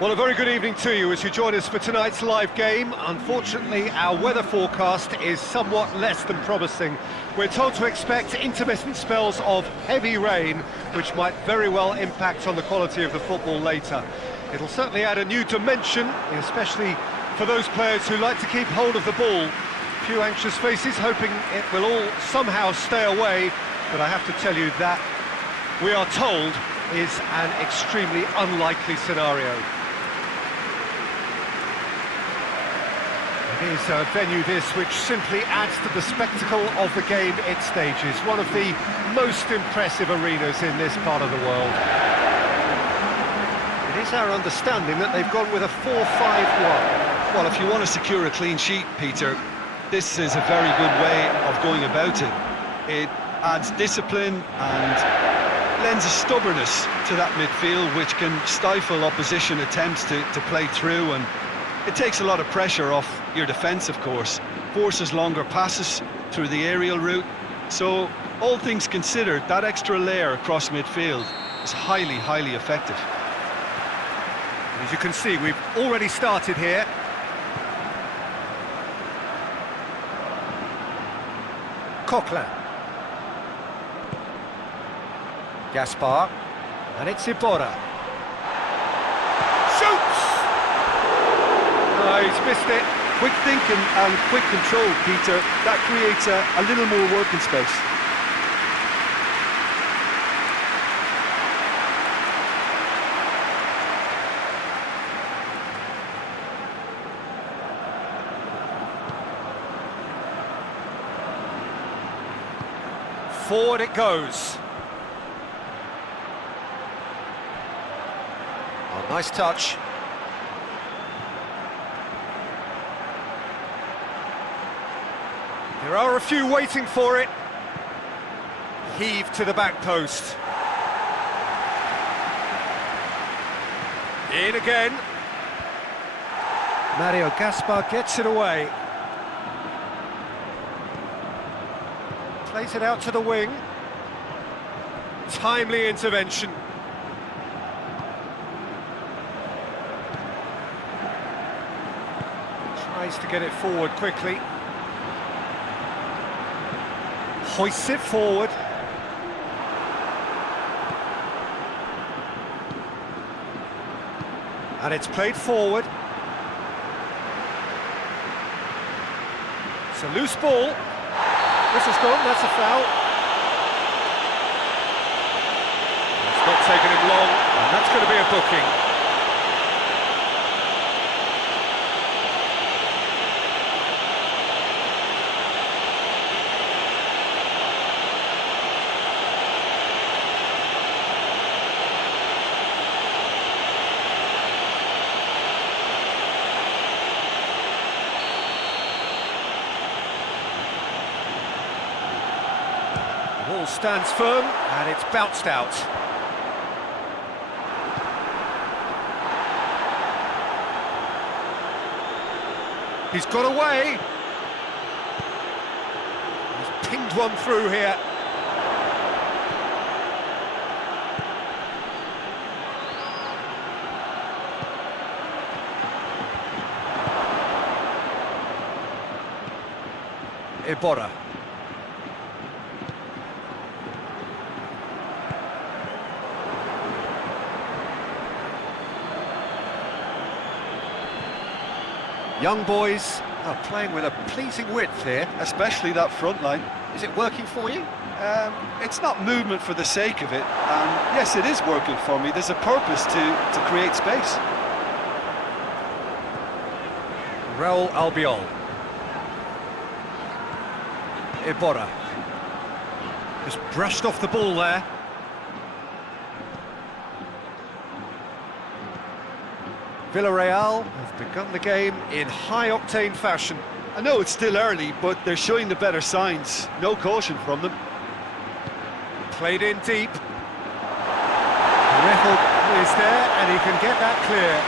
Well, a very good evening to you as you join us for tonight's live game. Unfortunately, our weather forecast is somewhat less than promising. We're told to expect intermittent spells of heavy rain, which might very well impact on the quality of the football later. It'll certainly add a new dimension, especially for those players who like to keep hold of the ball. A few anxious faces hoping it will all somehow stay away, but I have to tell you that we are told is an extremely unlikely scenario. It is a venue this which simply adds to the spectacle of the game it stages. One of the most impressive arenas in this part of the world. It is our understanding that they've gone with a 4-5-1. Well, if you want to secure a clean sheet, Peter, this is a very good way of going about it. It adds discipline and lends a stubbornness to that midfield which can stifle opposition attempts to play through, and it takes a lot of pressure off your defence, of course, forces longer passes through the aerial route. So, all things considered, that extra layer across midfield is highly, highly effective. As you can see, we've already started here. Coquelin. Gaspar. And it's Iborra. Shoots! Oh, he's missed it. Quick thinking and quick control, Peter. That creates a little more working space. Forward it goes. Oh, nice touch. There are a few waiting for it. Heave to the back post. In again. Mario Gaspar gets it away. Plays it out to the wing. Timely intervention. Tries to get it forward quickly. Hoists it forward. And it's played forward. It's a loose ball. This has gone, that's a foul. It's not taken him long, and that's going to be a booking. Ball stands firm, and it's bounced out. He's got away. He's pinged one through here. Iborra. Young boys are playing with a pleasing width here. Especially that front line. Is it working for you? It's not movement for the sake of it. Yes, it is working for me. There's a purpose to create space. Raul Albiol. Iborra. Just brushed off the ball there. Villarreal have begun the game in high-octane fashion. I know it's still early, but they're showing the better signs. No caution from them. Played in deep. Reffel is there, and he can get that clear.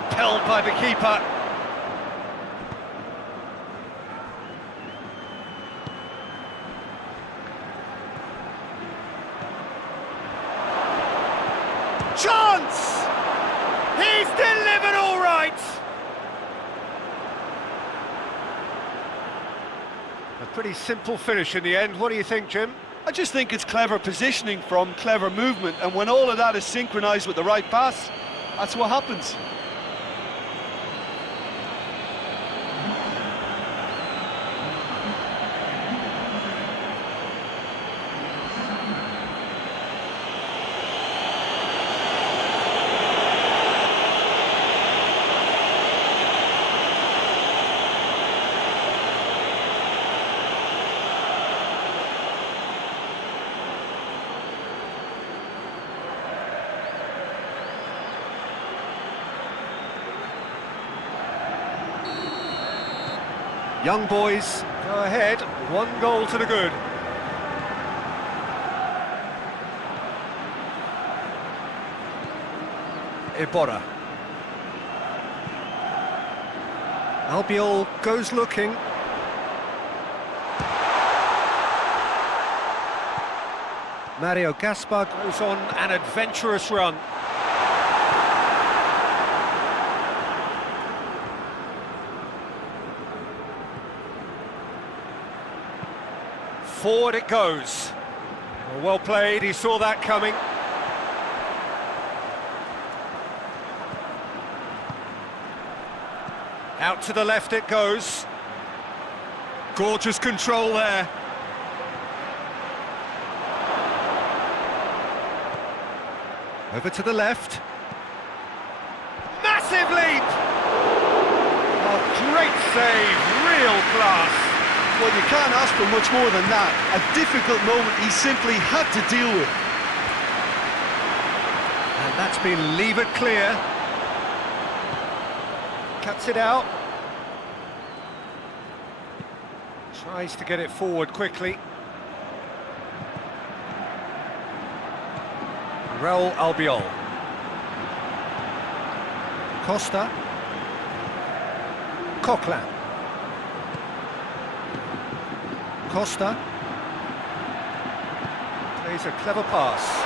Repelled by the keeper. chance! He's delivered all right! A pretty simple finish in the end. What do you think, Jim? I just think it's clever positioning from clever movement, and when all of that is synchronised with the right pass, that's what happens. Young boys go ahead, 1 goal to the good. Iborra. Albiol goes looking. Mario Gaspar goes on an adventurous run. Forward it goes. Well played, he saw that coming. Out to the left it goes. Gorgeous control there. Over to the left. Massive leap! A great save, real class. Well, you can't ask for much more than that. A difficult moment he simply had to deal with. And that's been levered clear. Cuts it out. Tries to get it forward quickly. Raul Albiol. Costa. Coquelin. Costa plays a clever pass.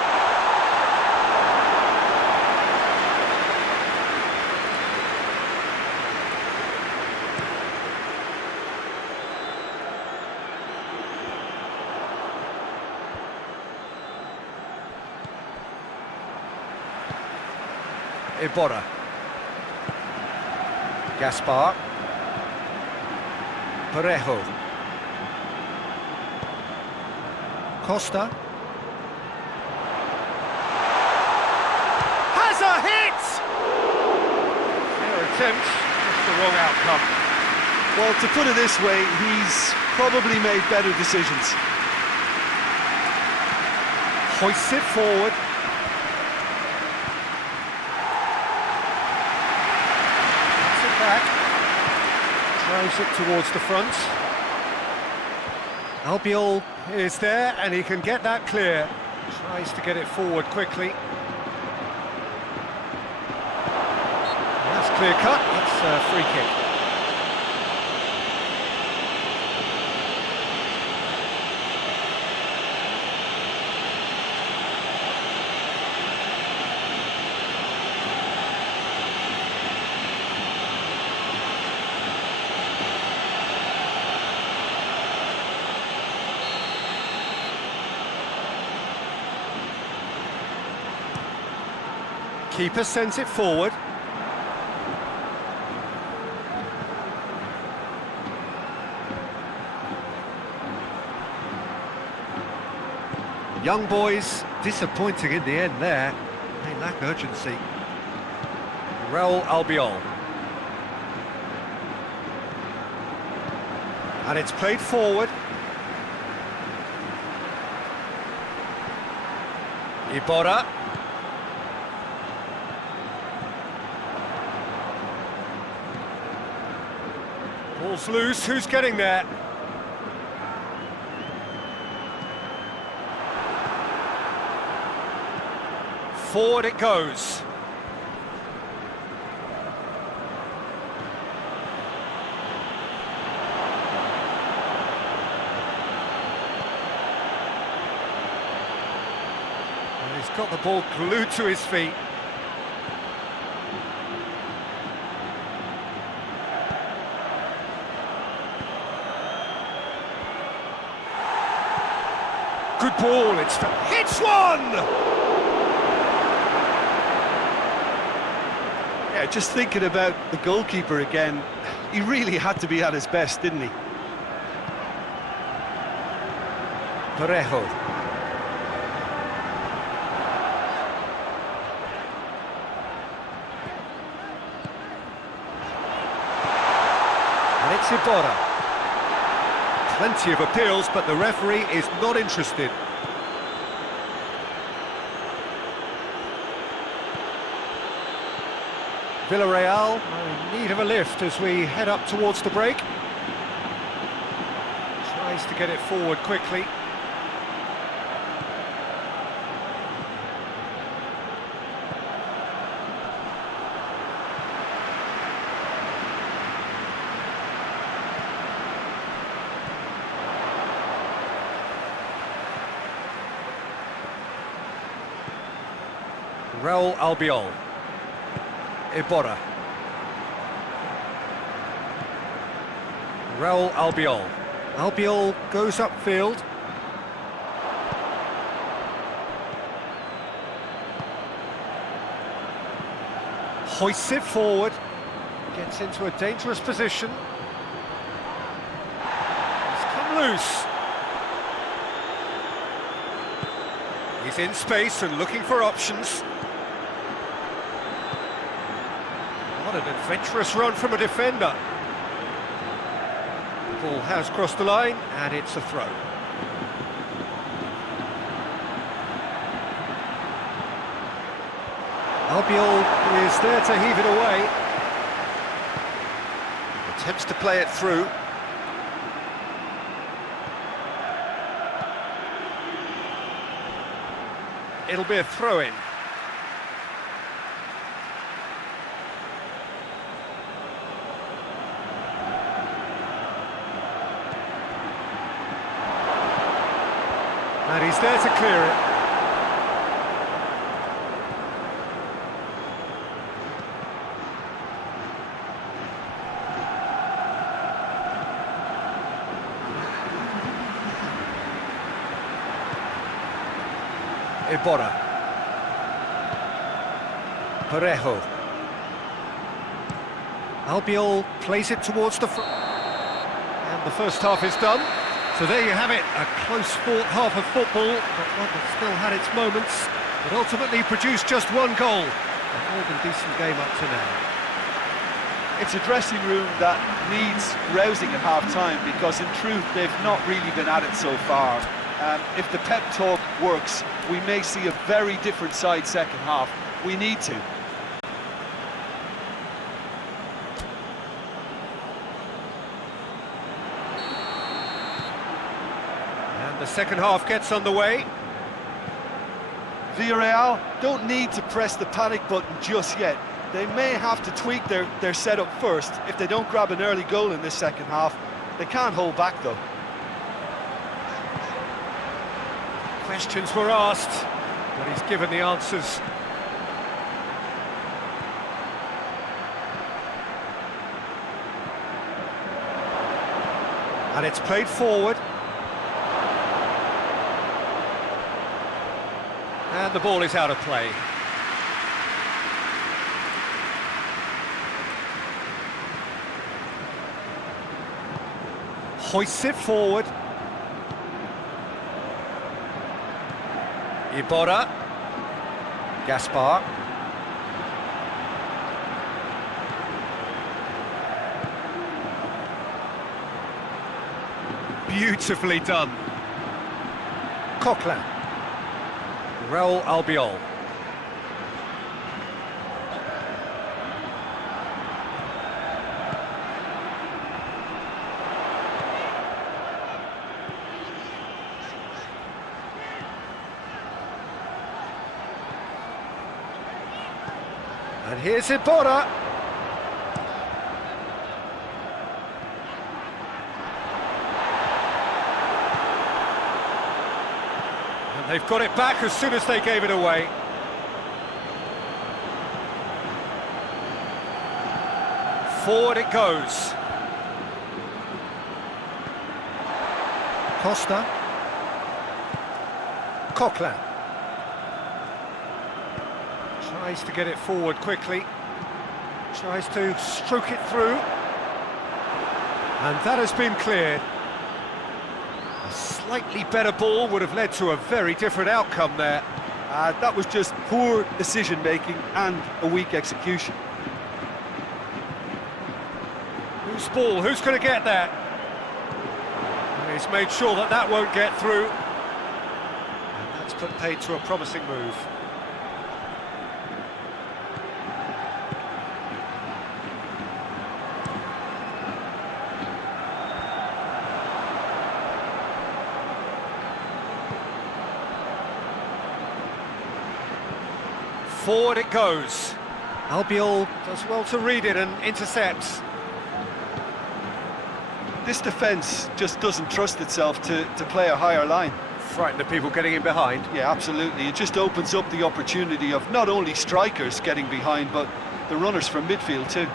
Iborra. Gaspar. Parejo. Costa has a hit! Fair attempt, just the wrong outcome. Well, to put it this way, he's probably made better decisions. Hoists it forward. Puts it back. Drives it towards the front. Albiol is there and he can get that clear. Tries to get it forward quickly. That's clear cut, that's a free kick. Keeper sends it forward. Young boys, disappointing in the end there. They lack urgency. Raul Albiol. And it's played forward. Iborra. Ball's loose, who's getting there? Forward it goes. He's got the ball glued to his feet. Good ball, hits one! Yeah, just thinking about the goalkeeper again, he really had to be at his best, didn't he? Parejo. And it's Iborra. Plenty of appeals, but the referee is not interested. Villarreal are in need of a lift as we head up towards the break. Tries to get it forward quickly. Raul Albiol. Iborra. Raul Albiol. Albiol goes upfield. Hoists it forward. Gets into a dangerous position. He's come loose. He's in space and looking for options. What an adventurous run from a defender. The ball has crossed the line, and it's a throw. Albiol is there to heave it away. Attempts to play it through. It'll be a throw-in. And he's there to clear it. Iborra. Parejo. Albiol plays it towards the front. And the first half is done. So there you have it, a close-fought half of football, but one that still had its moments, but ultimately produced just one goal. A more than decent game up to now. It's a dressing room that needs rousing at half-time, because in truth they've not really been at it so far. If the pep talk works, we may see a very different side second half. We need to. And the second half gets underway. Villarreal don't need to press the panic button just yet. They may have to tweak their setup first. If they don't grab an early goal in this second half, they can't hold back though. Questions were asked, but he's given the answers. And it's played forward. And the ball is out of play. Hoists it forward. Iborra. Gaspar. Beautifully done. Coquelin. Raul Albiol. And here's Iborra. And They've got it back as soon as they gave it away. Forward it goes. Costa. Coquelin. Tries to get it forward quickly. Tries to stroke it through. And that has been cleared. A slightly better ball would have led to a very different outcome there. That was just poor decision-making and a weak execution. Whose ball? Who's going to get that? And he's made sure that that won't get through. And that's put paid to a promising move. Forward it goes. Albiol does well to read it and intercepts. This defence just doesn't trust itself to play a higher line. Frightened of people getting in behind. Yeah, absolutely. It just opens up the opportunity of not only strikers getting behind, but the runners from midfield too.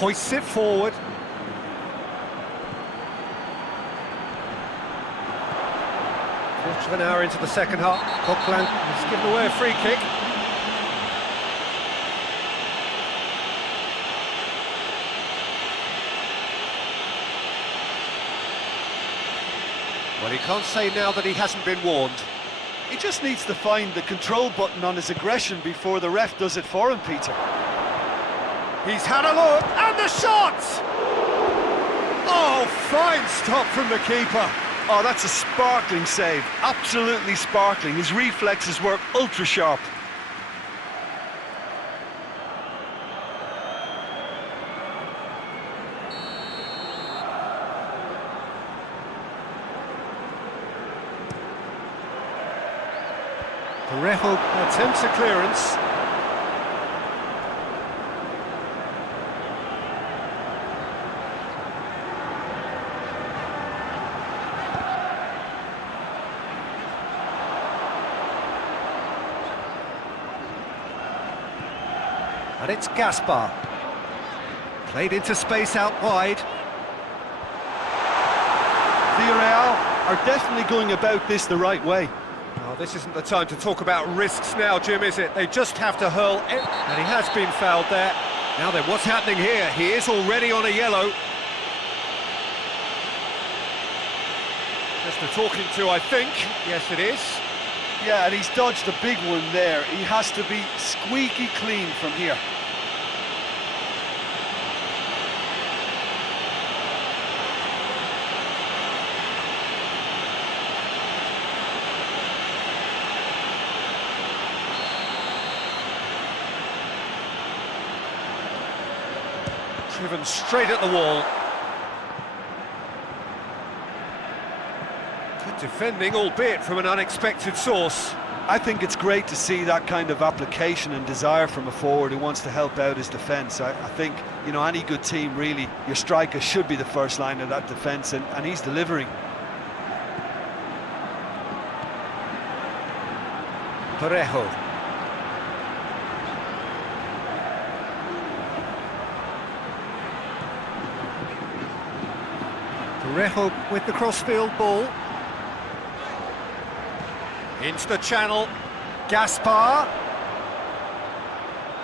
Hoists it forward. Quarter of an hour into the second half. Coquelin has given away a free kick. Well, he can't say now that he hasn't been warned. He just needs to find the control button on his aggression before the ref does it for him, Peter. He's had a look, and the shot! Oh, fine stop from the keeper. Oh, that's a sparkling save, absolutely sparkling. His reflexes work ultra sharp. Parejo attempts a clearance. And it's Gaspar. Played into space out wide. Villarreal are definitely going about this the right way. Oh, this isn't the time to talk about risks now, Jim, is it? They just have to hurl it. And he has been fouled there. Now then, what's happening here? He is already on a yellow. Just a talking to, I think. Yes, it is. Yeah, and he's dodged a big one there. He has to be squeaky clean from here. Driven straight at the wall. Good defending, albeit from an unexpected source. I think it's great to see that kind of application and desire from a forward who wants to help out his defence. I think, you know, any good team, really, your striker should be the first line of that defence, and he's delivering. Parejo. Parejo with the crossfield ball. Into the channel. Gaspar.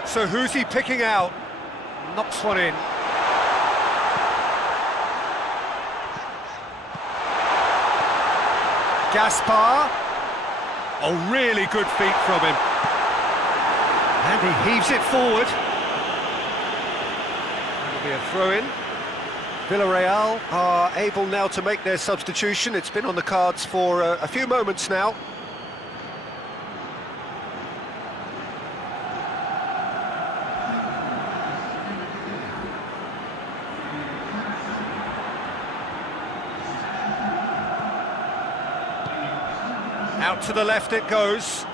So who's he picking out? Knocks one in. Gaspar. Oh, really good feet from him. And he heaves it forward. That'll be a throw-in. Villarreal are able now to make their substitution. It's been on the cards for a few moments now. Out to the left it goes.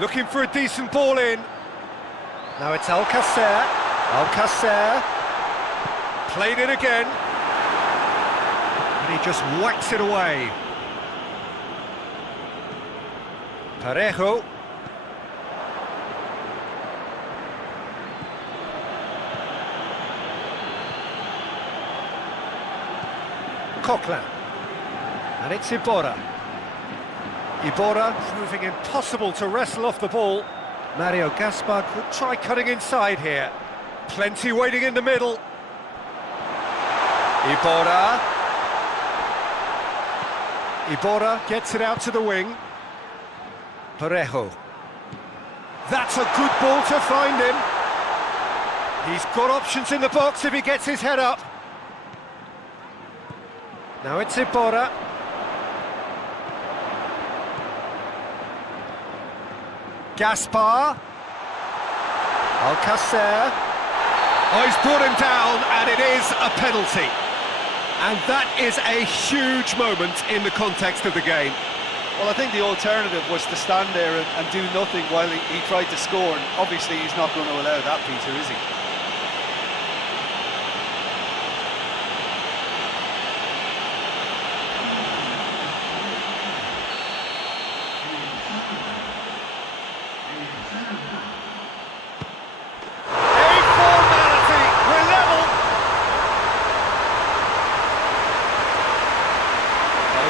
Looking for a decent ball in. Now it's Alcacer. Alcacer. Played it again. And he just whacks it away. Parejo. Coquelin. And it's Iborra. Iborra proving impossible to wrestle off the ball. Mario Gaspar could try cutting inside here. Plenty waiting in the middle. Iborra. Iborra gets it out to the wing. Parejo. That's a good ball to find him. He's got options in the box if he gets his head up. Now it's Iborra. Gaspar. Alcacer. Oh, he's brought him down, and it is a penalty. And that is a huge moment in the context of the game. Well, I think the alternative was to stand there and do nothing while he tried to score, and obviously he's not going to allow that, Peter, is he?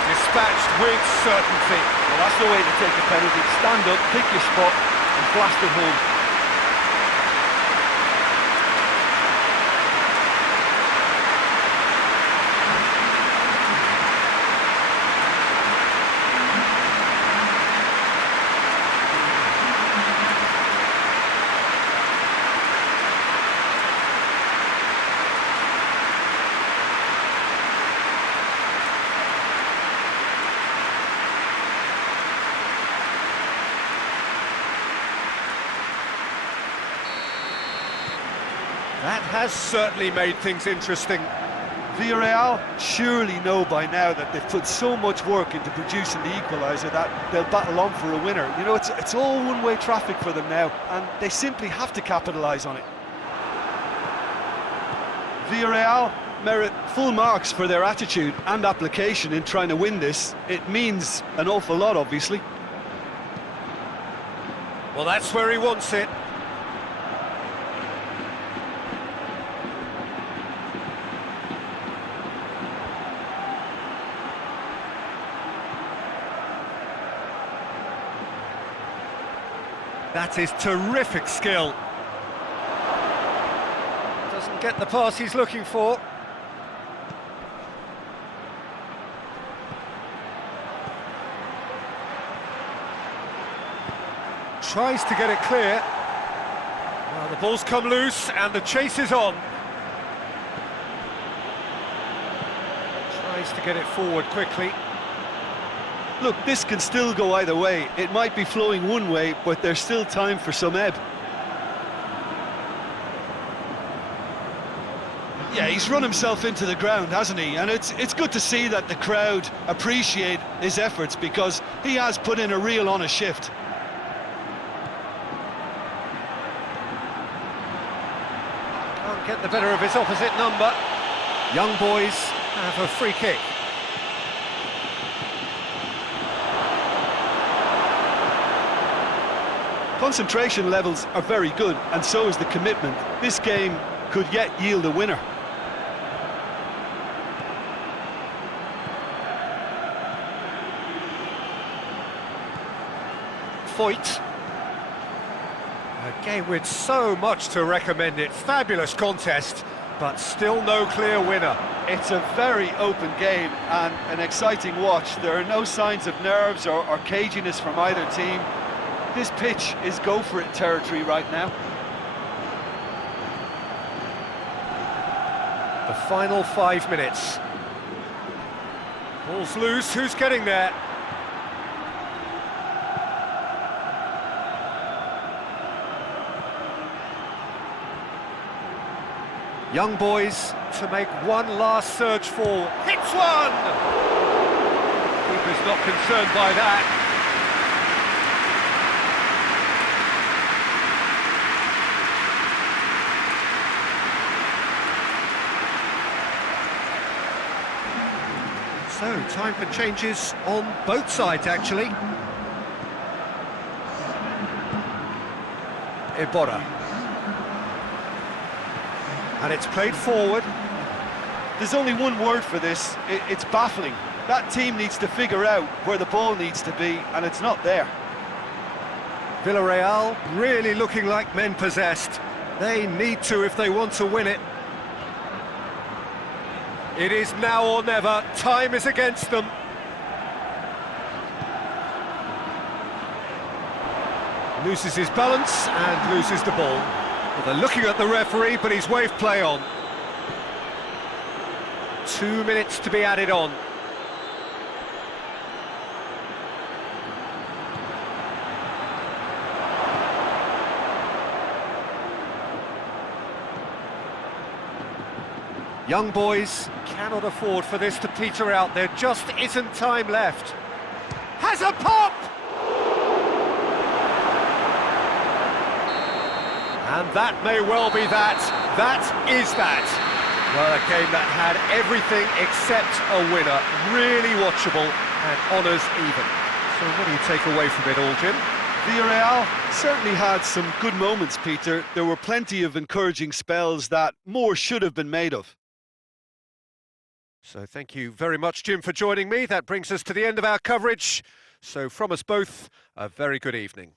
Dispatched with certainty. Well, that's the way to take a penalty. Stand up, pick your spot and blast it home. That has certainly made things interesting. Villarreal surely know by now that they've put so much work into producing the equaliser that they'll battle on for a winner. You know, it's all one-way traffic for them now, and they simply have to capitalise on it. Villarreal merit full marks for their attitude and application in trying to win this. It means an awful lot, obviously. Well, that's where he wants it. That is terrific skill. Doesn't get the pass he's looking for. Tries to get it clear. Well, the ball's come loose and the chase is on. Tries to get it forward quickly. Look, this can still go either way. It might be flowing one way, but there's still time for some ebb. Yeah, he's run himself into the ground, hasn't he? And it's good to see that the crowd appreciate his efforts, because he has put in a real honest shift. Can't get the better of his opposite number. Young boys have a free kick. Concentration levels are very good, and so is the commitment. This game could yet yield a winner. Foyt. A game with so much to recommend it. Fabulous contest, but still no clear winner. It's a very open game and an exciting watch. There are no signs of nerves or caginess from either team. This pitch is go-for-it territory right now. The final 5 minutes. Ball's loose, who's getting there? Young boys to make one last surge forward. Hits one! Keeper's not concerned by that. So, time for changes on both sides, actually. Iborra. And it's played forward. There's only one word for this, it's baffling. That team needs to figure out where the ball needs to be, and it's not there. Villarreal really looking like men possessed. They need to if they want to win it. It is now or never. Time is against them. Loses his balance and loses the ball. Well, they're looking at the referee, but he's waved play on. 2 minutes to be added on. Young boys cannot afford for this to peter out. There just isn't time left. Has a pop! And that may well be that. That is that. Well, a game that had everything except a winner. Really watchable and honours even. So what do you take away from it all, Jim? Villarreal certainly had some good moments, Peter. There were plenty of encouraging spells that more should have been made of. So thank you very much, Jim, for joining me. That brings us to the end of our coverage. So from us both, a very good evening.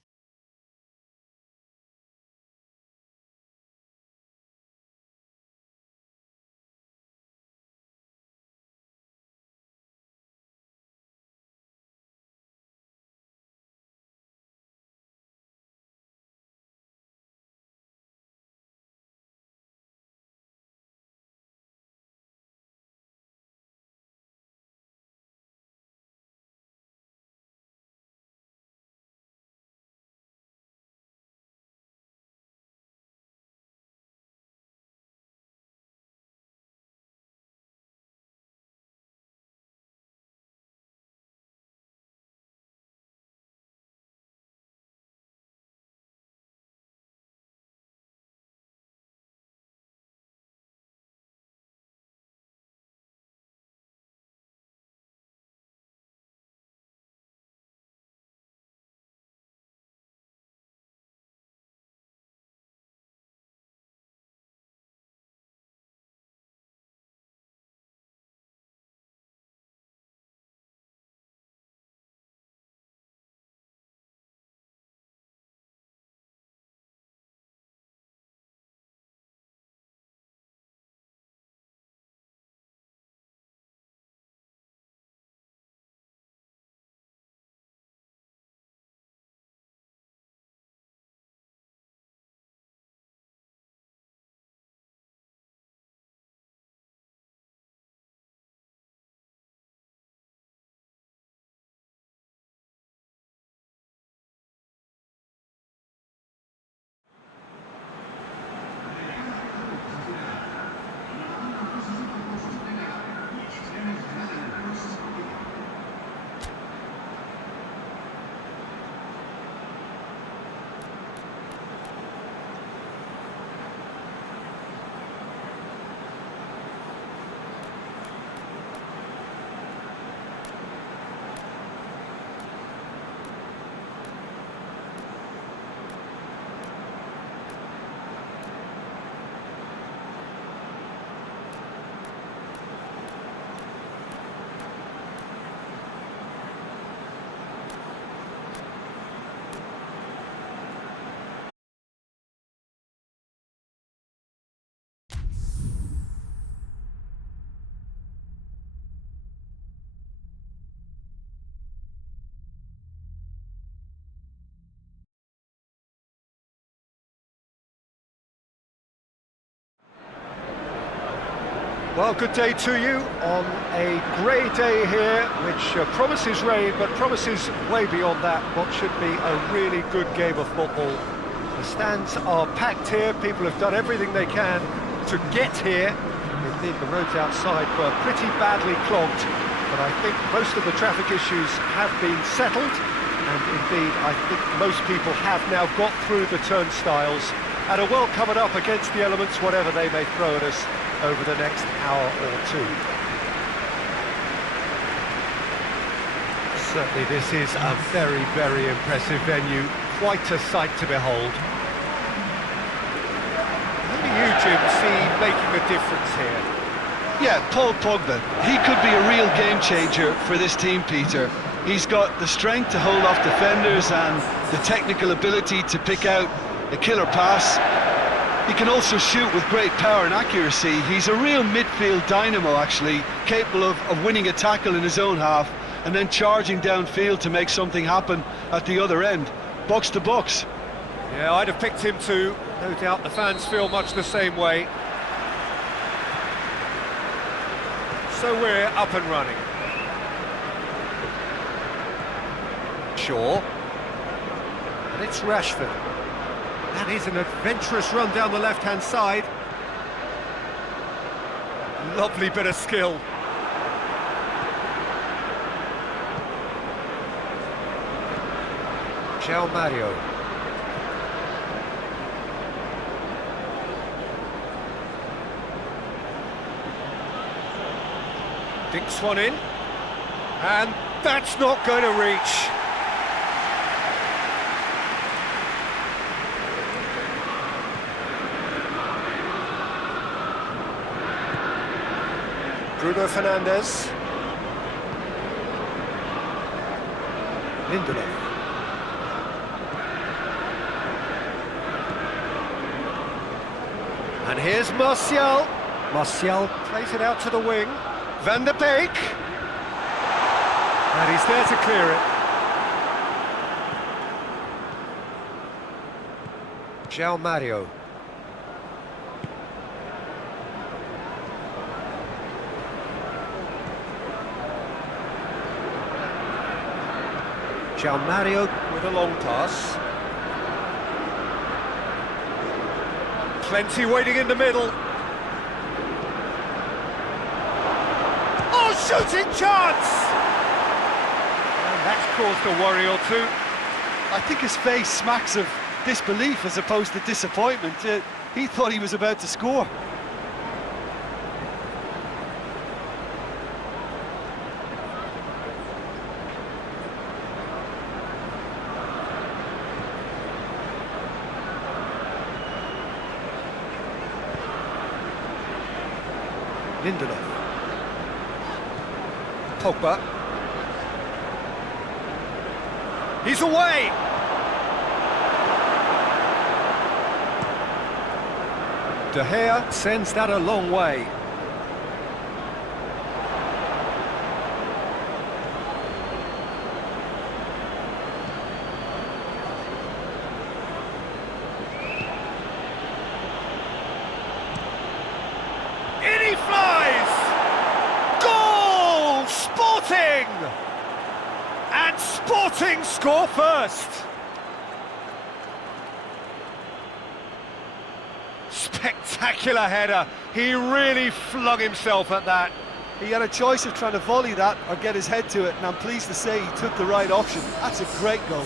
Well, good day to you on a grey day here, which promises rain, but promises way beyond that what should be a really good game of football. The stands are packed here, people have done everything they can to get here. Indeed, the roads outside were pretty badly clogged, but I think most of the traffic issues have been settled, and indeed, I think most people have now got through the turnstiles and are well covered up against the elements, whatever they may throw at us over the next hour or two. Certainly this is a very, very impressive venue. Quite a sight to behold. Who do you, Jim, see making a difference here? Yeah, Paul Pogba. He could be a real game changer for this team, Peter. He's got the strength to hold off defenders and the technical ability to pick out a killer pass. He can also shoot with great power and accuracy. He's a real midfield dynamo, actually, capable of winning a tackle in his own half and then charging downfield to make something happen at the other end. Box to box. Yeah, I'd have picked him too. No doubt the fans feel much the same way. So we're up and running. Shaw. And it's Rashford. That is an adventurous run down the left-hand side. Lovely bit of skill. João Mario. Dinks one in. And that's not going to reach. Bruno Fernandes. Lindelof. And here's Martial. Martial plays it out to the wing. Van der Beek. And he's there to clear it. João Mario. João Mario with a long pass. Plenty waiting in the middle. Oh, shooting chance! And that's caused a worry or two. I think his face smacks of disbelief as opposed to disappointment. He thought he was about to score. Lindelof. Pogba. He's away! De Gea sends that a long way. In he flies! Goal! Sporting! And Sporting score first! Spectacular header. He really flung himself at that. He had a choice of trying to volley that or get his head to it, and I'm pleased to say he took the right option. That's a great goal.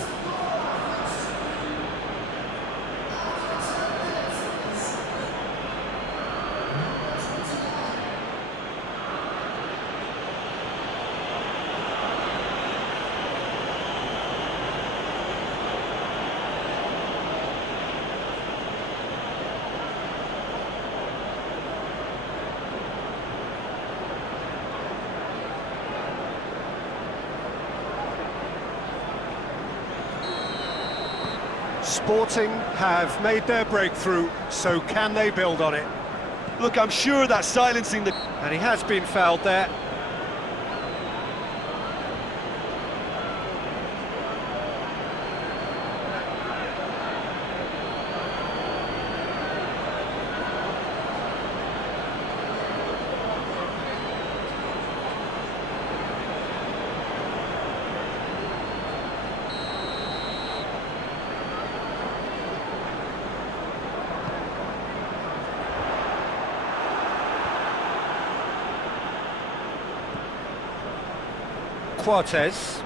Sporting have made their breakthrough, so can they build on it? Look, I'm sure that silencing the... And he has been fouled there. Quartes.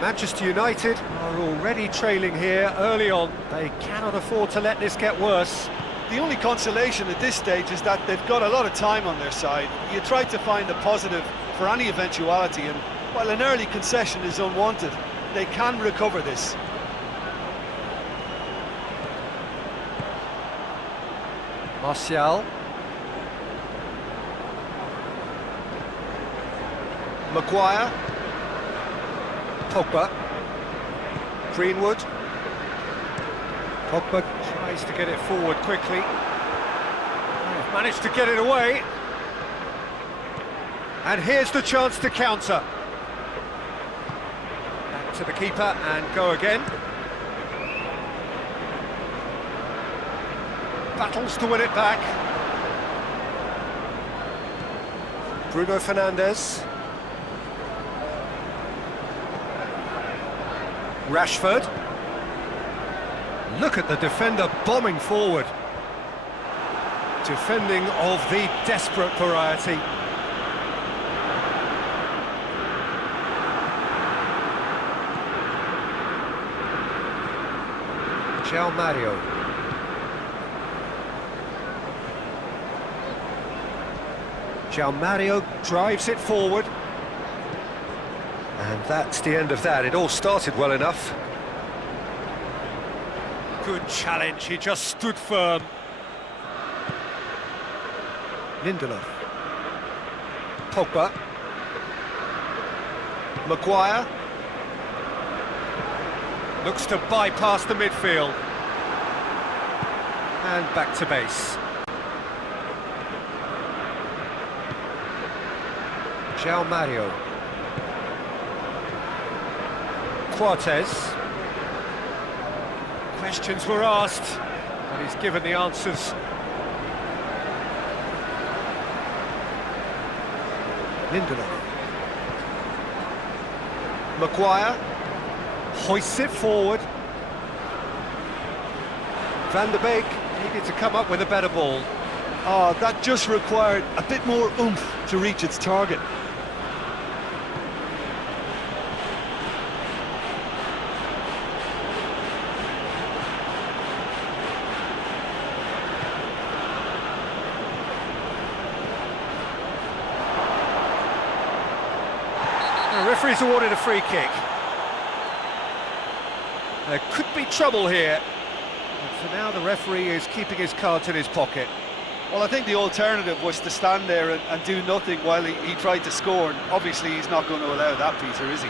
Manchester United are already trailing here early on. They cannot afford to let this get worse. The only consolation at this stage is that they've got a lot of time on their side. You try to find a positive for any eventuality, and while an early concession is unwanted, they can recover this. Martial. Maguire. Pogba. Greenwood. Pogba tries to get it forward quickly. They've managed to get it away. And here's the chance to counter. Back to the keeper and go again. Battles to win it back. Bruno Fernandes. Rashford. Look at the defender bombing forward. Defending of the desperate variety. João Mario. João Mario drives it forward. And that's the end of that. It all started well enough. Good challenge, he just stood firm. Lindelof. Pogba. Maguire. Looks to bypass the midfield. And back to base. João Mario. Cortez. Questions were asked, but he's given the answers. Lindelof. Maguire. Hoists it forward. Van der Beek needed to come up with a better ball. Oh, that just required a bit more oomph to reach its target. The referee's awarded a free kick. There could be trouble here. But for now, the referee is keeping his cards in his pocket. Well, I think the alternative was to stand there and do nothing while he tried to score. And obviously, he's not going to allow that, Peter, is he?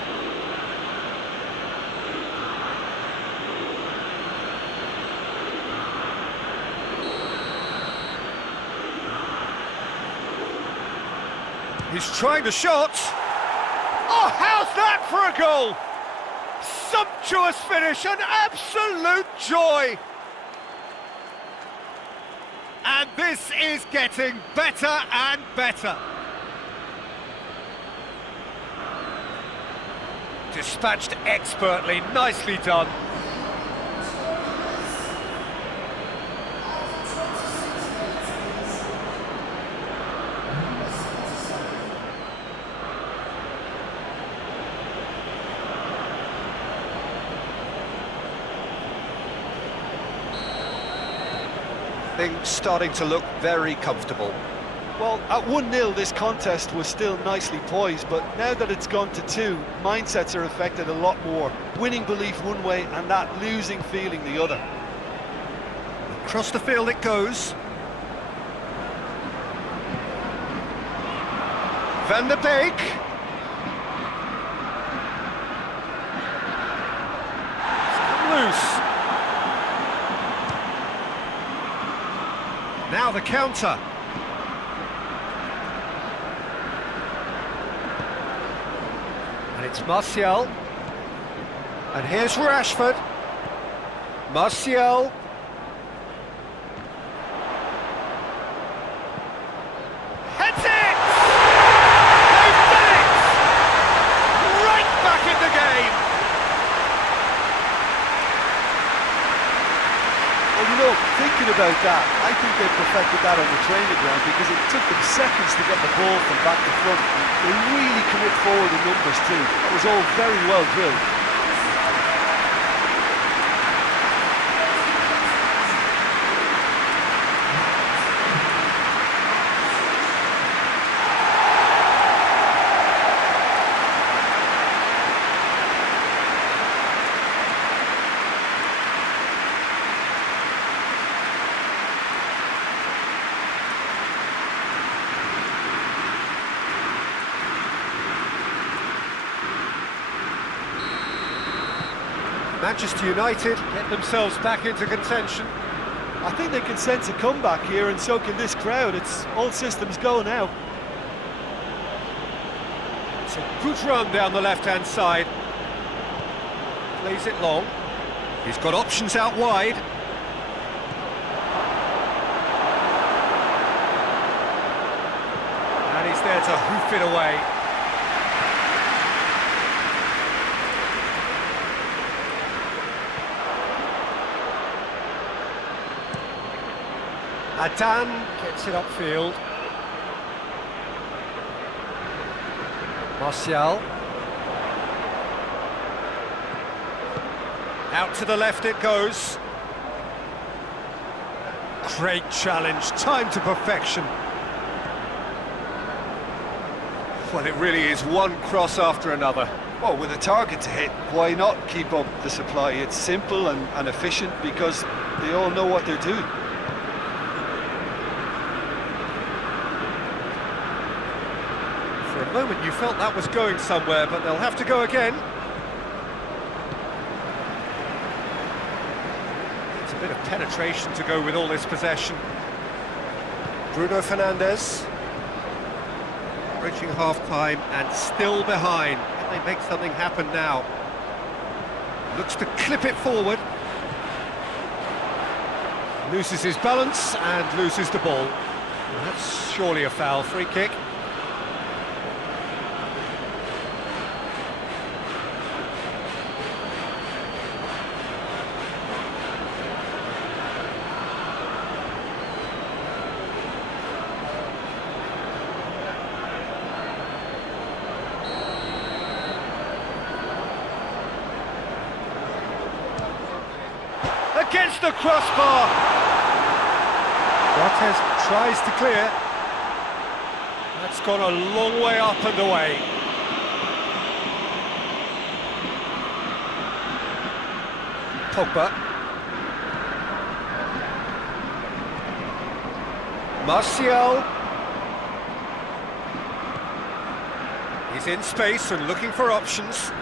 He's trying the shot. Oh, how's that for a goal? Sumptuous finish, an absolute joy. And this is getting better and better. Dispatched expertly, nicely done. Things starting to look very comfortable. Well, at 1-0 this contest was still nicely poised, but now that it's gone to 2, mindsets are affected a lot more. Winning belief one way and that losing feeling the other. Across the field it goes. Van der Beek. It's come loose. Now the counter. And it's Martial. And here's Rashford. Martial. Heads it! They've done it! Right back in the game! Well, you know, thinking about that, I think they perfected that on the training ground because it took them seconds to get the ball from back to front. They really commit forward in numbers too. That was all very well drilled. Manchester United get themselves back into contention. I think they can sense a comeback here, and so can this crowd. It's all systems go now. It's a good run down the left-hand side. Plays it long. He's got options out wide. And he's there to hoof it away. Adan gets it upfield. Martial. Out to the left it goes. Great challenge, time to perfection. Well, it really is one cross after another. Well, with a target to hit, why not keep up the supply? It's simple and efficient because they all know what they're doing. For a moment you felt that was going somewhere, but they'll have to go again. It's a bit of penetration to go with all this possession. Bruno Fernandes. Approaching half-time and still behind. Can they make something happen now? Looks to clip it forward. Loses his balance and loses the ball. Well, that's surely a foul. Free kick. Against the crossbar. Bartes tries to clear. That's gone a long way up and away. Pogba. Martial. He's in space and looking for options.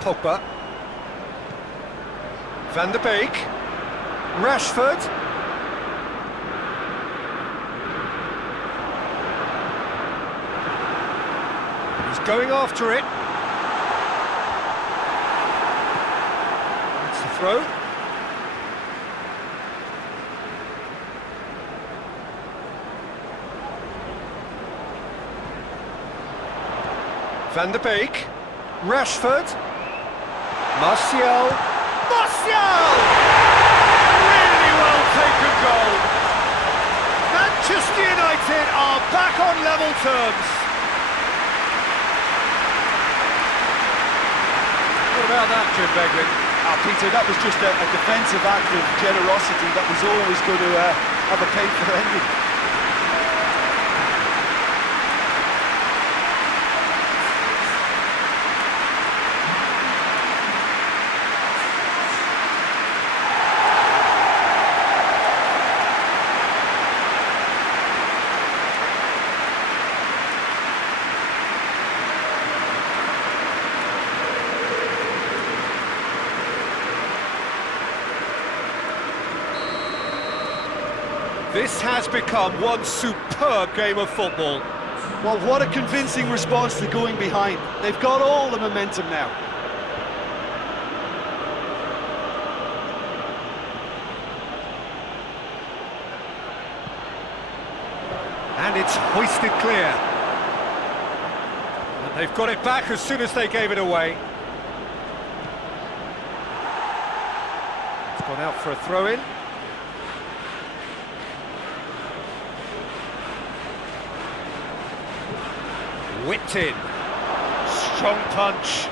Pogba, Van der Beek, Rashford, he's going after it, it's the throw, Van der Beek, Rashford, Martial! Really well taken goal! Manchester United are back on level terms. What about that, Jim Beglin? Peter, that was just a defensive act of generosity that was always going to have a painful ending. This has become one superb game of football. Well, what a convincing response to going behind. They've got all the momentum now. And it's hoisted clear. And they've got it back as soon as they gave it away. It's gone out for a throw-in. Whipped in. Strong punch.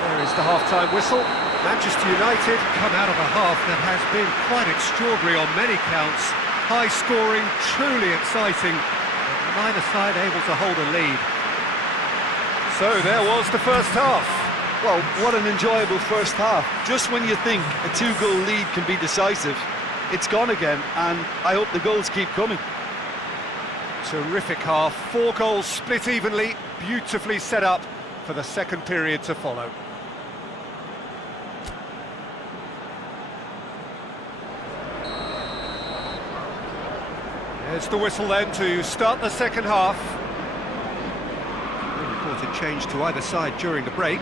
There is the half-time whistle. Manchester United come out of a half that has been quite extraordinary on many counts. High scoring, truly exciting. But neither side able to hold a lead. So there was the first half. Well, what an enjoyable first half. Just when you think a two-goal lead can be decisive, it's gone again, and I hope the goals keep coming. Terrific half, 4 goals split evenly, beautifully set up for the second period to follow. There's the whistle then to start the second half. No reported change to either side during the break.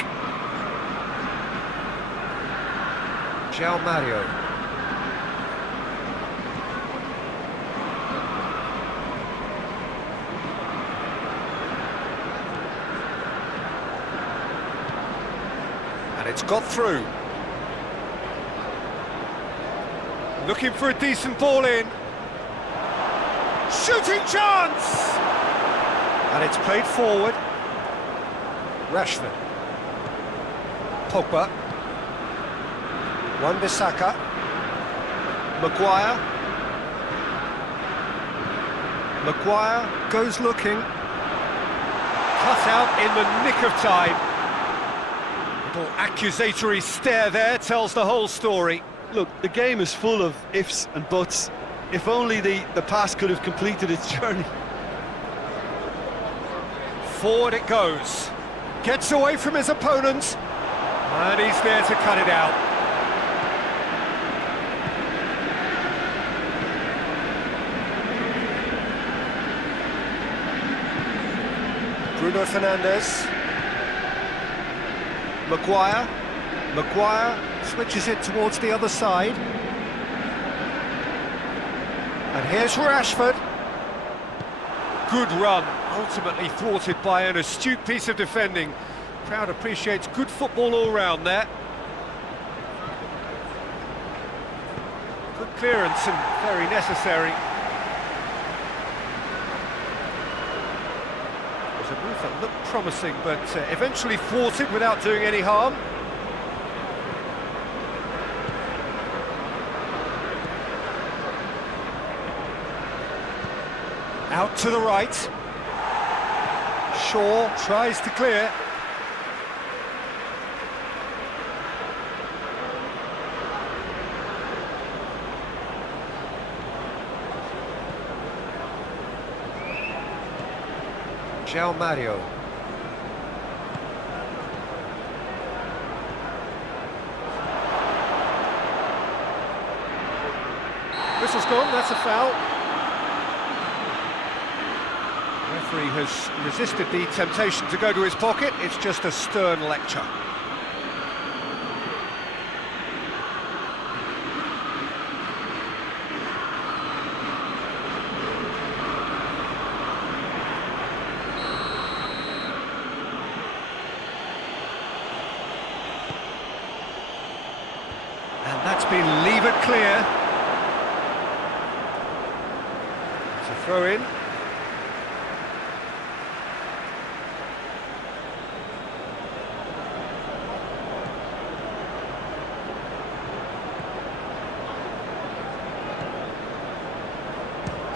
João Mario. And it's got through. Looking for a decent ball in. Shooting chance! And it's played forward. Rashford. Pogba. Wan-Bissaka. Maguire. Maguire goes looking. Cut out in the nick of time. Little accusatory stare there tells the whole story. Look, the game is full of ifs and buts. If only the pass could have completed its journey. Forward it goes. Gets away from his opponent. And he's there to cut it out. Bruno Fernandes. Maguire. Maguire switches it towards the other side. And here's Rashford. Good run, ultimately thwarted by an astute piece of defending. Crowd appreciates good football all round there. Good clearance and very necessary. It was a move that looked promising, but eventually thwarted without doing any harm. Out to the right. Shaw tries to clear. João Mario. Whistle's gone, that's a foul. The referee has resisted the temptation to go to his pocket. It's just a stern lecture. And that's been levered clear. It's a throw in.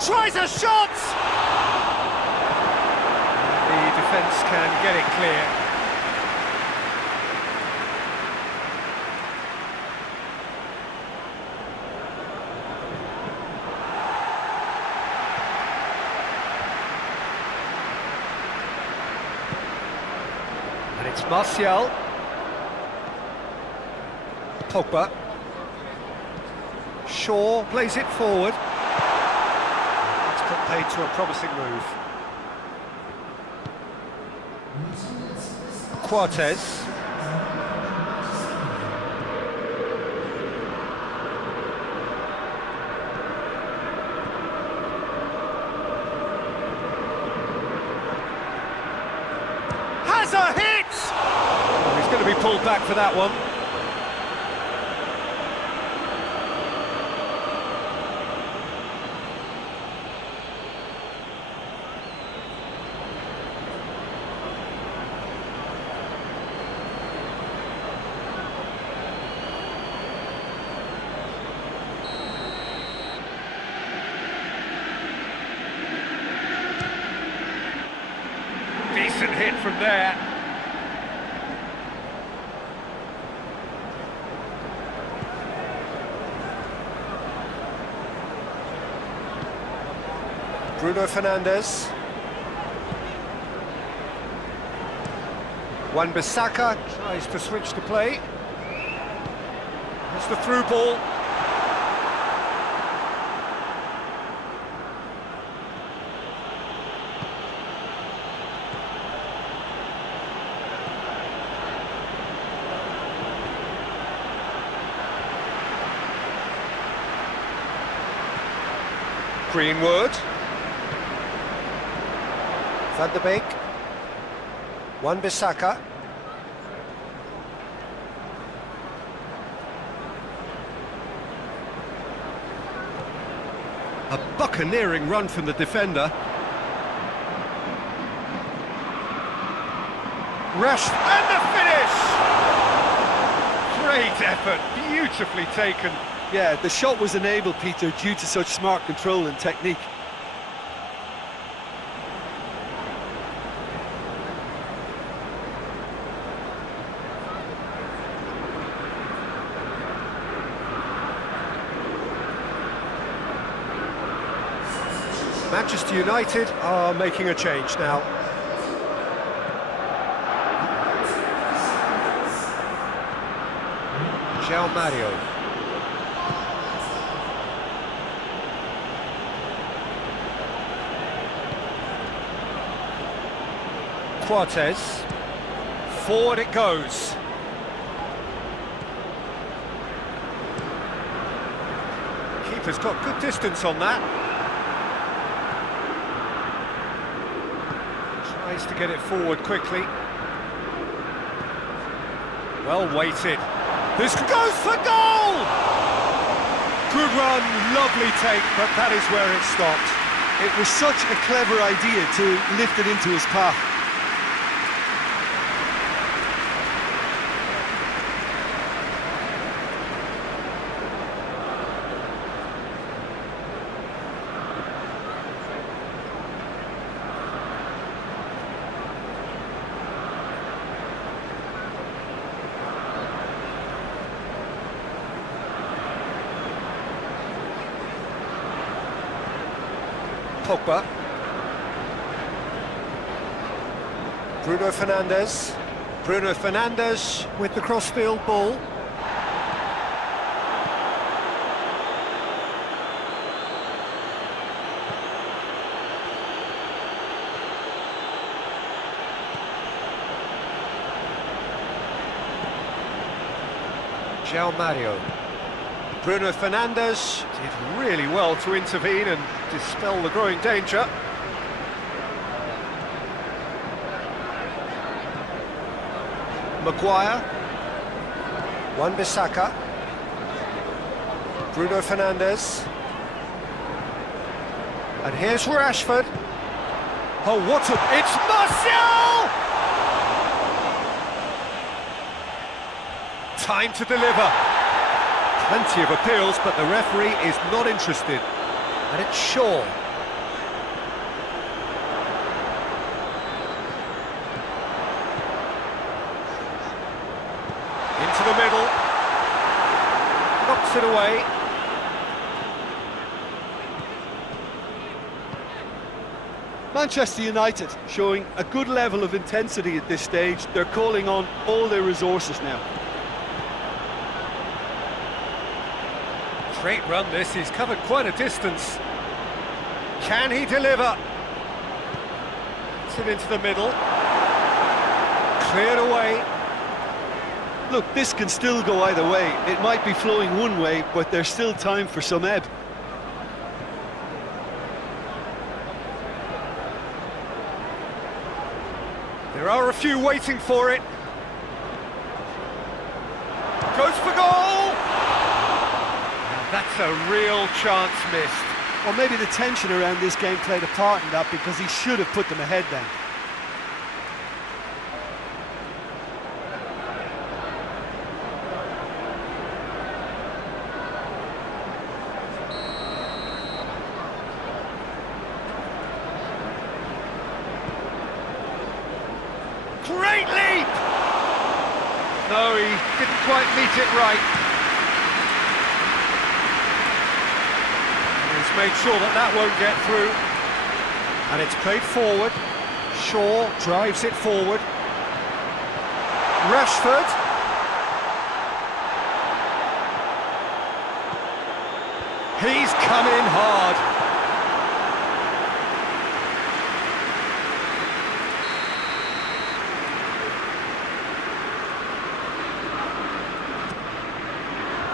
Tries a shot! The defence can get it clear. And it's Martial. Pogba. Shaw plays it forward. Paid to a promising move. Quartes. Has a hit! Oh, he's going to be pulled back for that one. Decent hit from there. Bruno Fernandes. Wan-Bissaka tries to switch the play. It's the through ball. Greenwood. Van de Beek. Wan-Bissaka. A buccaneering run from the defender. Rush and the finish! Great effort, beautifully taken. Yeah, the shot was enabled, Peter, due to such smart control and technique. Manchester United are making a change now. João Mario. Cortez. Forward it goes. Keeper's got good distance on that. Tries to get it forward quickly. Well weighted. This goes for goal! Good run, lovely take, but that is where it stopped. It was such a clever idea to lift it into his path. Pogba. Bruno Fernandes. Bruno Fernandes with the crossfield ball. João Mario. Bruno Fernandes did really well to intervene and dispel the growing danger. Maguire. Wan-Bissaka. Bruno Fernandes. And here's Rashford. Oh, what a... It's Martial! Time to deliver. Plenty of appeals, but the referee is not interested. And it's Shaw. Into the middle. Knocks it away. Manchester United showing a good level of intensity at this stage. They're calling on all their resources now. Great run this, he's covered quite a distance. Can he deliver? It's it into the middle. Cleared away. Look, this can still go either way. It might be flowing one way, but there's still time for some ebb. There are a few waiting for it. Goes for goal! That's a real chance missed. Or maybe the tension around this game played a part in that, because he should have put them ahead then. Great leap! No, he didn't quite meet it right. He's made sure that that won't get through. And it's played forward. Shaw drives it forward. Rashford. He's come in hard.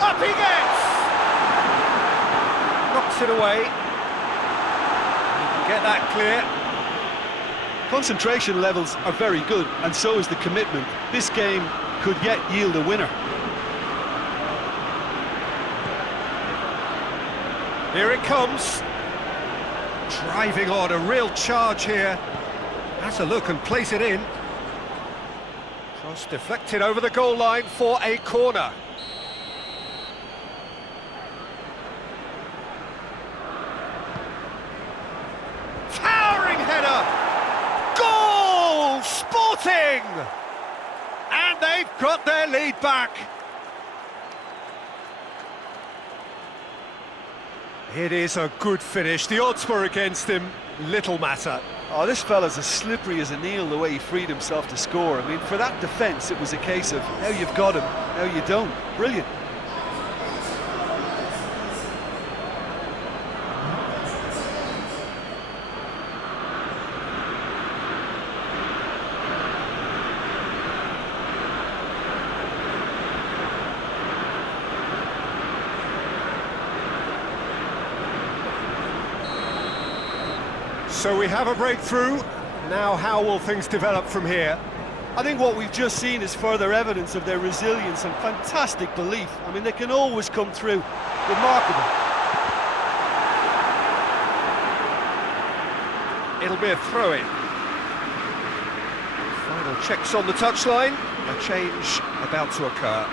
Up he gets! Knocks it away. You can get that clear. Concentration levels are very good, and so is the commitment. This game could yet yield a winner. Here it comes. Driving on, a real charge here. Has a look and plays it in. Cross deflected over the goal line for a corner. Towering header! Goal! Sporting! And they've got their lead back. It is a good finish. The odds were against him. Little matter. Oh, this fella's as slippery as an eel the way he freed himself to score. I mean, for that defence, it was a case of now you've got him, now you don't. Brilliant. So we have a breakthrough. Now how will things develop from here? I think what we've just seen is further evidence of their resilience and fantastic belief. I mean, they can always come through. Remarkable. It'll be a throw-in. Final checks on the touchline. A change about to occur.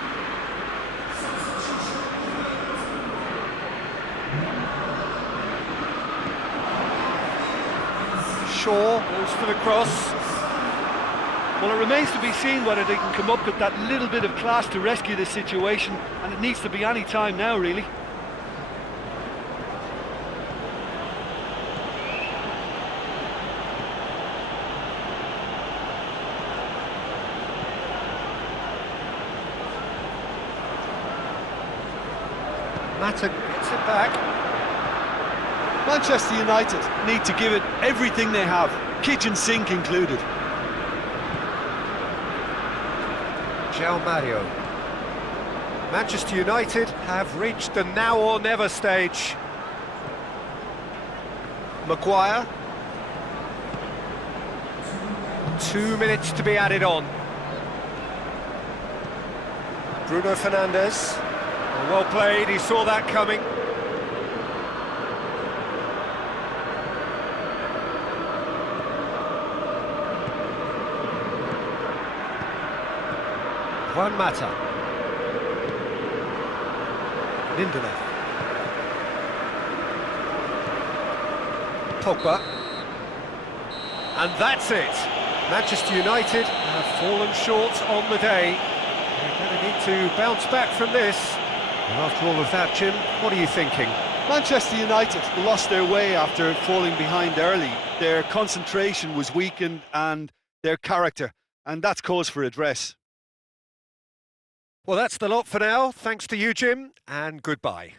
Shaw goes for the cross. Well, it remains to be seen whether they can come up with that little bit of class to rescue this situation, and it needs to be any time now, really. Mata gets it back. Manchester United need to give it everything they have, kitchen sink included. João Mario. Manchester United have reached the now or never stage. Maguire. 2 minutes to be added on. Bruno Fernandes. Well played, he saw that coming. Juan Mata. Lindelof. Pogba. And that's it. Manchester United have fallen short on the day. They're going to need to bounce back from this. And after all of that, Jim, what are you thinking? Manchester United lost their way after falling behind early. Their concentration was weakened and their character, and that's cause for address. Well, that's the lot for now. Thanks to you, Jim, and goodbye.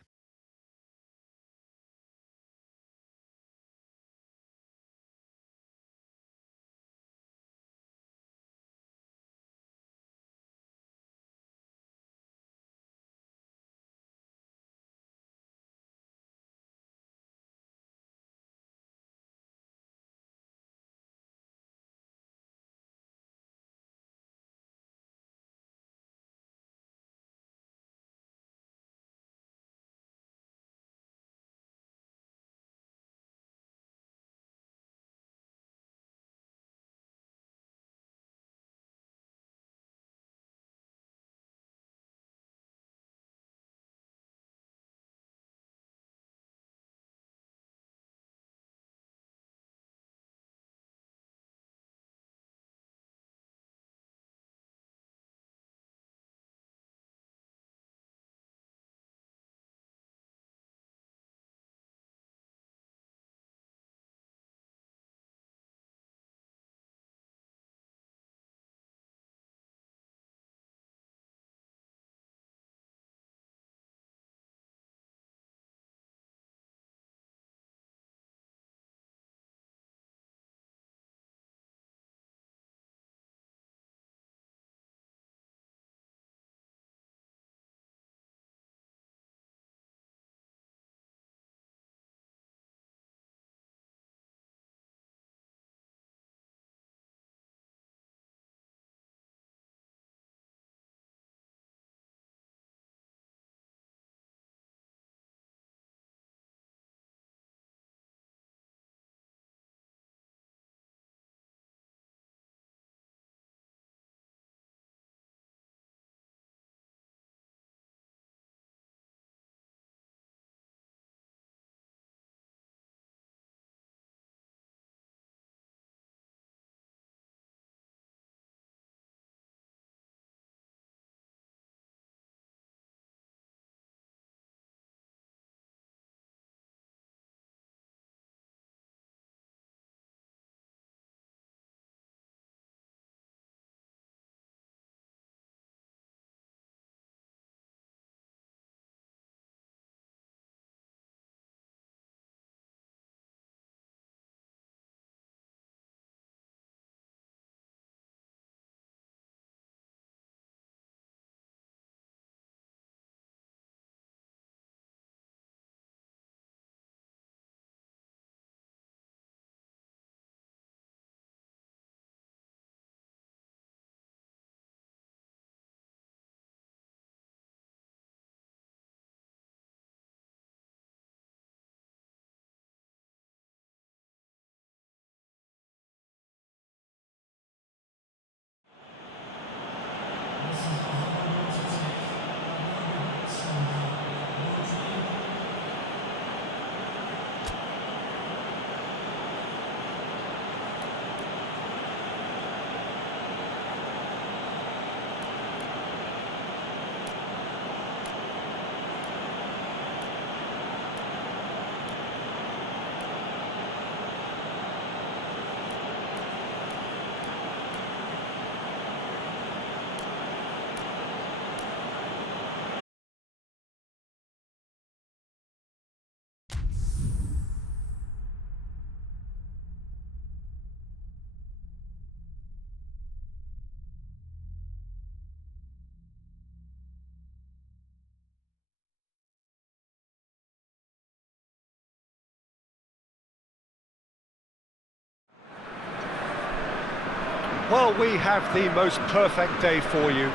Well, we have the most perfect day for you.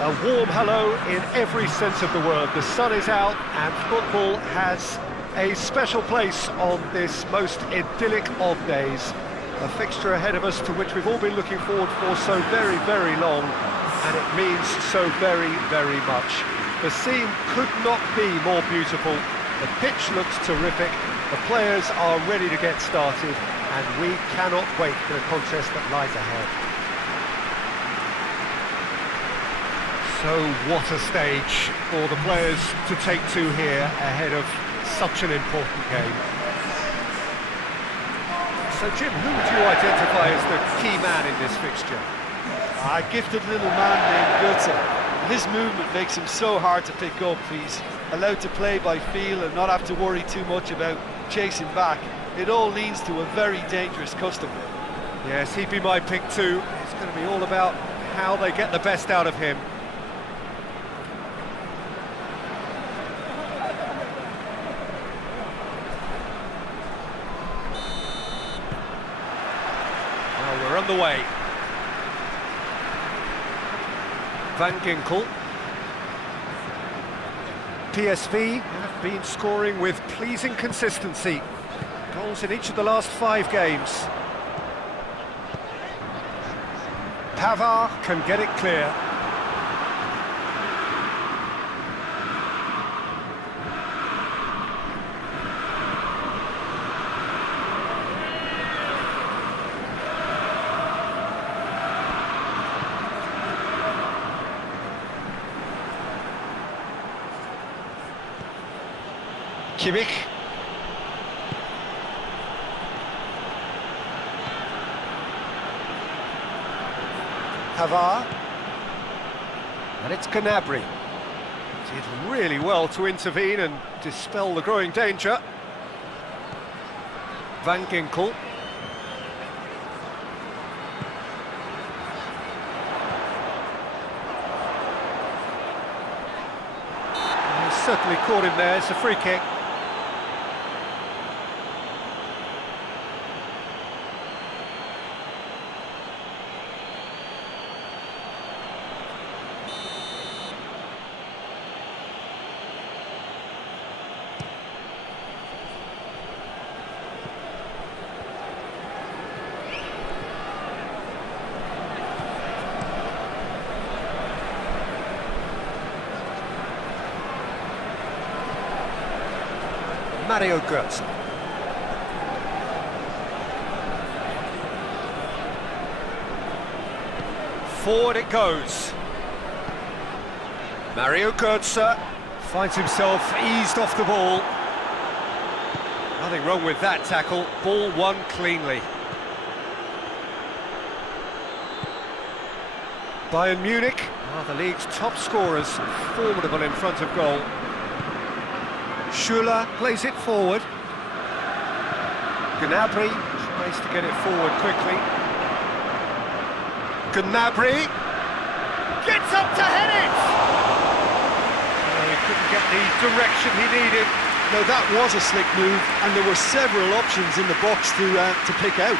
A warm hello in every sense of the word. The sun is out and football has a special place on this most idyllic of days. A fixture ahead of us to which we've all been looking forward for so very, very long, and it means so very, very much. The scene could not be more beautiful. The pitch looks terrific. The players are ready to get started, and we cannot wait for the contest that lies ahead. So what a stage for the players to take to here ahead of such an important game. So Jim, who would you identify as the key man in this fixture? A gifted little man named Götze. His movement makes him so hard to pick up. He's allowed to play by feel and not have to worry too much about chasing back. It all leads to a very dangerous customer. Yes, he'd be my pick too. It's going to be all about how they get the best out of him. Well, we're on the way. Van Ginkel. PSV have been scoring with pleasing consistency. Goals in each of the last 5 games. Pavard can get it clear. Kimmich. Pavard. And it's Gnabry. Did really well to intervene and dispel the growing danger. Van Ginkel. He's certainly caught him there. It's a free kick. Mario Götze. Forward it goes. Mario Götze finds himself eased off the ball. Nothing wrong with that tackle. Ball won cleanly. Bayern Munich are the league's top scorers, formidable in front of goal. Schüller plays it forward. Gnabry tries to get it forward quickly. Gnabry gets up to head it! Oh, he couldn't get the direction he needed. Now that was a slick move, and there were several options in the box to pick out.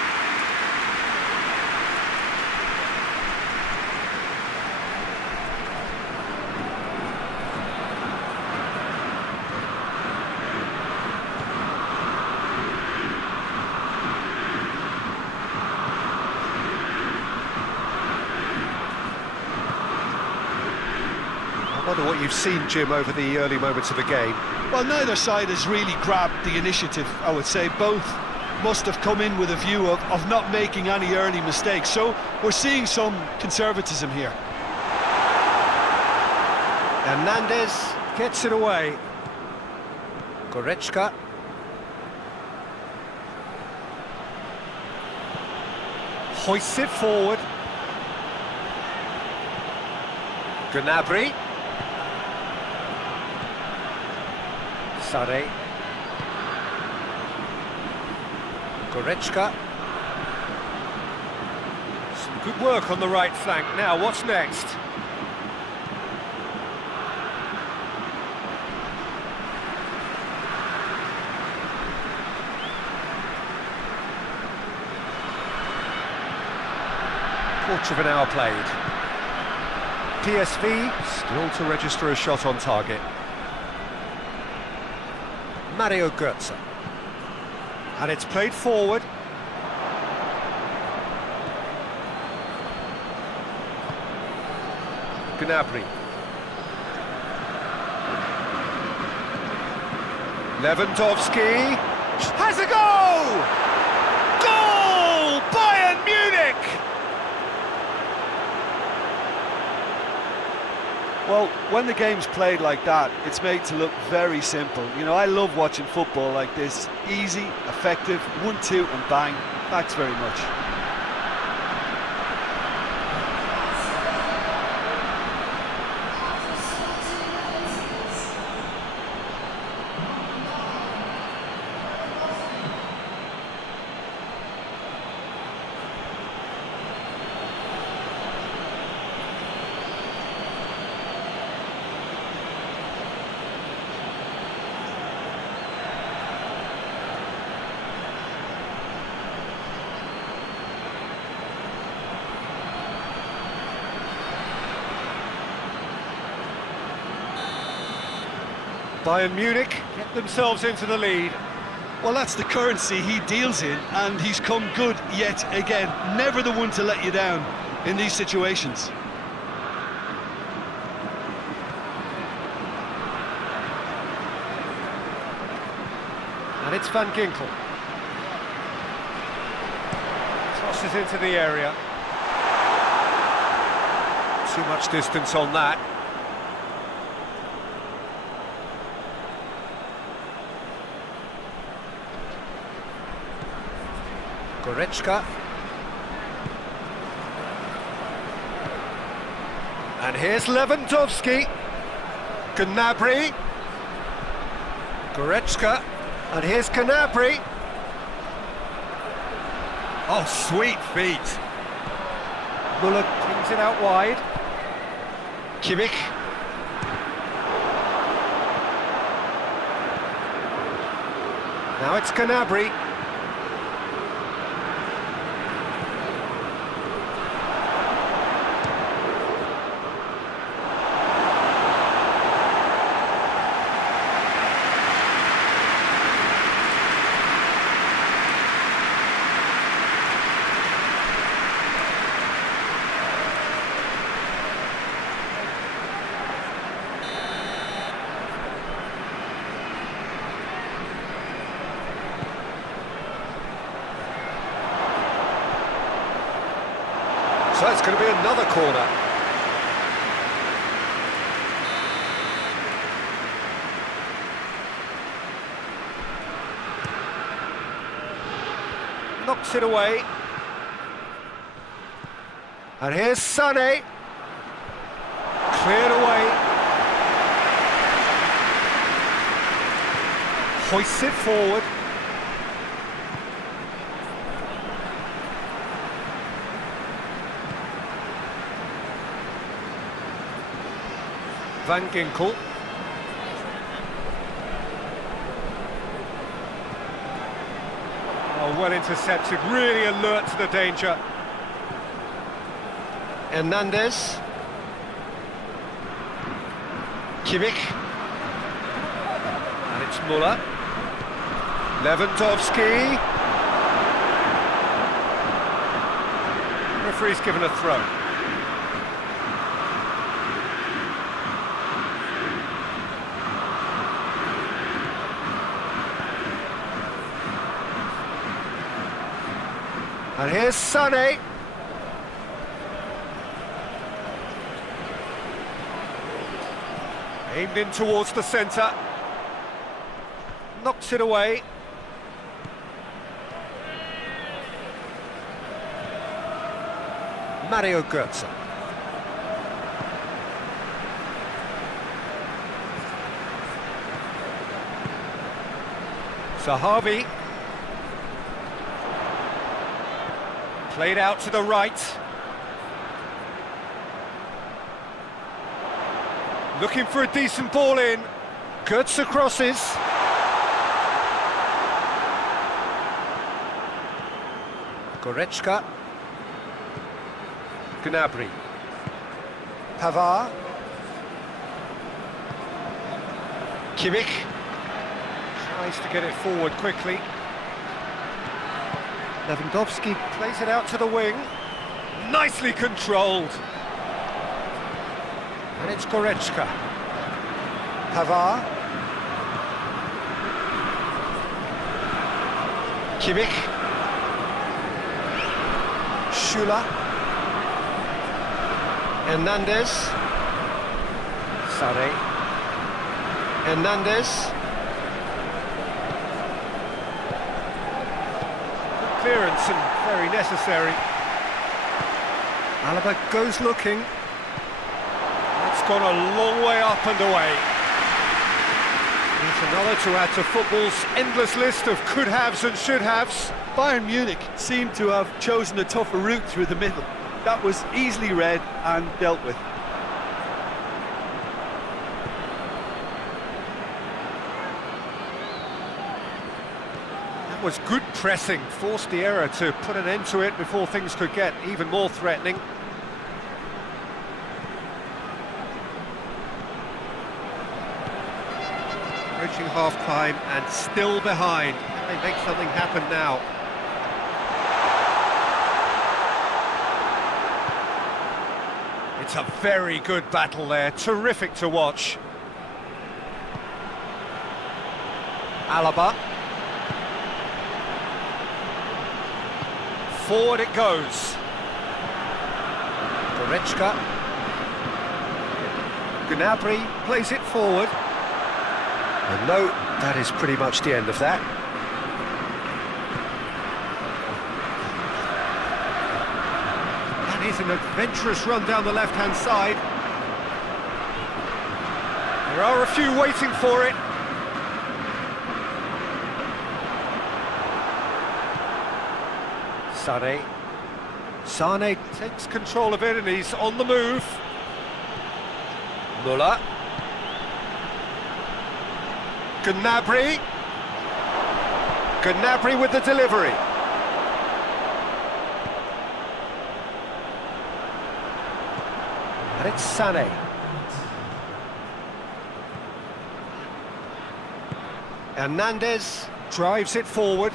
I wonder what you've seen, Jim, over the early moments of the game. Well, neither side has really grabbed the initiative, I would say. Both must have come in with a view of not making any early mistakes. So we're seeing some conservatism here. Hernandez gets it away. Goretzka. Hoists it forward. Gnabry. Sare. Goretzka. Some good work on the right flank. Now, what's next? Quarter of an hour played. PSV still to register a shot on target. Mario Götze. And it's played forward. Gnabry. Lewandowski has a goal! Goal! Bayern Munich! Well, when the game's played like that, it's made to look very simple. You know, I love watching football like this. Easy, effective, 1-2 and bang. Thanks very much. Bayern Munich get themselves into the lead. Well, that's the currency he deals in, and he's come good yet again. Never the one to let you down in these situations. And it's Van Ginkel. Tosses into the area. Too much distance on that. Goretzka. And here's Lewandowski. Gnabry. Goretzka. And here's Gnabry. Oh, sweet feet. Muller brings it out wide. Kimmich. Now it's Gnabry. So it's going to be another corner. Knocks it away. And here's Sané. Cleared away. Hoists it forward. Van Ginkel. Oh, well intercepted, really alert to the danger. Hernandez. Kimmich. And it's Muller. Lewandowski. Referee's given a throw. And here's Sané. Aimed in towards the centre. Knocks it away. Mario Götze. Zahavi. Played out to the right. Looking for a decent ball in. Götze crosses. Goretzka. Gnabry. Pavard. Kimmich. Tries to get it forward quickly. Lewandowski plays it out to the wing. Nicely controlled. And it's Goretzka. Pavard. Kimmich. Schüller. Hernandez. Sarri. Hernandez. Good clearance and very necessary. Alaba goes looking. It's gone a long way up and away. It's another to add to football's endless list of could-haves and should-haves. Bayern Munich seemed to have chosen a tougher route through the middle. That was easily read and dealt with. That was good pressing, forced the error to put an end to it before things could get even more threatening. Approaching half-time and still behind. Can they make something happen now? It's a very good battle there, terrific to watch. Alaba. Forward it goes. Goretzka. Gnabry plays it forward. And no, that is pretty much the end of that. That is an adventurous run down the left-hand side. There are a few waiting for it. Sane takes control of it and he's on the move. Müller. Gnabry. Gnabry with the delivery. And it's Sané. Hernandez drives it forward.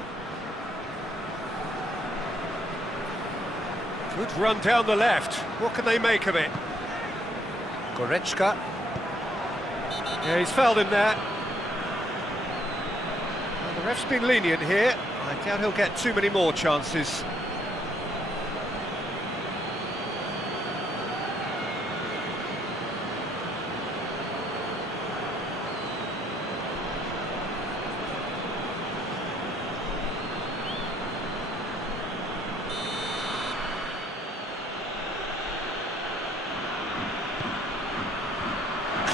Good run down the left. What can they make of it? Goretzka. Yeah, he's fouled him there. Well, the ref's been lenient here. I doubt he'll get too many more chances.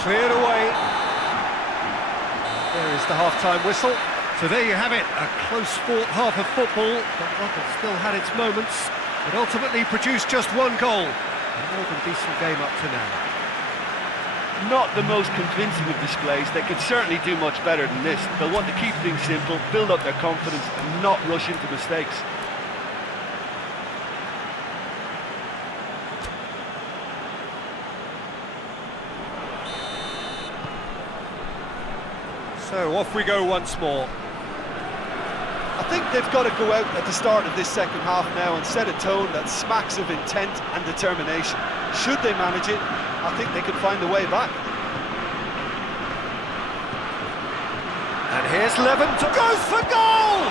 Cleared away. There is the half-time whistle. So there you have it, a close-fought half of football, but one that still had its moments. It ultimately produced just one goal. A more than decent game up to now. Not the most convincing of displays. They could certainly do much better than this. They'll want to keep things simple, build up their confidence and not rush into mistakes. So off we go once more. I think they've got to go out at the start of this second half now and set a tone that smacks of intent and determination. Should they manage it, I think they could find a way back. And here's Lewandowski, goes for goal!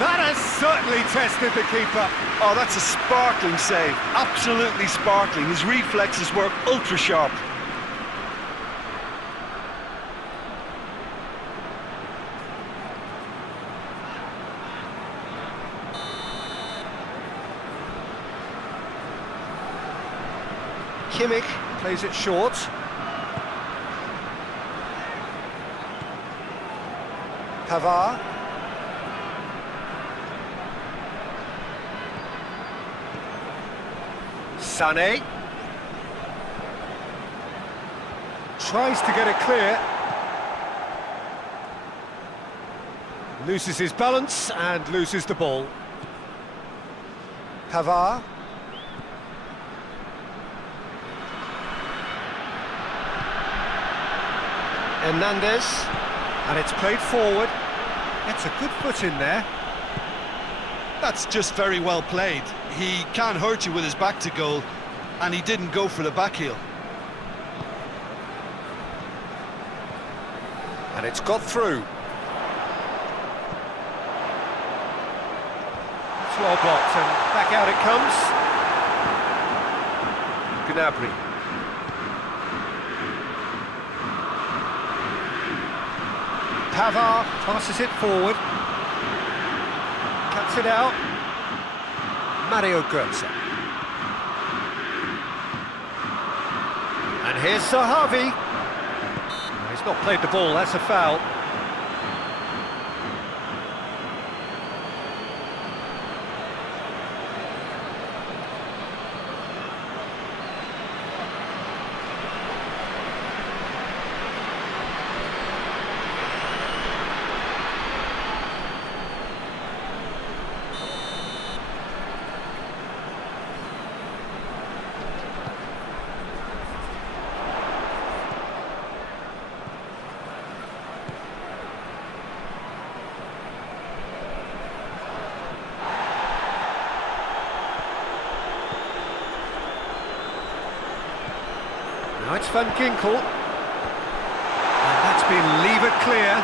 That has certainly tested the keeper. Oh, that's a sparkling save, absolutely sparkling. His reflexes work ultra sharp. Kimmich plays it short. Pavard. Sané. Tries to get it clear. Loses his balance and loses the ball. Pavard. Hernandez, and it's played forward. It's a good foot in there. That's just very well played. He can't hurt you with his back to goal, and he didn't go for the back heel. And it's got through. It's well blocked, and back out it comes. Gnabry. Pavard passes it forward. Cuts it out. Mario Götze. And here's Zahavi. He's not played the ball, that's a foul. Now it's Van Ginkel. And that's been levered clear.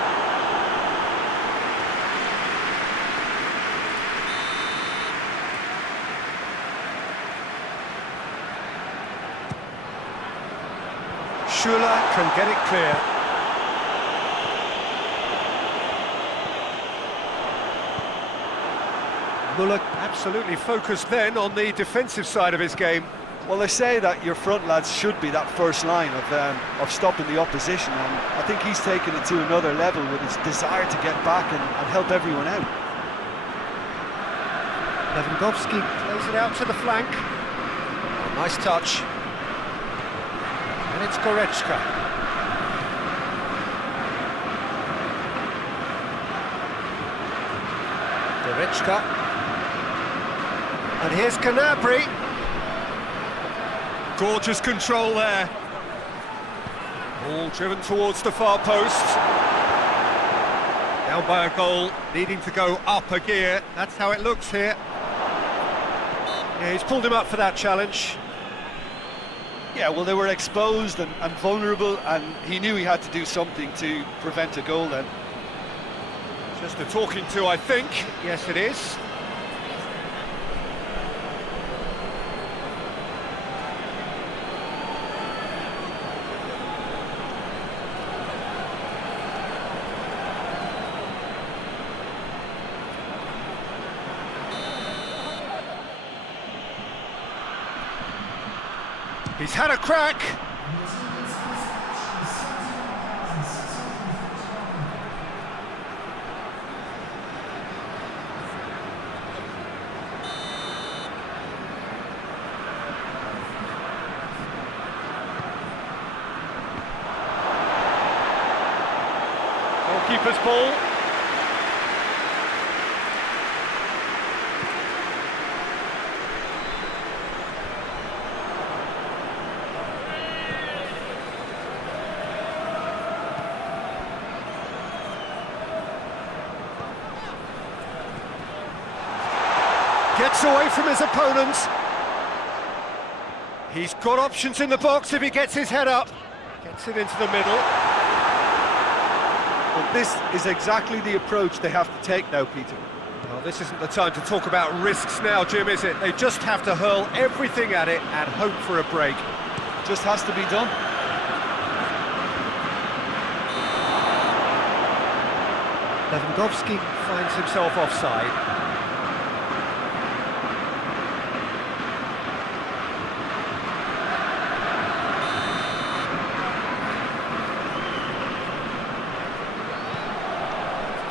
Schuller can get it clear. Muller absolutely focused then on the defensive side of his game. Well, they say that your front lads should be that first line of stopping the opposition, and I think he's taken it to another level with his desire to get back and help everyone out. Lewandowski plays it out to the flank. Nice touch. And it's Goretzka. Goretzka. And here's Gnabry. Gorgeous control there. Ball driven towards the far post. Down by a goal, needing to go up a gear. That's how it looks here. Yeah, he's pulled him up for that challenge. Yeah, well, they were exposed and vulnerable, and he knew he had to do something to prevent a goal then. Just a talking to, I think. Yes, it is. He's had a crack. Goalkeeper's ball. Gets away from his opponent. He's got options in the box if he gets his head up. Gets it into the middle. Well, this is exactly the approach they have to take now, Peter. Well, this isn't the time to talk about risks now, Jim, is it? They just have to hurl everything at it and hope for a break. Just has to be done. Lewandowski finds himself offside.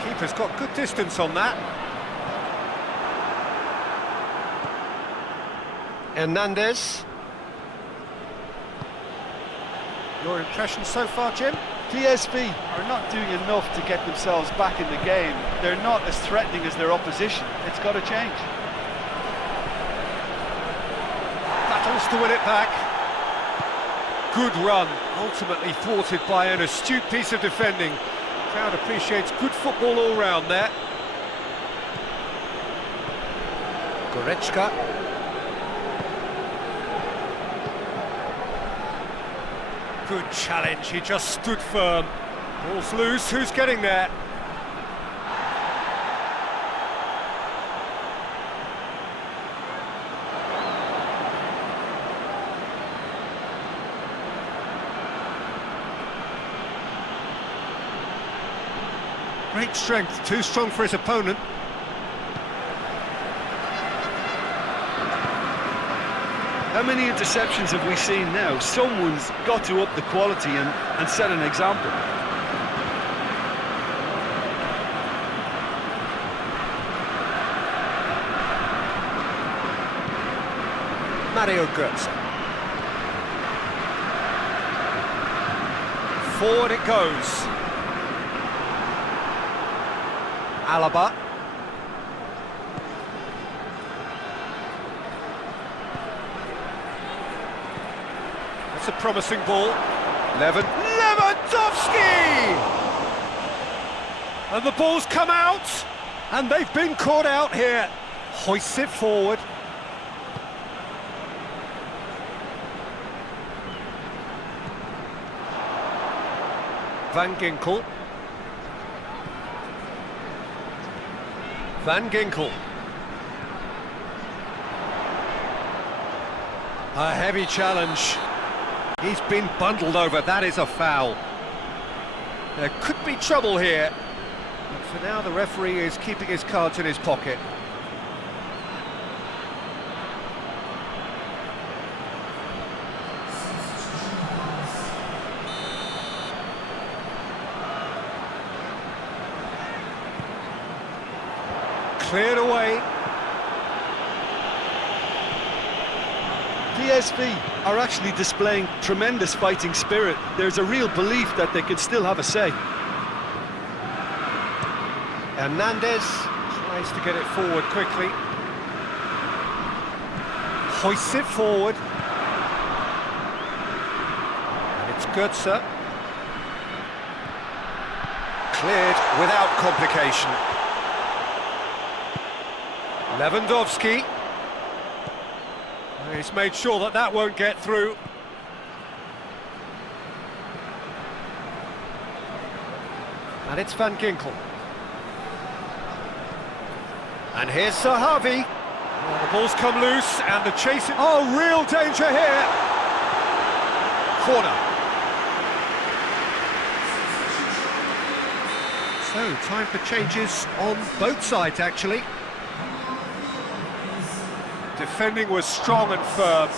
Keeper's got good distance on that. Hernandez. Your impression so far, Jim? PSV are not doing enough to get themselves back in the game. They're not as threatening as their opposition. It's got to change. Battles to win it back. good run, ultimately thwarted by an astute piece of defending. The crowd appreciates good football all round there. Goretzka. Good challenge, he just stood firm. Ball's loose, who's getting there? Great strength, too strong for his opponent. How many interceptions have we seen now? Someone's got to up the quality and set an example. Mario Götze. Forward it goes. Alaba. That's a promising ball. Lewandowski! And the ball's come out, and they've been caught out here. Hoists it forward. Van Ginkel. Van Ginkel. A heavy challenge. He's been bundled over, that is a foul. There could be trouble here. But for now, the referee is keeping his cards in his pocket. Cleared away. PSV are actually displaying tremendous fighting spirit. There's a real belief that they can still have a say. Hernandez tries to get it forward quickly. Hoists it forward. And it's Götze. Cleared without complication. Lewandowski. He's made sure that that won't get through. And it's Van Ginkel. And here's Sahavi. Oh, the ball's come loose and the chase... Oh, real danger here. Corner. So, time for changes on both sides, actually. Defending was strong and firm.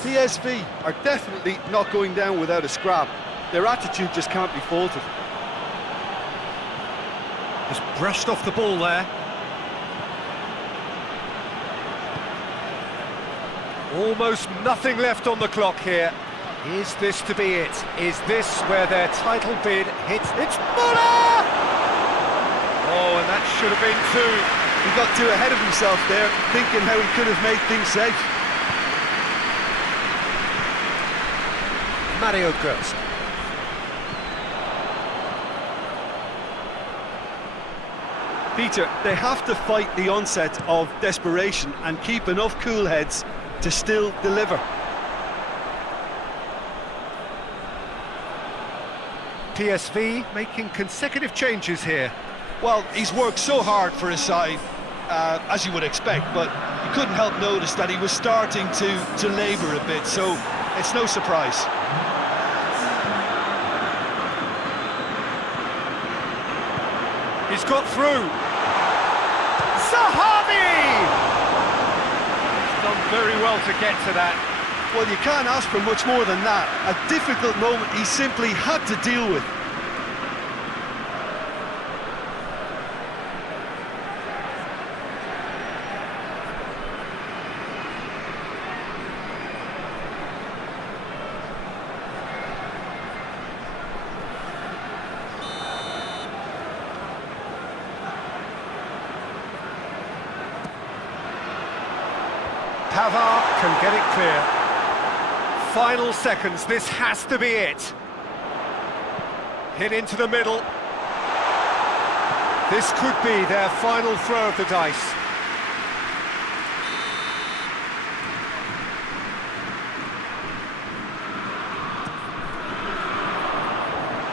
PSV are definitely not going down without a scrap. Their attitude just can't be faulted. Just brushed off the ball there. Almost nothing left on the clock here. Is this to be it? Is this where their title bid hits? It's Muller! Oh, and that should have been two. He got too ahead of himself there, thinking how he could have made things safe. Mario Götze. Peter, they have to fight the onset of desperation and keep enough cool heads to still deliver. PSV making consecutive changes here. Well, he's worked so hard for his side, as you would expect, but you couldn't help notice that he was starting to labour a bit, so it's no surprise. He's got through. Sahavi! He's done very well to get to that. Well, you can't ask for much more than that. A difficult moment he simply had to deal with. Pavard can get it clear. final seconds, this has to be it. Hit into the middle. This could be their final throw of the dice.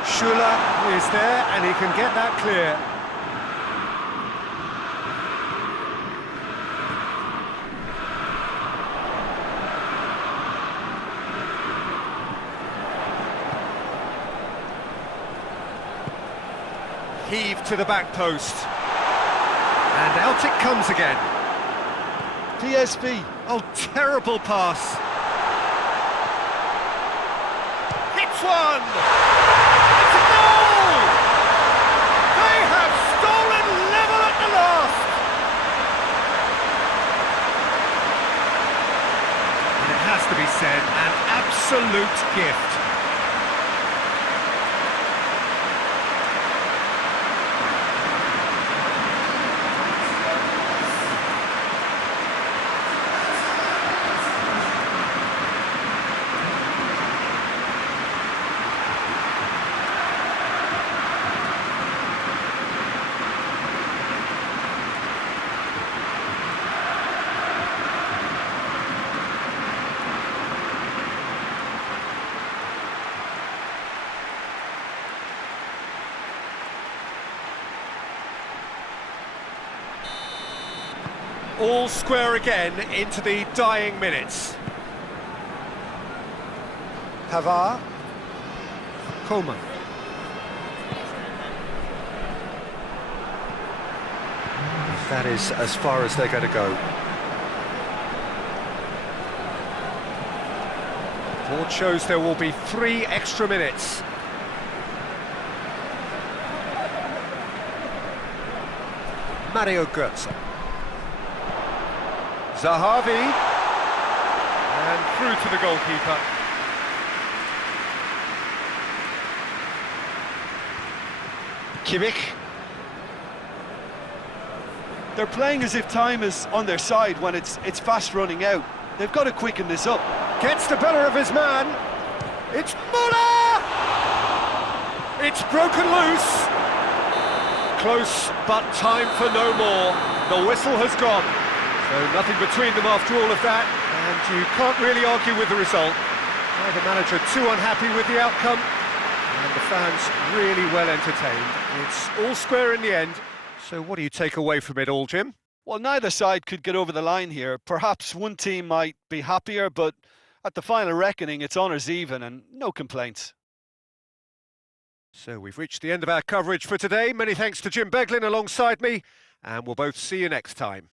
Schuller is there and he can get that clear. Heave to the back post. And out it comes again. PSV. Oh, terrible pass. Hits one! It's a goal! They have stolen level at the last! And it has to be said, an absolute gift. All square again into the dying minutes. Pavard. Coleman. That is as far as they're going to go. Board shows there will be 3 extra minutes. Mario Götze. Zahavi, and through to the goalkeeper. Kimmich. They're playing as if time is on their side when it's fast running out. They've got to quicken this up. Gets the better of his man. It's Müller! It's broken loose. Close, but time for no more. The whistle has gone. So nothing between them after all of that, and you can't really argue with the result. Neither manager too unhappy with the outcome, and the fans really well entertained. It's all square in the end, so what do you take away from it all, Jim? Well, neither side could get over the line here. Perhaps one team might be happier, but at the final reckoning, it's honours even and no complaints. So we've reached the end of our coverage for today. Many thanks to Jim Beglin alongside me, and we'll both see you next time.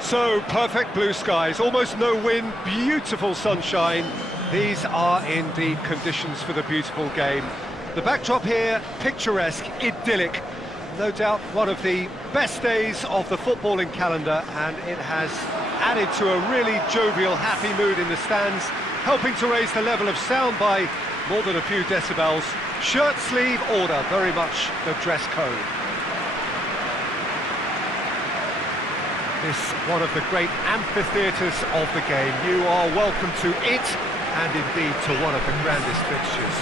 So, perfect blue skies, almost no wind, beautiful sunshine. These are indeed conditions for the beautiful game. The backdrop here, picturesque, idyllic. No doubt one of the best days of the footballing calendar, and it has added to a really jovial, happy mood in the stands, helping to raise the level of sound by more than a few decibels. Shirt sleeve order, very much the dress code. This one of the great amphitheatres of the game. You are welcome to it, and indeed to one of the grandest fixtures.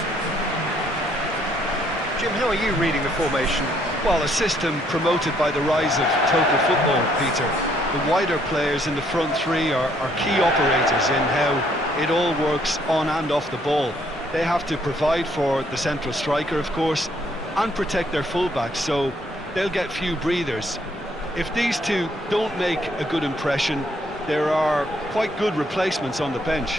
Jim, how are you reading the formation? Well, a system promoted by the rise of total football, Peter. The wider players in the front three are key operators in how it all works on and off the ball. They have to provide for the central striker, of course, and protect their fullbacks, so they'll get few breathers. If these two don't make a good impression, there are quite good replacements on the bench.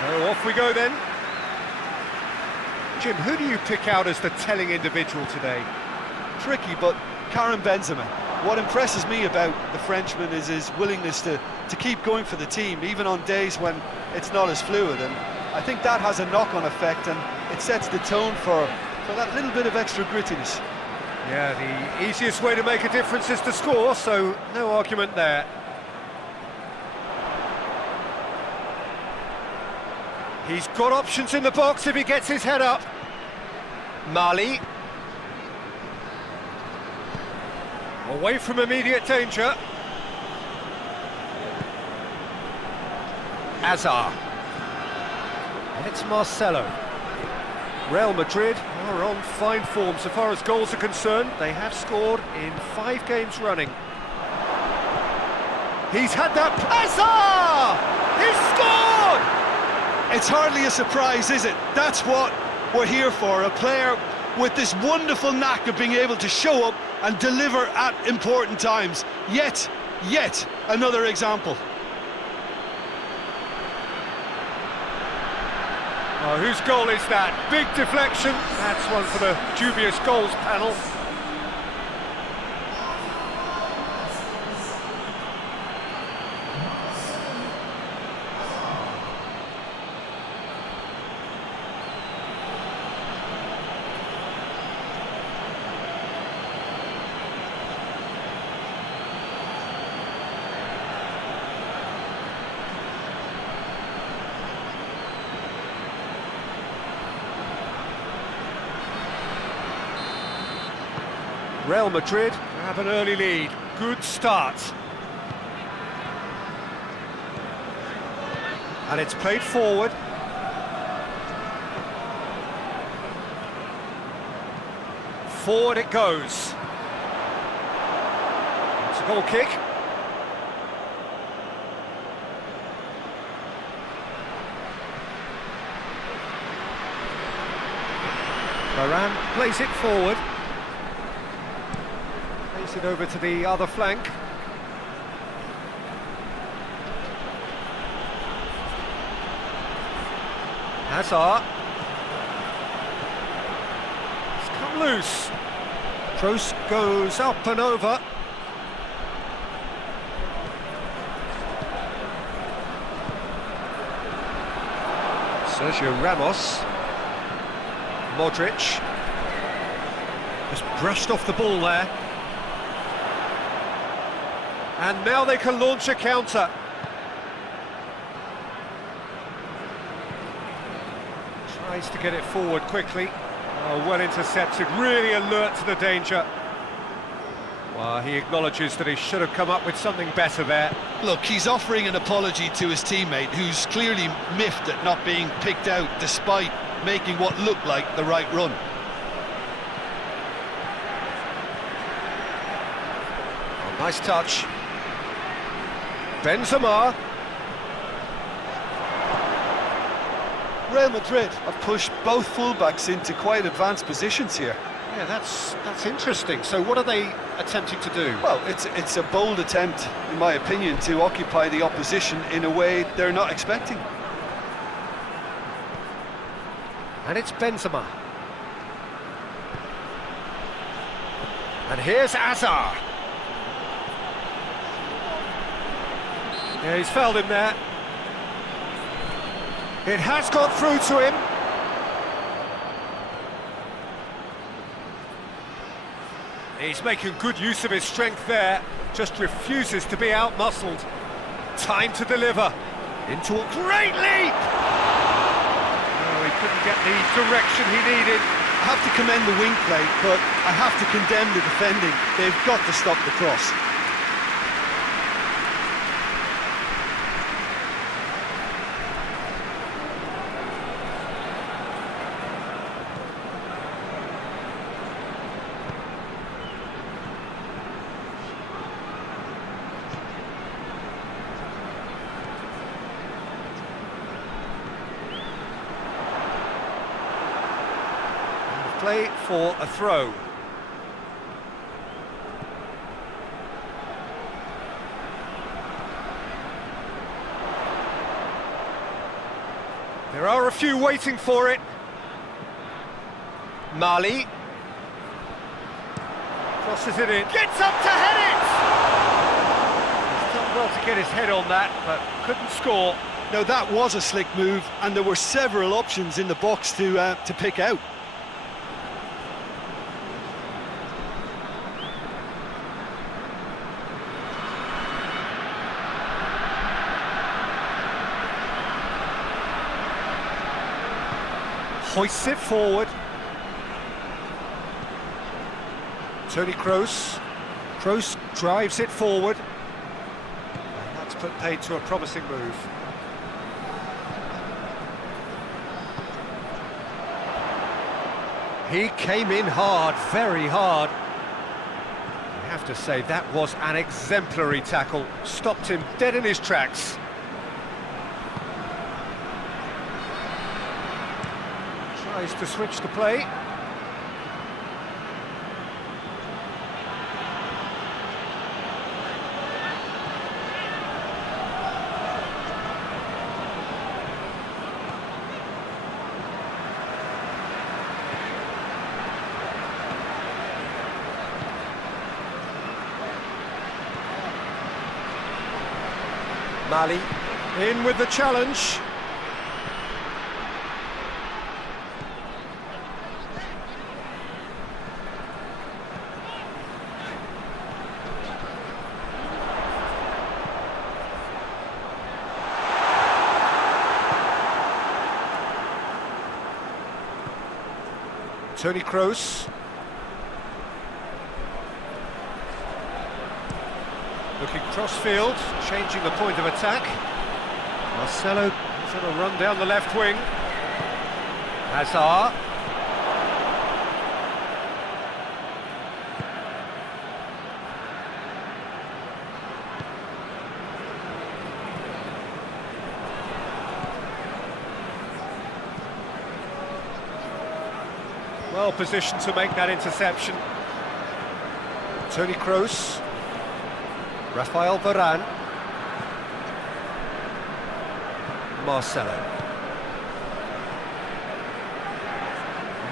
So off we go then. Jim, who do you pick out as the telling individual today? Tricky, but Karim Benzema. What impresses me about the Frenchman is his willingness to keep going for the team, even on days when it's not as fluid, and I think that has a knock-on effect, and it sets the tone for that little bit of extra grittiness. Yeah, the easiest way to make a difference is to score, so no argument there. He's got options in the box if he gets his head up. Mali. Away from immediate danger. Azar. And it's Marcelo. Real Madrid are on fine form so far as goals are concerned. They have scored in 5 games running. He's had that... Azar! He's scored! It's hardly a surprise, is it? That's what we're here for, a player with this wonderful knack of being able to show up and deliver at important times. Yet another example. Oh, whose goal is that? Big deflection. That's one for the dubious goals panel. Real Madrid have an early lead. Good start. And it's played forward. Forward it goes. It's a goal kick. Varane plays it forward. It over to the other flank. Hazard. It's come loose. Kroos goes up and over. Sergio Ramos. Modric. Just brushed off the ball there. And now they can launch a counter. Tries to get it forward quickly. Oh, well intercepted, really alert to the danger. Well, he acknowledges that he should have come up with something better there. Look, he's offering an apology to his teammate, who's clearly miffed at not being picked out despite making what looked like the right run. Oh, nice touch. Benzema. Real Madrid have pushed both fullbacks into quite advanced positions here. Yeah, that's interesting. So what are they attempting to do? Well, it's a bold attempt, in my opinion, to occupy the opposition in a way they're not expecting. And it's Benzema. And here's Hazard. Yeah, he's fouled him there. It has got through to him. He's making good use of his strength there. Just refuses to be out-muscled. Time to deliver. Into a great leap! Oh, he couldn't get the direction he needed. I have to commend the wing play, but I have to condemn the defending. They've got to stop the cross. Play for a throw. There are a few waiting for it. Mali. Crosses it in. Gets up to head it! He's done well to get his head on that, but couldn't score. Now that was a slick move, and there were several options in the box to pick out. Hoists it forward. Toni Kroos. Kroos drives it forward. And that's put paid to a promising move. He came in hard, very hard. I have to say, that was an exemplary tackle. Stopped him dead in his tracks. Tries to switch the play. Mali in with the challenge. Toni Kroos. Looking cross-field, changing the point of attack. Marcelo is on a run down the left wing. Hazard. Well positioned to make that interception. Toni Kroos. Rafael Varane. Marcelo.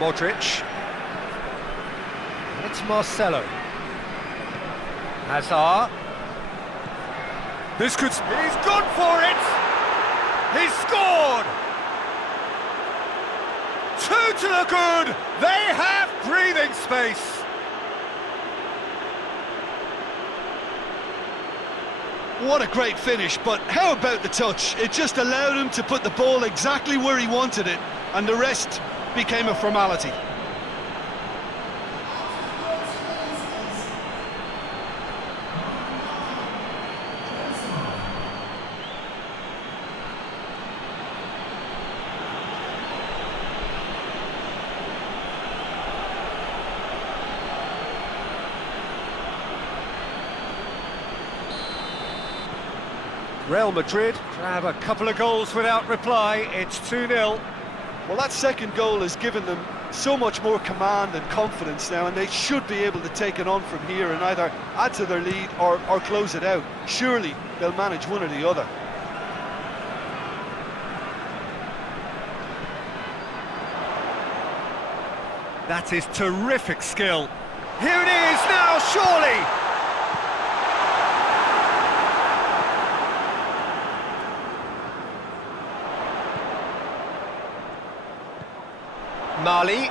Modric. It's Marcelo. Hazard. This could... He's gone for it! He's scored! 2 to the good! They have breathing space! What a great finish, but how about the touch? It just allowed him to put the ball exactly where he wanted it, and the rest became a formality. Real Madrid grab a couple of goals without reply. It's 2-0. Well, that second goal has given them so much more command and confidence now, and they should be able to take it on from here and either add to their lead or close it out. Surely they'll manage one or the other. That is terrific skill. Here it is now, surely! Mali.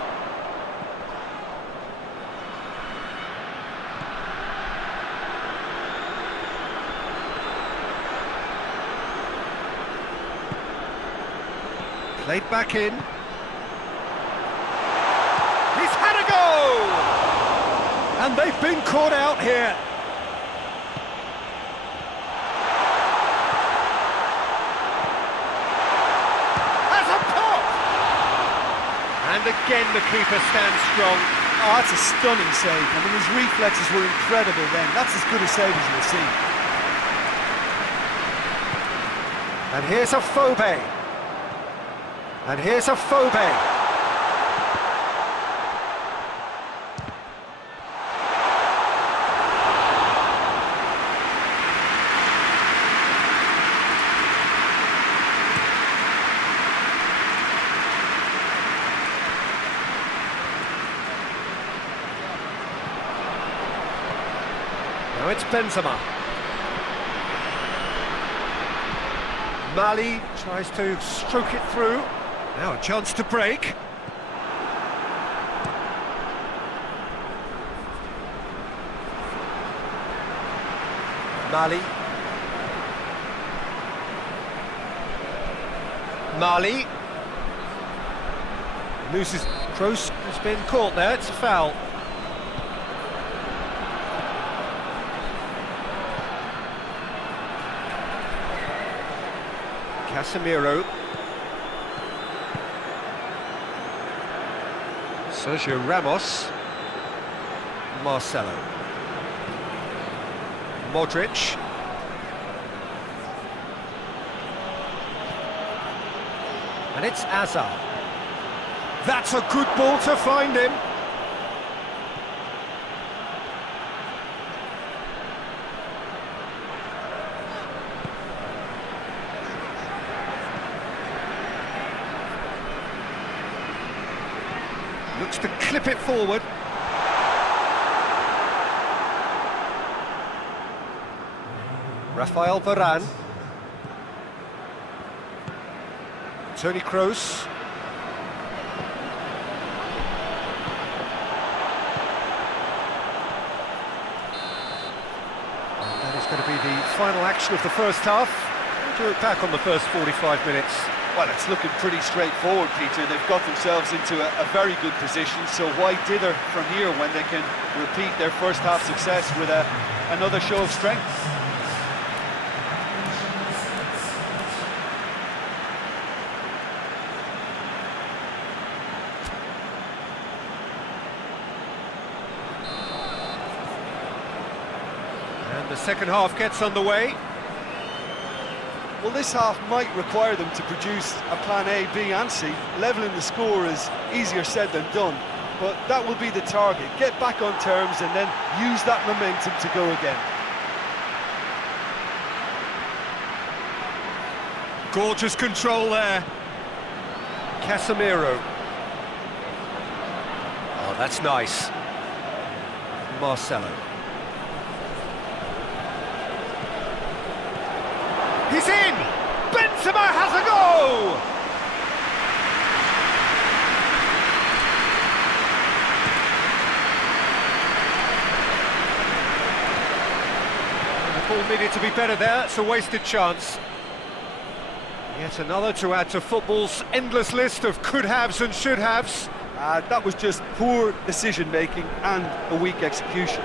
Played back in. He's had a go! And they've been caught out here. And again the keeper stands strong. Oh, that's a stunning save. I mean, his reflexes were incredible then. That's as good a save as you'll see. And here's a Phobe. And here's a Phobe. Now it's Benzema. Mali tries to stroke it through. Now a chance to break. Mali. Mali. Loses. Kroos has been caught there. It's a foul. Casemiro. Sergio Ramos. Marcelo. Modric. And it's Hazard. That's a good ball to find him. Looks to clip it forward. Rafael Varane. Toni Kroos. And that is going to be the final action of the first half. What do you look back on the first 45 minutes? Well, it's looking pretty straightforward, Peter. They've got themselves into a very good position, so why dither from here when they can repeat their first half success with another show of strength? And the second half gets underway. Well, this half might require them to produce a plan A, B and C. Levelling the score is easier said than done, but that will be the target. Get back on terms and then use that momentum to go again. Gorgeous control there. Casemiro. Oh, that's nice. Marcelo. He's in! Benzema has a go! The ball needed to be better there, it's a wasted chance. Yet another to add to football's endless list of could-haves and should-haves. That was just poor decision-making and a weak execution.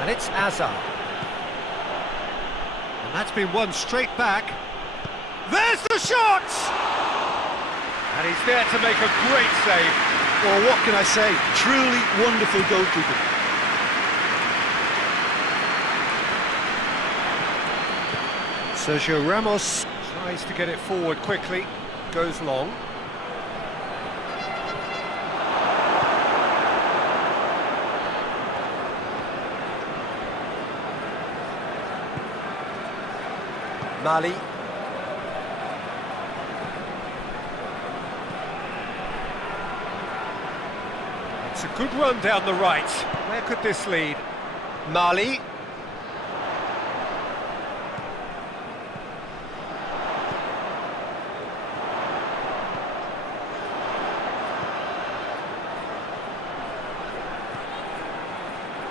And it's Azar. And that's been won straight back. There's the shot! And he's there to make a great save. Well, what can I say? Truly wonderful goalkeeping. Sergio Ramos tries to get it forward quickly, goes long. Mali. It's a good run down the right. Where could this lead? Mali.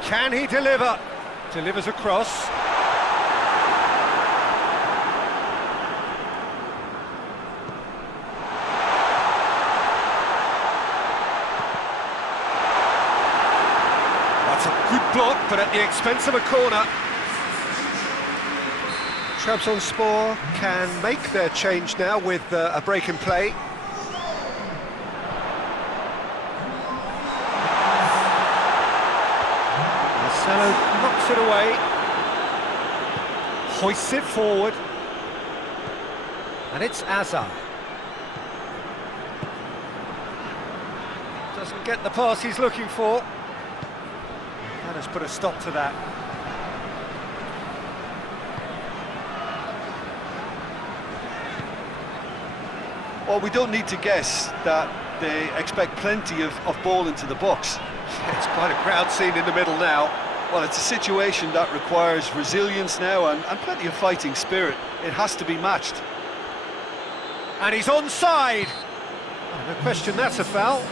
Can he deliver? Delivers across. That's a good block, but at the expense of a corner. Trabzonspor can make their change now with a break in play. Knocks it away, hoists it forward, and it's Azar. Doesn't get the pass he's looking for. That has put a stop to that. Well, we don't need to guess that they expect plenty of ball into the box. It's quite a crowd scene in the middle now. Well, it's a situation that requires resilience now and plenty of fighting spirit. It has to be matched. And he's onside. No question, that's a foul.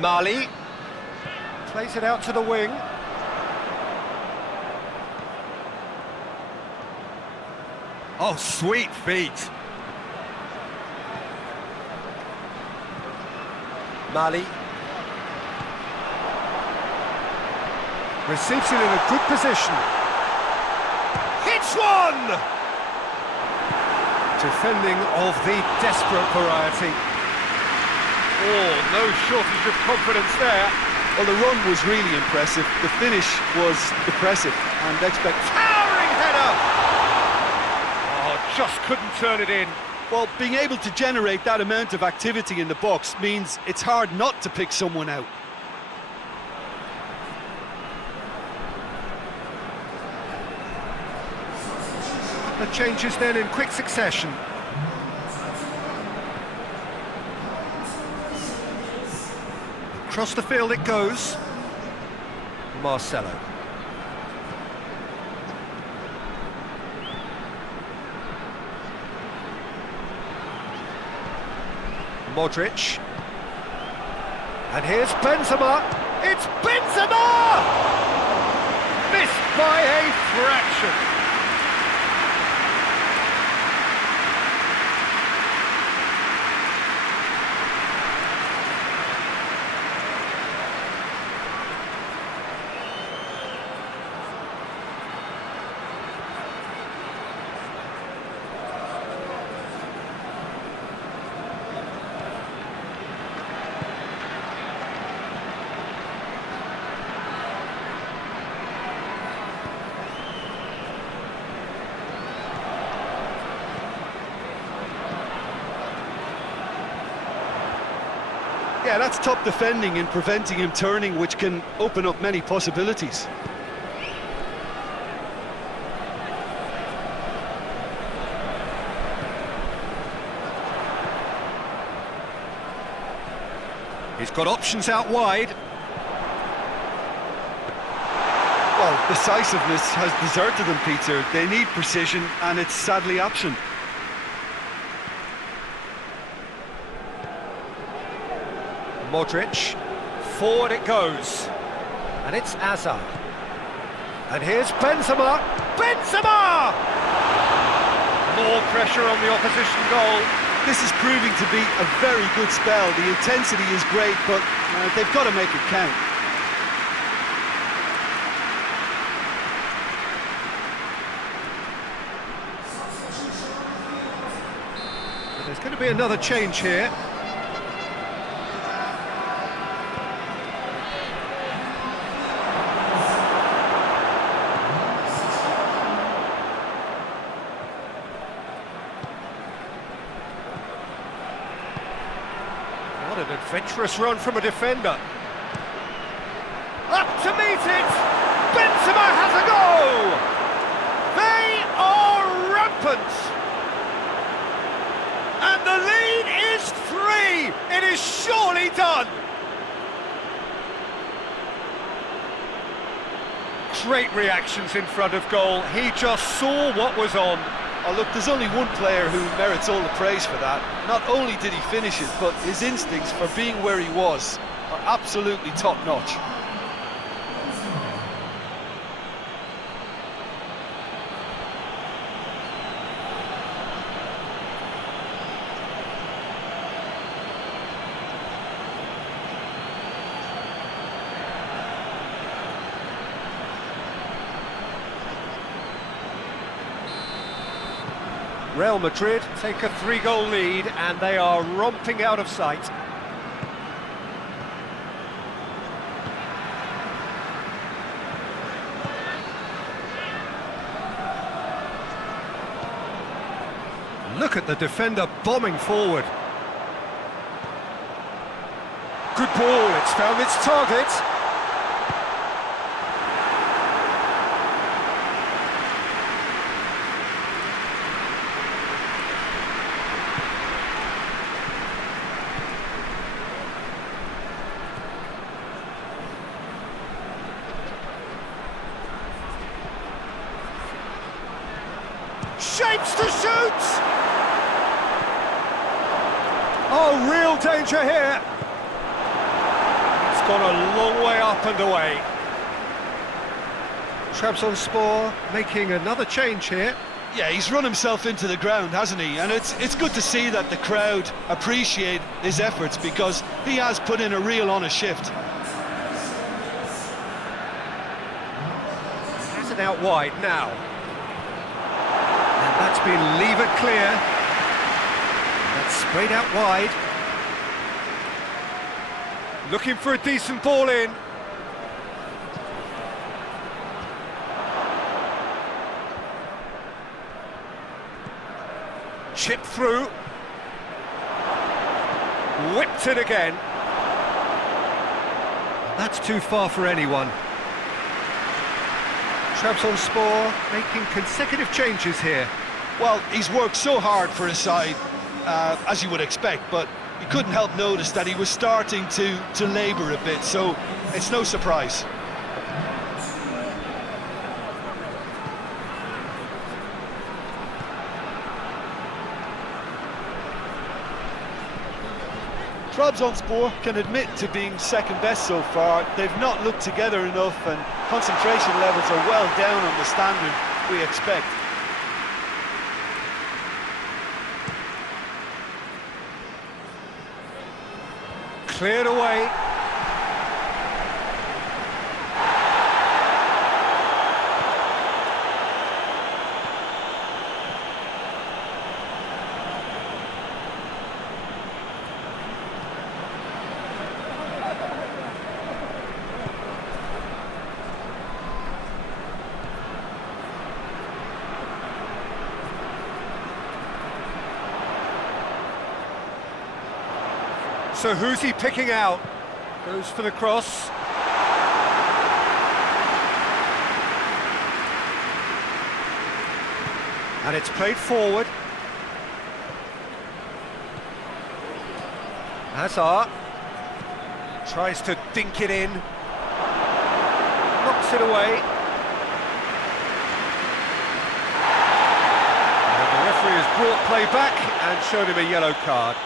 Mali plays it out to the wing. Oh, sweet feet. Mali receives it in a good position. Hits one! Defending of the desperate variety. Oh, no shortage of confidence there. Well, the run was really impressive. The finish was impressive and towering header! Oh, just couldn't turn it in. Well, being able to generate that amount of activity in the box means it's hard not to pick someone out. The changes then in quick succession. Across the field it goes. Marcelo. Modric. And here's Benzema. It's Benzema! Missed by a fraction. Yeah, that's top defending and preventing him turning, which can open up many possibilities. He's got options out wide. Well, decisiveness has deserted them, Peter. They need precision, and it's sadly absent. Modric, forward it goes, and it's Hazard. And here's Benzema. Benzema! More pressure on the opposition goal. This is proving to be a very good spell. The intensity is great, but they've got to make it count. There's going to be another change here. What an adventurous run from a defender. Up to meet it! Benzema has a go! They are rampant! And the lead is 3! It is surely done! Great reactions in front of goal. He just saw what was on. Oh, look, there's only one player who merits all the praise for that. Not only did he finish it, but his instincts for being where he was are absolutely top-notch. Real Madrid take a 3-goal lead and they are romping out of sight. Look at the defender bombing forward. Good ball, it's found its target. Shapes to shoot! Oh, real danger here! It's gone a long way up and away. TRABZONSPOR making another change here. Yeah, he's run himself into the ground, hasn't he? And it's good to see that the crowd appreciate his efforts, because he has put in a real honest shift. Has it out wide now. That's been levered clear. That's sprayed out wide. Looking for a decent ball in. Chip through. Whipped it again. That's too far for anyone. TRABZONSPOR making consecutive changes here. Well, he's worked so hard for his side, as you would expect, but you couldn't help notice that he was starting to labour a bit, so it's no surprise. TRABZONSPOR can admit to being second best so far. They've not looked together enough, and concentration levels are well down on the standard we expect. Cleared away. So who's he picking out? Goes for the cross. And it's played forward. Hazard tries to dink it in. Knocks it away. And the referee has brought play back and shown him a yellow card.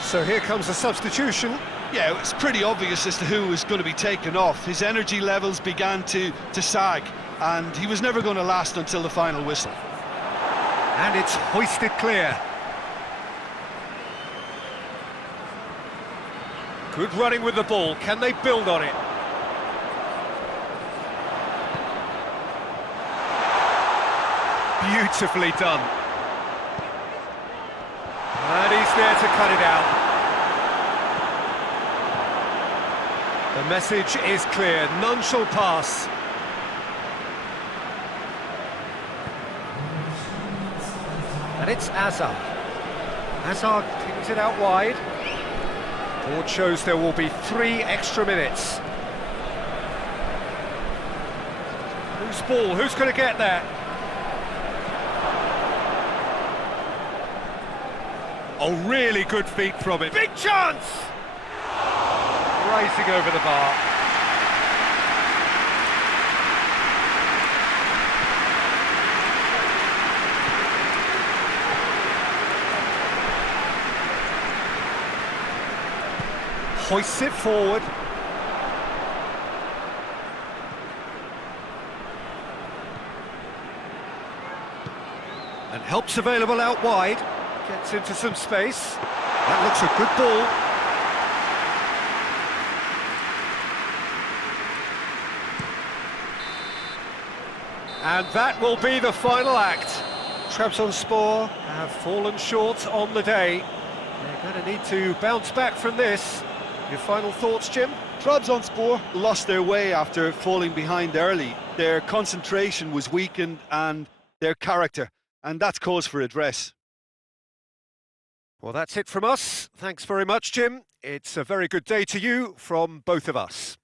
So here comes a substitution. Yeah, it's pretty obvious as to who was going to be taken off. His energy levels began to sag, and he was never going to last until the final whistle. And it's hoisted clear. Good running with the ball. Can they build on it? Beautifully done. And he's there to cut it out. The message is clear, none shall pass. And it's Hazard. Hazard kicks it out wide. Board shows there will be 3 extra minutes. Whose ball? Who's going to get there? Oh, really good feet from him. Big chance! Racing over the bar. Hoists it forward. And help's available out wide. Gets into some space. That looks a good ball. And that will be the final act. Trabzonspor have fallen short on the day. They're going to need to bounce back from this. Your final thoughts, Jim? Trabzonspor lost their way after falling behind early. Their concentration was weakened and their character, and that's cause for address. Well, that's it from us. Thanks very much, Jim. It's a very good day to you from both of us.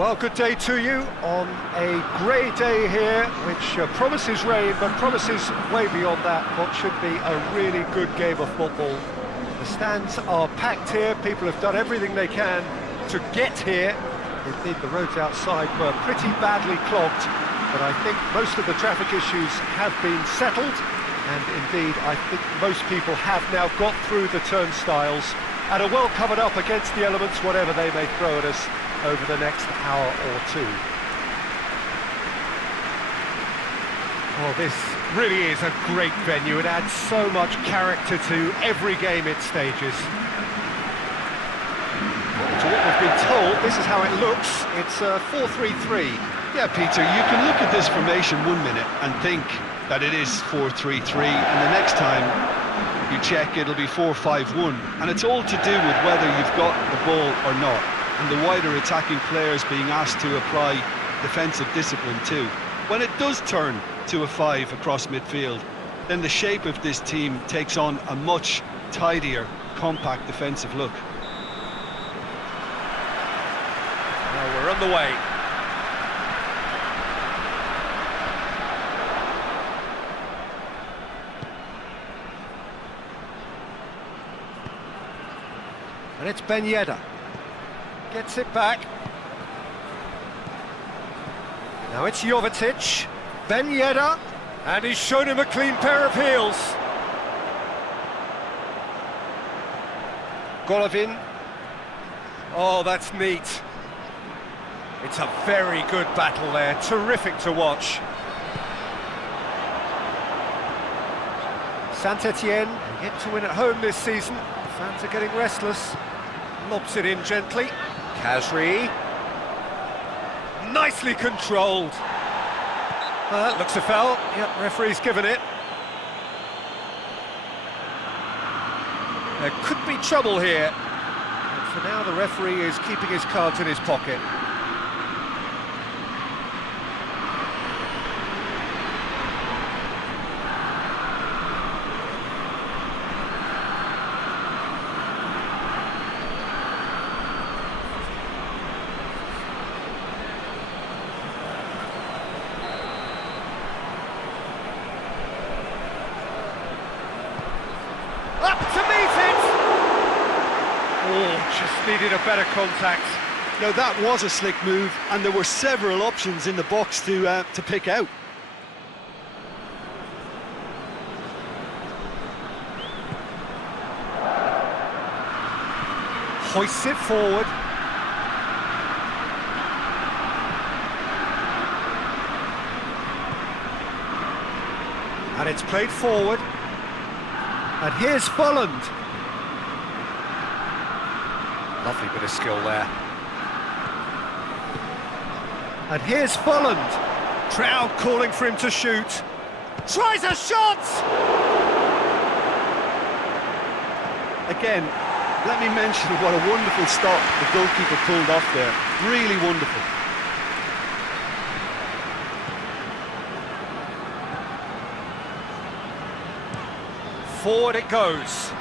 Well, good day to you on a grey day here, which promises rain, but promises way beyond that what should be a really good game of football. The stands are packed here, people have done everything they can to get here. Indeed, the roads outside were pretty badly clogged, but I think most of the traffic issues have been settled, and indeed, I think most people have now got through the turnstiles and are well covered up against the elements, whatever they may throw at us over the next hour or two. Well, this really is a great venue. It adds so much character to every game it stages. To what we've been told, this is how it looks. It's 4-3-3. Yeah, Peter, you can look at this formation 1 minute and think that it is 4-3-3, and the next time you check it'll be 4-5-1, and it's all to do with whether you've got the ball or not, and the wider attacking players being asked to apply defensive discipline too. When it does turn to a 5 across midfield, then the shape of this team takes on a much tidier, compact defensive look. Well, we're on the way. And it's Ben Yedder. Gets it back. Now it's Jovetic. Ben Yedder. And he's shown him a clean pair of heels. Golovin. Oh, that's neat. It's a very good battle there. Terrific to watch. Saint-Etienne yet to win at home this season. Fans are getting restless. Lobs it in gently. Kazri. Nicely controlled. That looks a foul. Yep, referee's given it. There could be trouble here. But for now, the referee is keeping his cards in his pocket. Just needed a better contact. Now that was a slick move, and there were several options in the box to pick out. Hoists it forward. And it's played forward. And here's Folland. Lovely bit of skill there. And here's Folland. Trout calling for him to shoot. Tries a shot! Again, let me mention what a wonderful stop the goalkeeper pulled off there. Really wonderful. Forward it goes.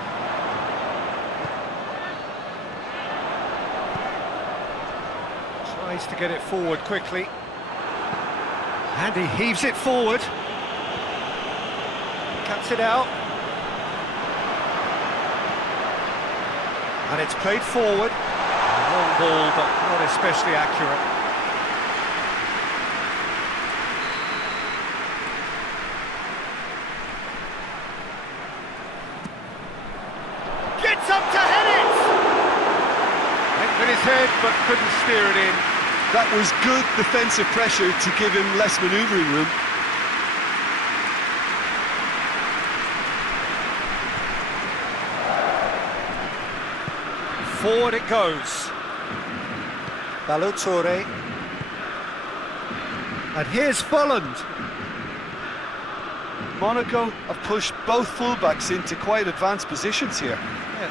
Tries to get it forward quickly. And he heaves it forward. Cuts it out. And it's played forward. A long ball, but not especially accurate. Gets up to head it! Went with his head, but couldn't steer it in. That was good defensive pressure to give him less manoeuvring room. Forward it goes. Balotore. And here's Folland. Monaco have pushed both fullbacks into quite advanced positions here. Yeah,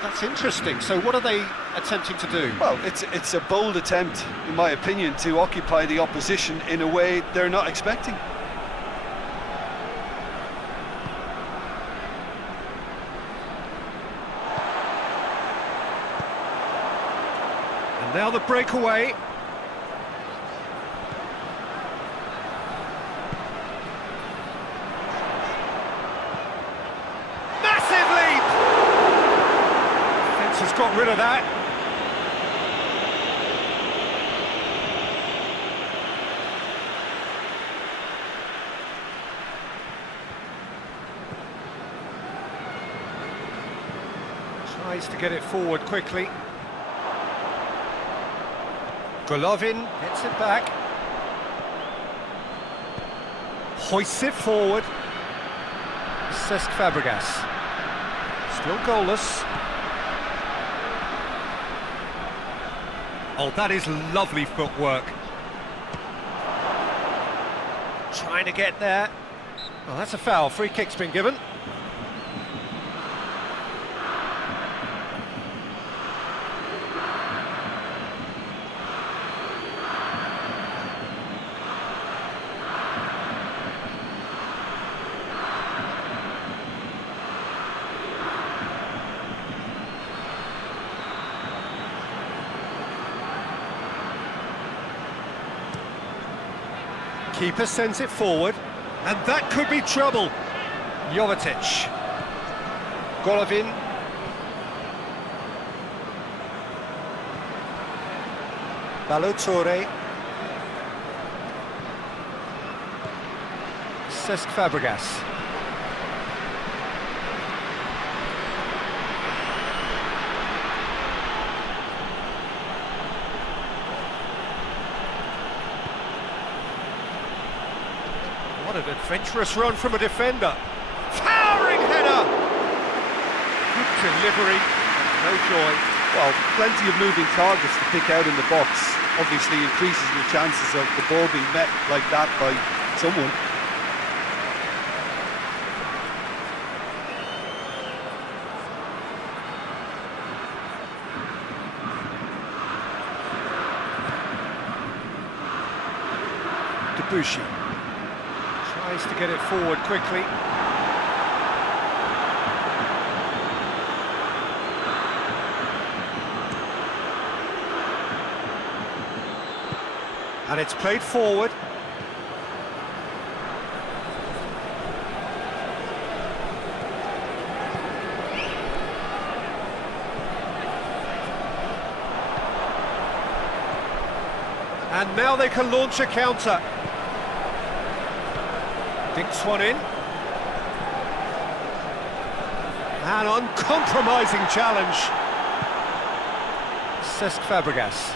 that's interesting. So what are they attempting to do? Well, it's a bold attempt, in my opinion, to occupy the opposition in a way they're not expecting. And now the breakaway. clearance has got rid of that. Tries to get it forward quickly. Golovin gets it back. Hoists it forward. Cesc Fabregas. Still goalless. Oh, that is lovely footwork. Trying to get there. Oh, that's a foul. Free kick's been given. Keeper sends it forward, and that could be trouble. Jovetic. Golovin. Ballo-Touré. Cesc Fabregas. What an adventurous run from a defender. Towering header! Good delivery, no joy. Well, plenty of moving targets to pick out in the box. Obviously increases your chances of the ball being met like that by someone. Debuchy tries to get it forward quickly. And it's played forward. And now they can launch a counter. Dinks one in. An uncompromising challenge. Cesc Fabregas.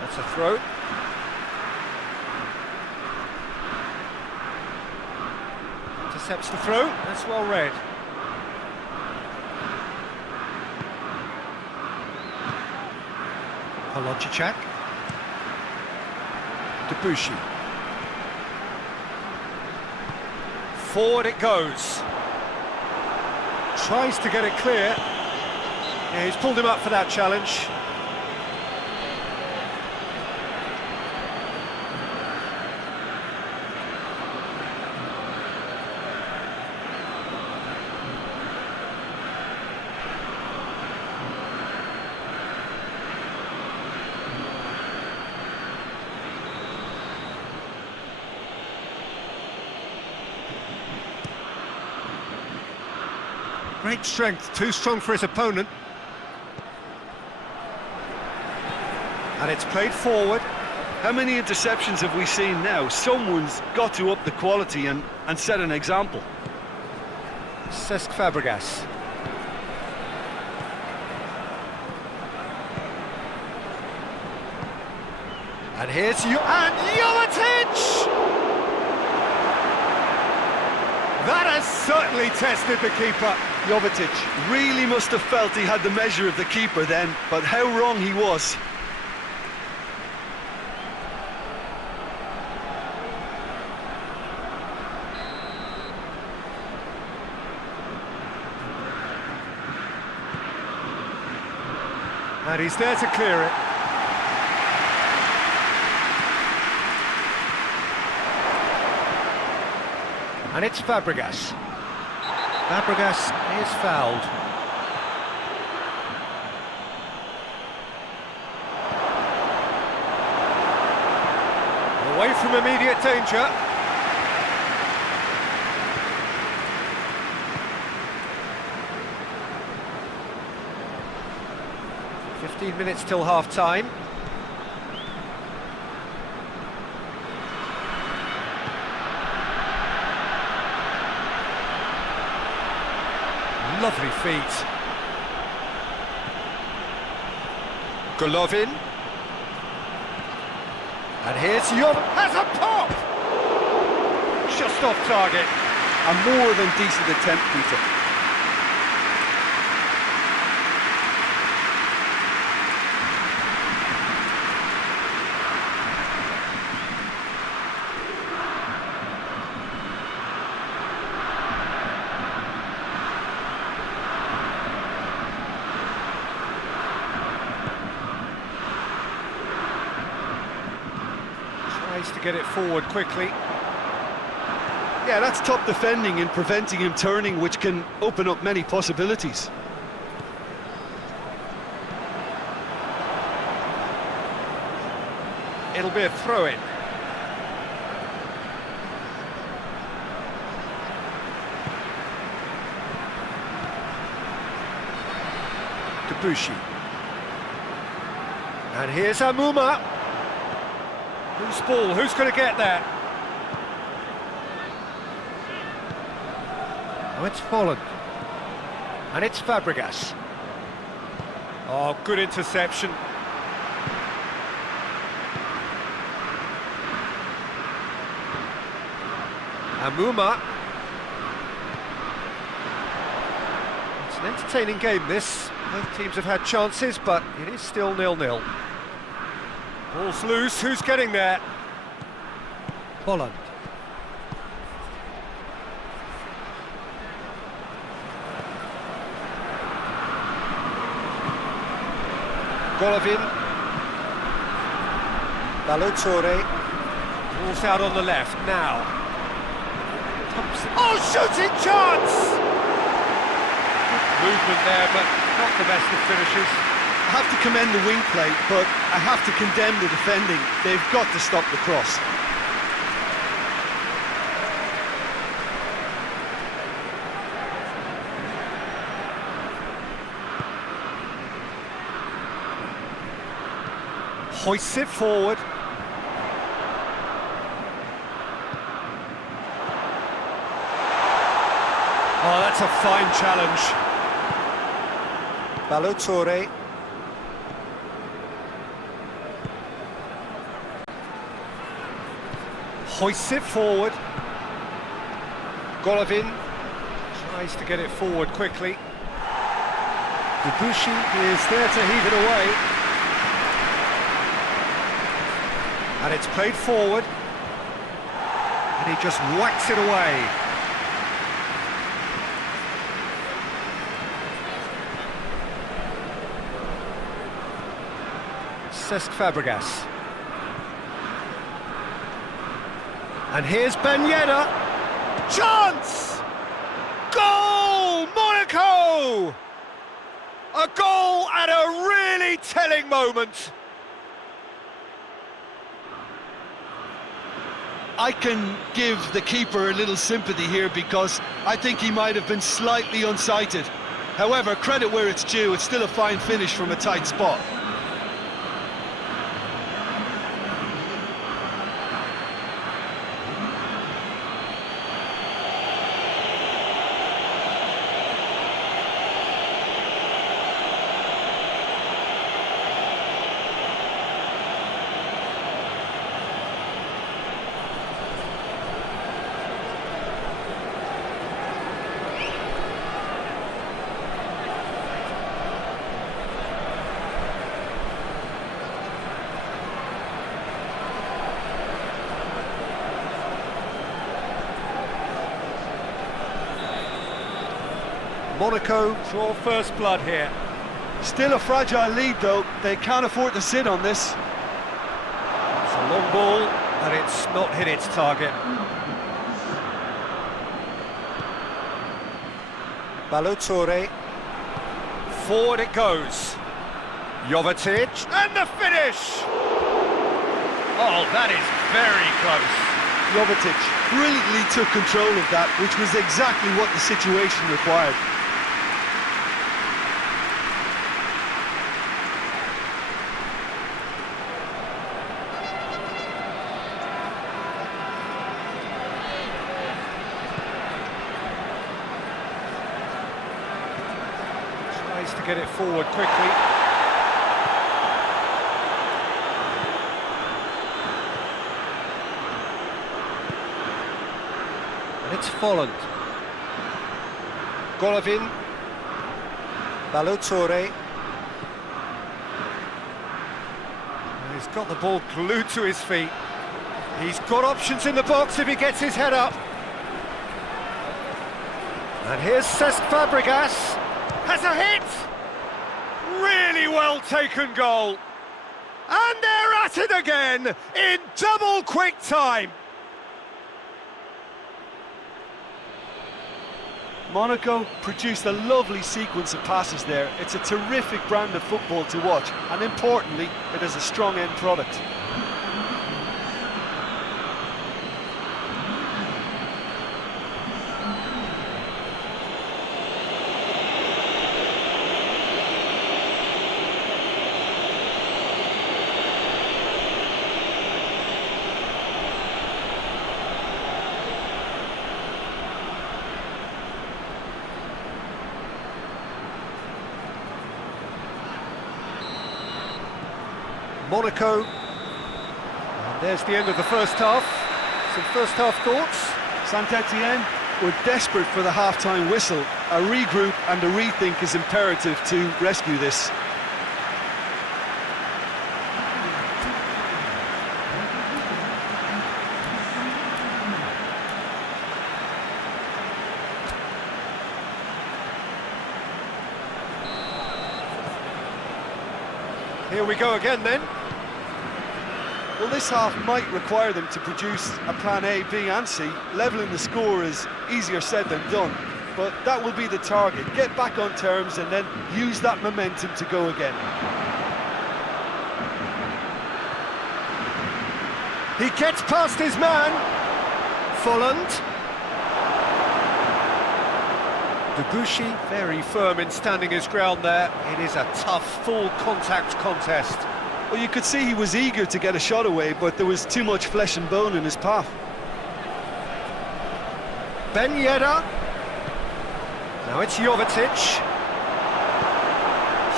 That's a throw. Intercepts the throw. That's well read. Palocic. Debuchy. Forward it goes. Tries to get it clear. Yeah, he's pulled him up for that challenge. Great strength, too strong for his opponent. And it's played forward. How many interceptions have we seen now? Someone's got to up the quality and set an example. Cesc Fabregas. And here's Jovetic! That has certainly tested the keeper. Jovetic really must have felt he had the measure of the keeper then, but how wrong he was. And he's there to clear it. And it's Fabregas. Fabregas is fouled. Away from immediate danger. 15 minutes till half-time. Lovely feet. Golovin. And here's Jovan, has a pop! Just off target. A more than decent attempt, Peter. Tries to get it forward quickly. Yeah, that's top defending and preventing him turning, which can open up many possibilities. It'll be a throw-in. Debussy. And here's Amuma. Who's ball? Who's going to get there? Oh, it's Holland. And it's Fabregas. Oh, good interception. Amuma. It's an entertaining game, this. Both teams have had chances, but it is still 0-0. Ball's loose, who's getting there? Holland. Golovin. Balotore. Ball's out on the left now. Oh, shooting chance! Good movement there, but not the best of finishes. I have to commend the wing play, but I have to condemn the defending. They've got to stop the cross. Hoists it forward. Oh, that's a fine challenge. Balotore. Hoists it forward. Golovin tries to get it forward quickly. Debussy is there to heave it away. And it's played forward. And he just whacks it away. Cesc Fabregas. And here's Ben Yedder. Chance! Goal! Monaco! A goal at a really telling moment. I can give the keeper a little sympathy here because I think he might have been slightly unsighted. However, credit where it's due, it's still a fine finish from a tight spot. Monaco draw first blood here. Still a fragile lead though, they can't afford to sit on this. It's a long ball, and it's not hit its target. Balotore. Forward it goes. Jovetic, and the finish! Oh, that is very close. Jovetic brilliantly took control of that, which was exactly what the situation required. Tries to get it forward quickly. And it's Folland. Golovin. Balotore. He's got the ball glued to his feet. He's got options in the box if he gets his head up. And here's Cesc Fabregas. Has a hit! Really well taken goal. And they're at it again in double quick time. Monaco produced a lovely sequence of passes there. It's a terrific brand of football to watch, and importantly, it is a strong end product. Monaco, and there's the end of the first half. Some first half thoughts? SAINT-ÉTIENNE were desperate for the half-time whistle. A regroup and a rethink is imperative to rescue this. Here we go again then. Well, this half might require them to produce a plan A, B and C. Levelling the score is easier said than done, but that will be the target. Get back on terms and then use that momentum to go again. He gets past his man. Folland. Debuchy very firm in standing his ground there. It is a tough, full contact contest. Well, you could see he was eager to get a shot away, but there was too much flesh and bone in his path. Ben Yedder. Now it's Jovetic.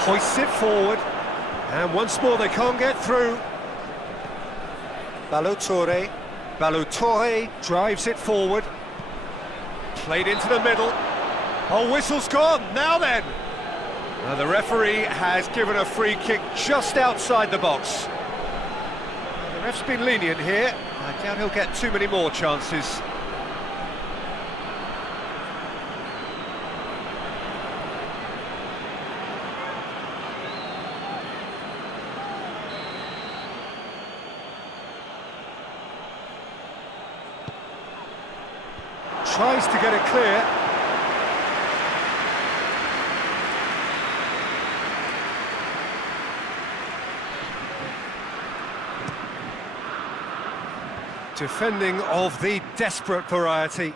Hoists it forward. And once more they can't get through. Balotore. Balotore drives it forward. Played into the middle. Oh, whistle's gone. Now then. Now the referee has given a free kick just outside the box. Now, the ref's been lenient here. I doubt he'll get too many more chances. Tries to get it clear. Defending of the desperate variety.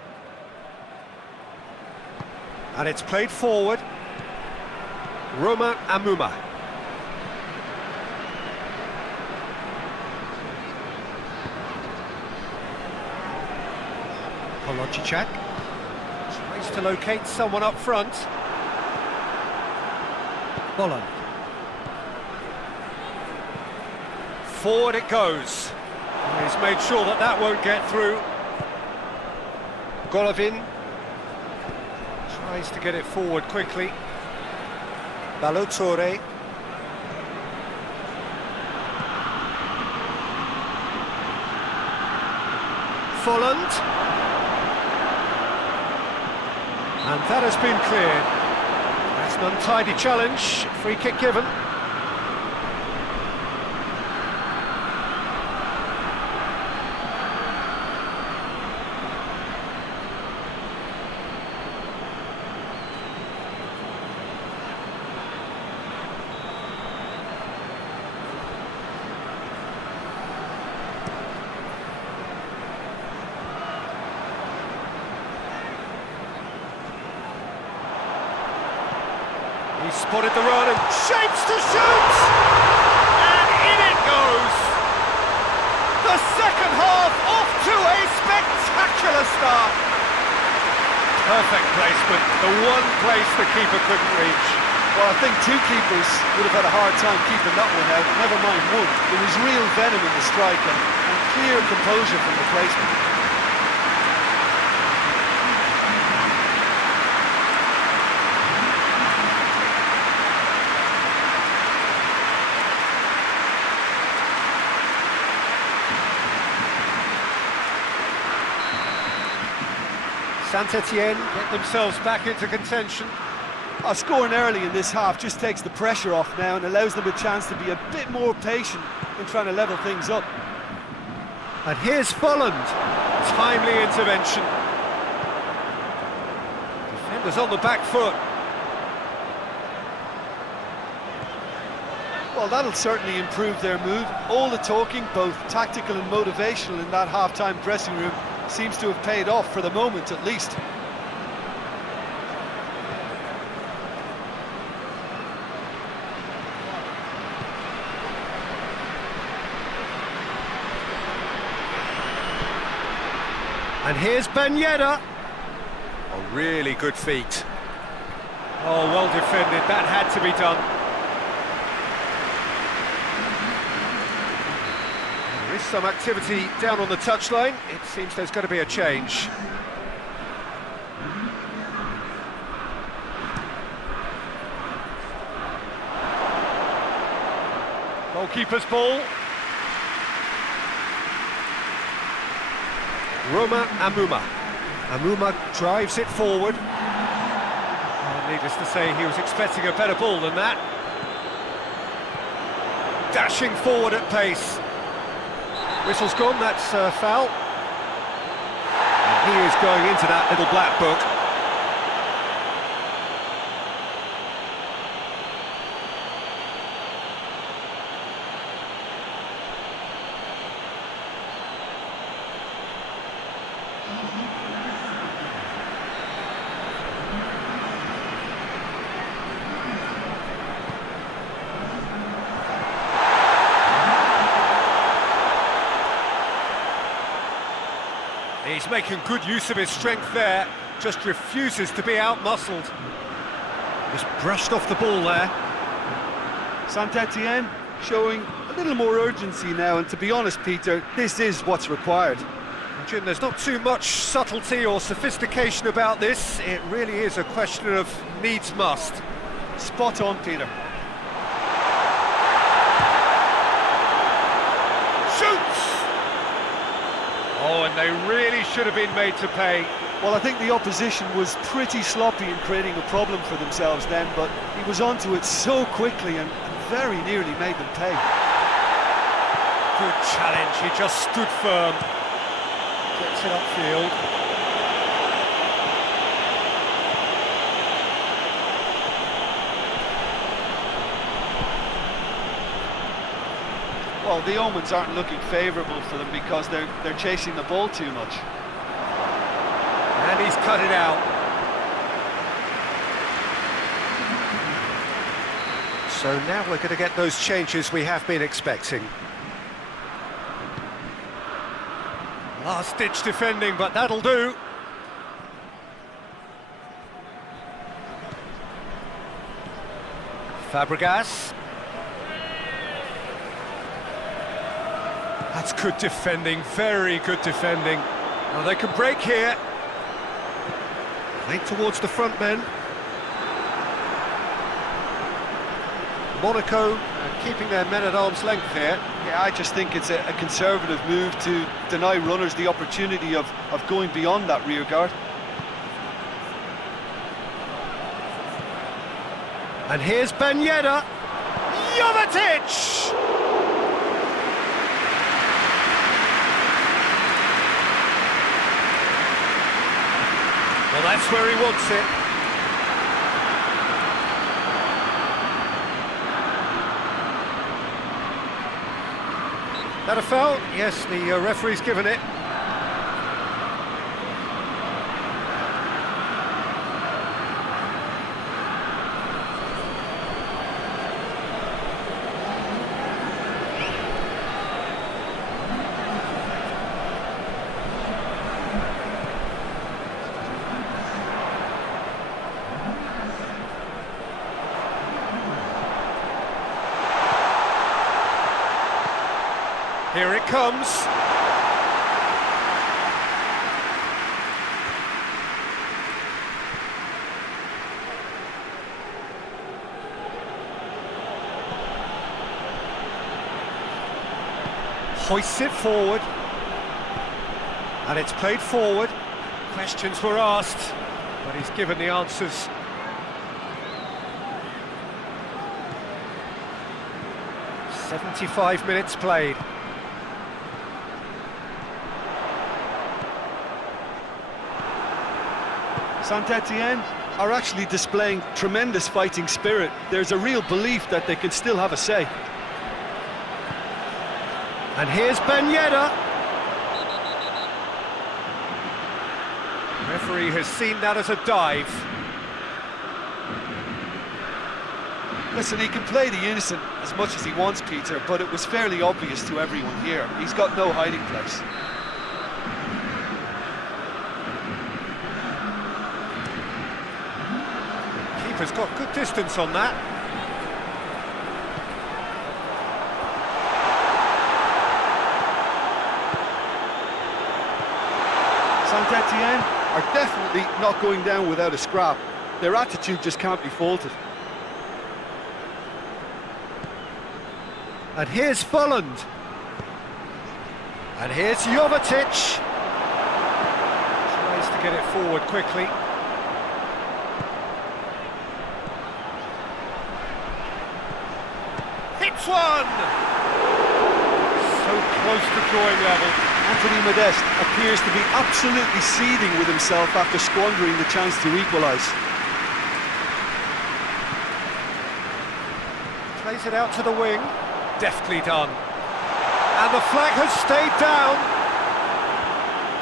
And it's played forward. Romain Amouma. Polojicak tries to locate someone up front. Folland. Forward it goes. He's made sure that that won't get through. Golovin tries to get it forward quickly. Balotore. Folland. And that has been cleared. That's an untidy challenge. Free kick given. He spotted the run and shapes to shoot! And in it goes! The second half off to a spectacular start! Perfect placement, the one place the keeper couldn't reach. Well, I think two keepers would have had a hard time keeping that one out, never mind one. There was real venom in the strike and clear composure from the placement. Saint-Étienne get themselves back into contention. Scoring early in this half just takes the pressure off now and allows them a chance to be a bit more patient in trying to level things up. And here's Folland. Timely intervention. Defenders on the back foot. Well, that'll certainly improve their mood. All the talking, both tactical and motivational, in that half-time dressing room seems to have paid off for the moment at least. And here's Ben Yedder. A really good feat. Oh, well defended. That had to be done. There is some activity down on the touchline. It seems there's going to be a change. Goalkeeper's ball. Roma Amuma. Amuma drives it forward. Well, needless to say, he was expecting a better ball than that. Dashing forward at pace. Whistle's gone, that's a foul. And he is going into that little black book. He's making good use of his strength there, just refuses to be out-muscled. Just brushed off the ball there. Saint-Étienne showing a little more urgency now, and to be honest, Peter, this is what's required. Jim, there's not too much subtlety or sophistication about this. It really is a question of needs must. Spot on, Peter. Shoots! Oh, and they really should have been made to pay. Well, I think the opposition was pretty sloppy in creating a problem for themselves then, but he was onto it so quickly and very nearly made them pay. Good challenge, he just stood firm. Gets it upfield. Well, the omens aren't looking favourable for them because they're chasing the ball too much. And he's cut it out. So now we're going to get those changes we have been expecting. Last-ditch defending, but that'll do. Fabregas. That's good defending, very good defending. Now they can break here. Late towards the front men. Monaco keeping their men at arm's length here. Yeah, I just think it's a conservative move to deny runners the opportunity of going beyond that rear guard. And here's Ben Yedder. Jovetic! Well, that's where he wants it. That a foul? Yes, the referee's given it. Here it comes. Hoists it forward. And it's played forward. Questions were asked, but he's given the answers. "75 minutes played. Saint-Étienne are actually displaying tremendous fighting spirit. There's a real belief that they can still have a say. And here's Ben Yedder. Referee has seen that as a dive. Listen, he can play the innocent as much as he wants, Peter, but it was fairly obvious to everyone here. He's got no hiding place. Keeper's got good distance on that. Saint-Étienne are definitely not going down without a scrap. Their attitude just can't be faulted. And here's Volland. And here's Jovetic. Tries to get it forward quickly. Hits one! So close to drawing level. Anthony Modeste appears to be absolutely seething with himself after squandering the chance to equalise. Plays it out to the wing. Deftly done. And the flag has stayed down.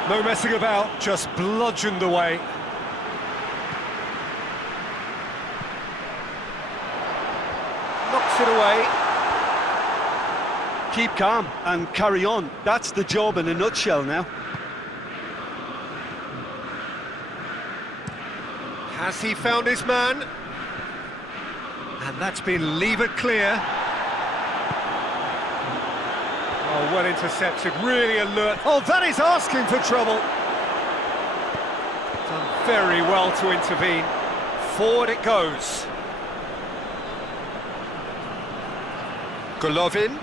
No messing about, just bludgeoned away. Knocks it away. Keep calm and carry on. That's the job in a nutshell now. Has he found his man? And that's been levered clear. Oh, well intercepted, really alert. Oh, that is asking for trouble. Done very well to intervene. Forward it goes. Golovin.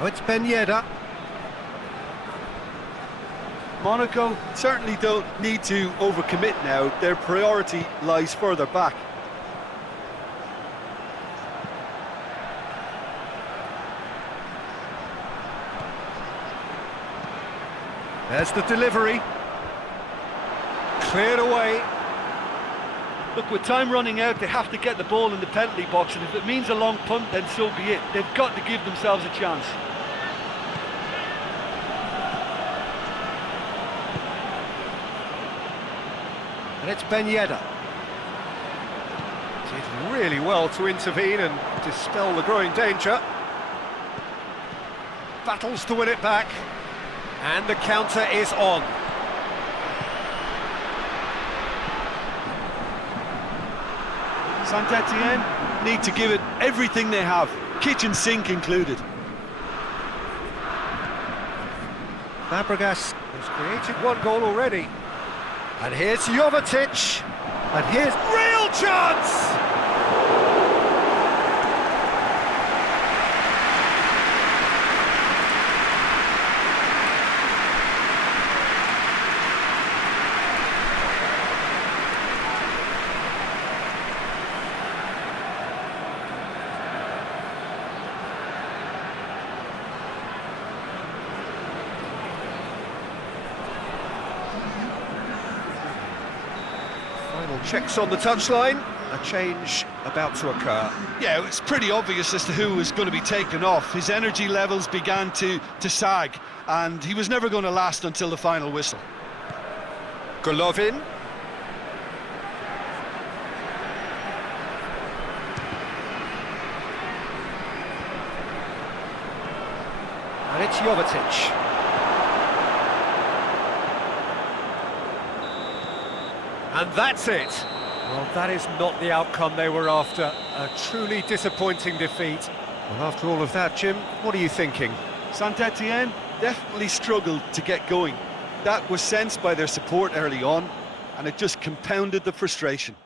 Oh, it's Ben Yedder. Monaco certainly don't need to overcommit now. Their priority lies further back. There's the delivery. Cleared away. Look, with time running out, they have to get the ball in the penalty box, and if it means a long punt, then so be it. They've got to give themselves a chance. And it's Ben Yedder. Did really well to intervene and dispel the growing danger. Battles to win it back. And the counter is on. Saint-Étienne need to give it everything they have, kitchen sink included. Fabregas has created one goal already. And here's Jovetic. And here's real chance! Final checks on the touchline. A change about to occur. Yeah, it's pretty obvious as to who was going to be taken off. His energy levels began to sag, and he was never going to last until the final whistle. Golovin. And it's Jovetic. And that's it. Well, that is not the outcome they were after. A truly disappointing defeat. Well, after all of that, Jim, what are you thinking? Saint-Étienne definitely struggled to get going. That was sensed by their support early on, and it just compounded the frustration.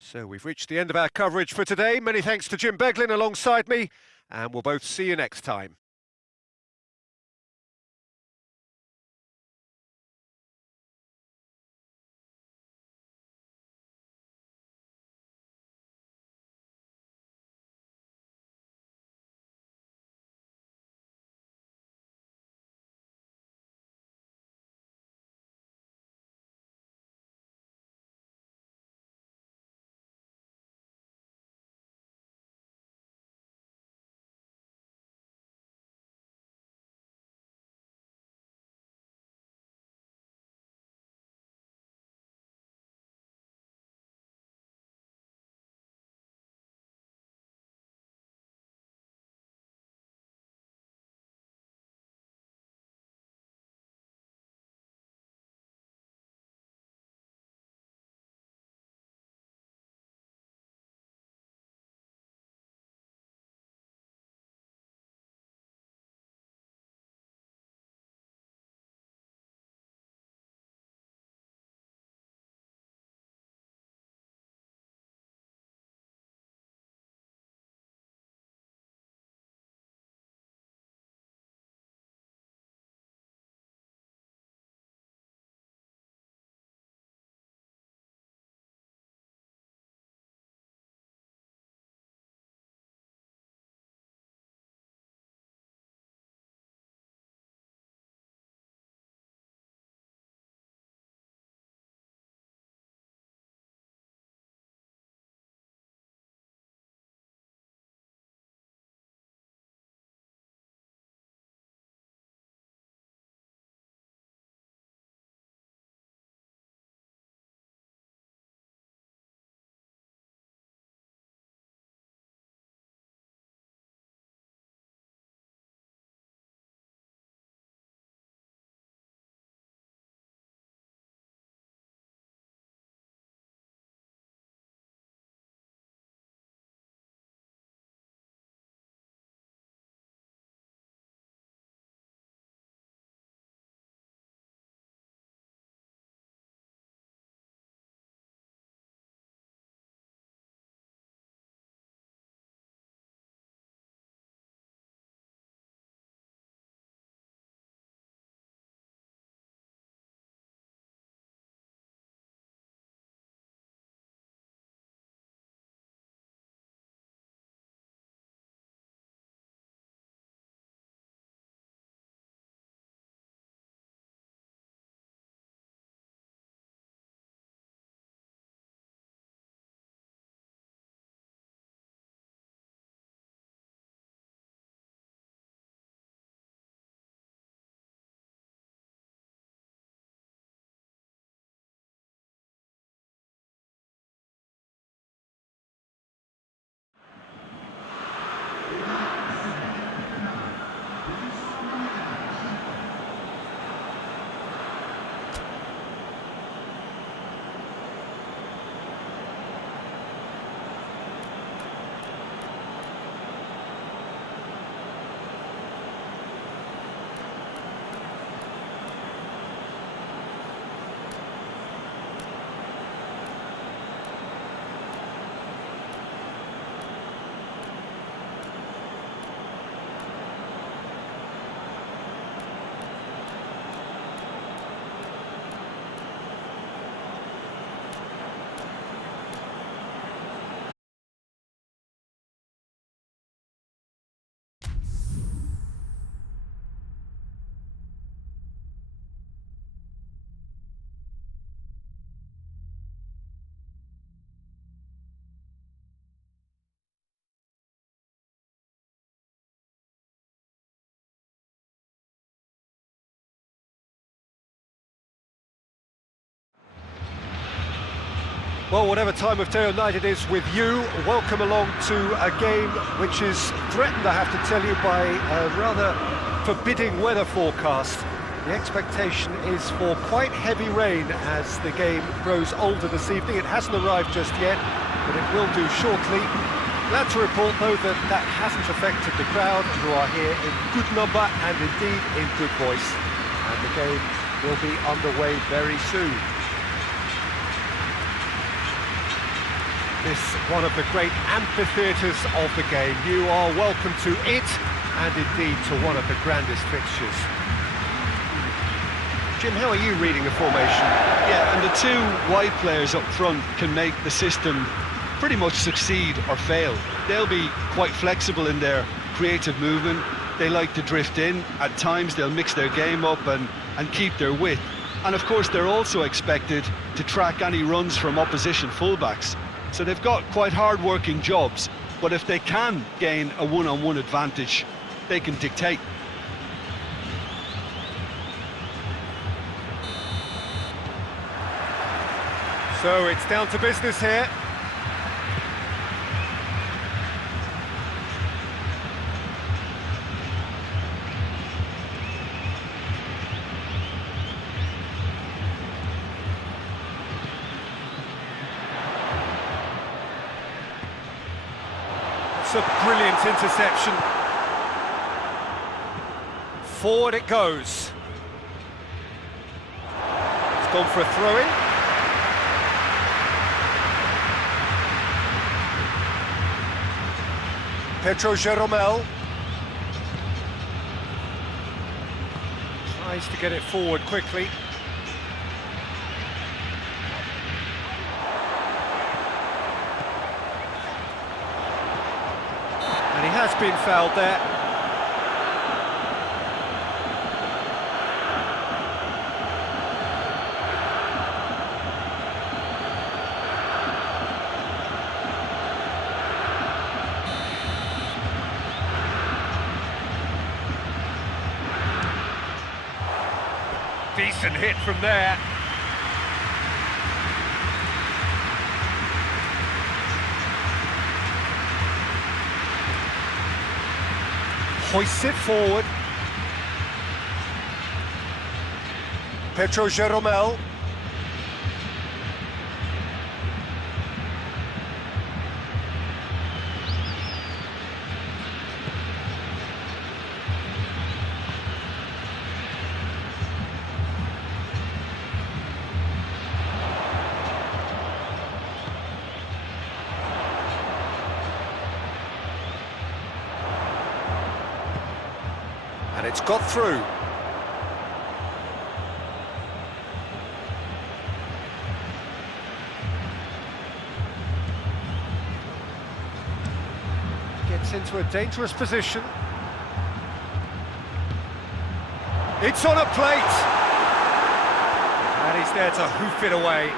So we've reached the end of our coverage for today. Many thanks to Jim Beglin alongside me, and we'll both see you next time. Well, whatever time of day or night it is with you, welcome along to a game which is threatened, I have to tell you, by a rather forbidding weather forecast. The expectation is for quite heavy rain as the game grows older this evening. It hasn't arrived just yet, but it will do shortly. Glad to report, though, that that hasn't affected the crowd, who are here in good number and indeed in good voice. And the game will be underway very soon. This one of the great amphitheatres of the game. You are welcome to it, and indeed to one of the grandest fixtures. Jim, how are you reading the formation? Yeah, and the two wide players up front can make the system pretty much succeed or fail. They'll be quite flexible in their creative movement. They like to drift in. At times they'll mix their game up and keep their width. And of course they're also expected to track any runs from opposition fullbacks. So they've got quite hard-working jobs, but if they can gain a one-on-one advantage, they can dictate. So it's down to business here. It's a brilliant interception. Forward it goes. It's gone for a throw-in. Pedro Jeromel tries to get it forward quickly. And he has been fouled there. Decent hit from there. Hoists it forward. Pedro Jeromel. And it's got through. Gets into a dangerous position. It's on a plate! And he's there to hoof it away.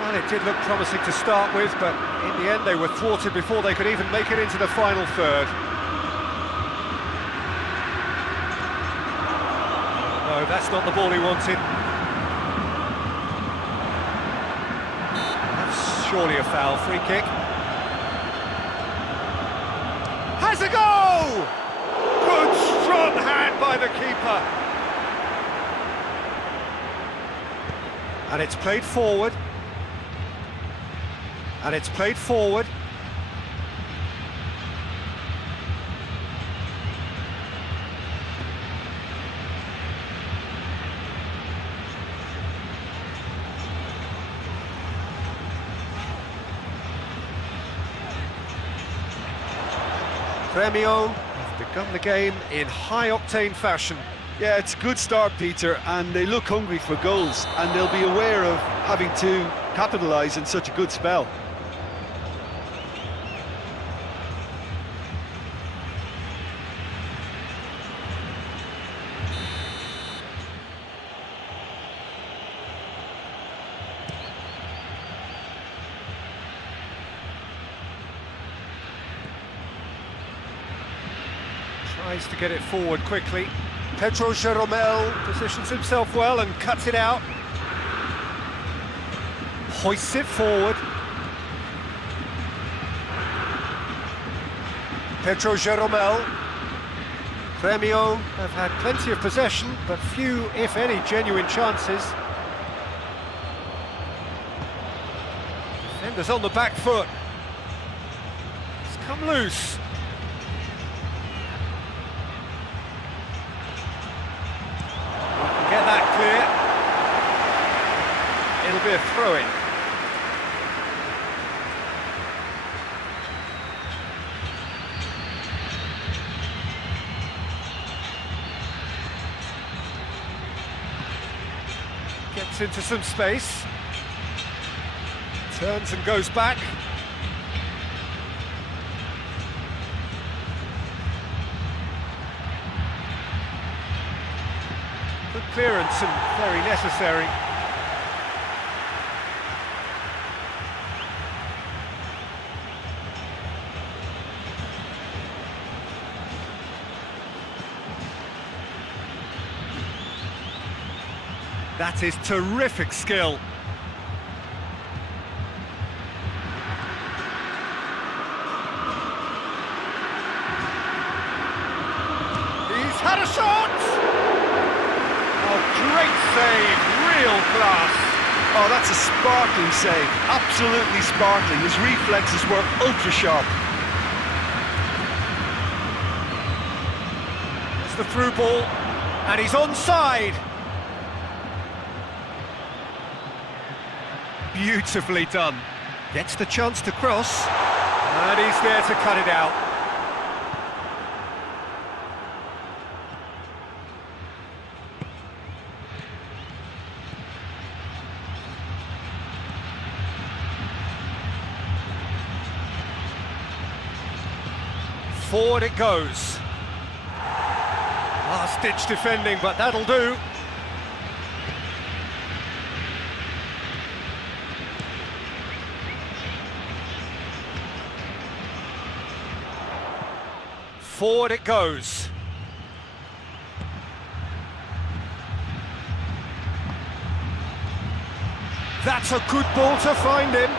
Well, it did look promising to start with, but in the end they were thwarted before they could even make it into the final third. No, that's not the ball he wanted. That's surely a foul. Free kick. Has a goal! Good strong hand by the keeper. And it's played forward. And it's played forward. GRêMIO have begun the game in high-octane fashion. Yeah, it's a good start, Peter, and they look hungry for goals, and they'll be aware of having to capitalise in such a good spell. Tries to get it forward quickly. Pedro Jeromel positions himself well and cuts it out. Hoists it forward. Pedro Jeromel. GRêMIO have had plenty of possession, but few, if any, genuine chances. Defenders on the back foot. It's come loose. Get that clear. It'll be a throw-in. Gets into some space. Turns and goes back. Good clearance and very necessary. That is terrific skill. He's had a shot! Oh, great save, real class. Oh, that's a sparkling save, absolutely sparkling. His reflexes were ultra sharp. It's the through ball, and he's onside. Beautifully done. Gets the chance to cross, and he's there to cut it out. Forward it goes. Last-ditch defending, but that'll do. Forward it goes. That's a good ball to find him.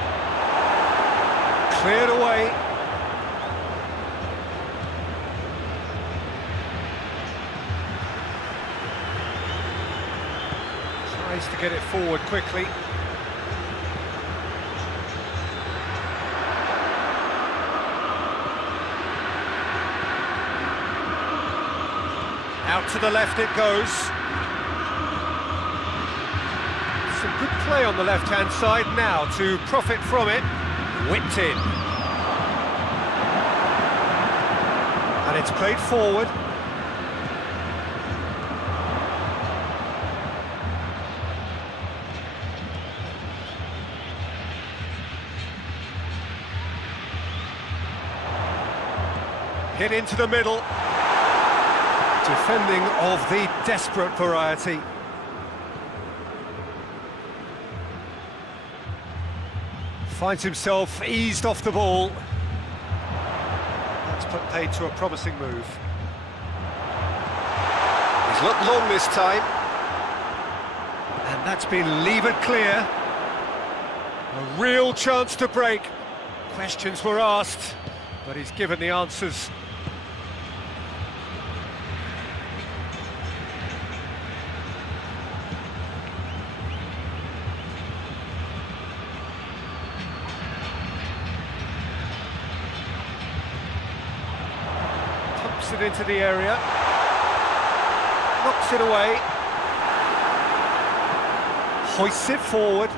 Cleared away. Tries to get it forward quickly. Out to the left it goes. Some good play on the left-hand side now to profit from it. Whipped in. And it's played forward. Hit into the middle. Defending of the desperate variety. Finds himself eased off the ball. That's put paid to a promising move. He's looked long this time. And that's been levered clear. A real chance to break. Questions were asked, but he's given the answers. It into the area, knocks it away, hoists it forward.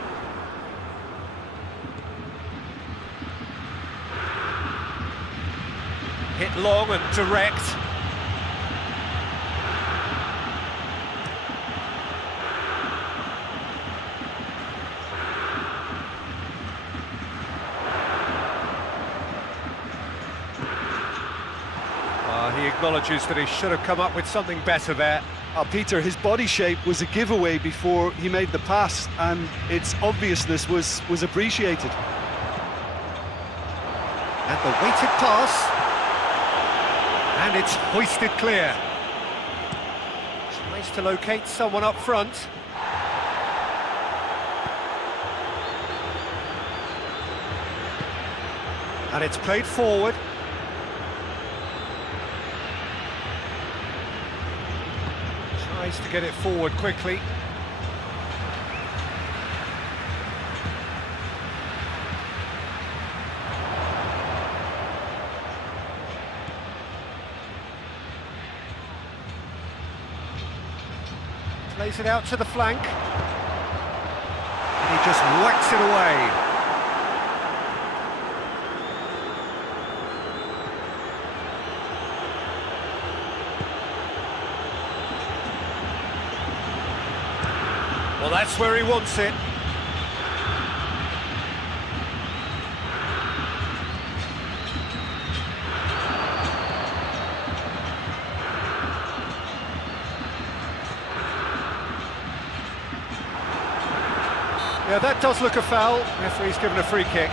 Hit long and direct. He acknowledges that he should have come up with something better there. Peter, his body shape was a giveaway before he made the pass, and its obviousness was appreciated. And the weighted pass, and it's hoisted clear. Tries to locate someone up front. And it's played forward. Tries to get it forward quickly. Plays it out to the flank. And he just whacks it away. Well, that's where he wants it. Yeah, that does look a foul. Referee's given a free kick.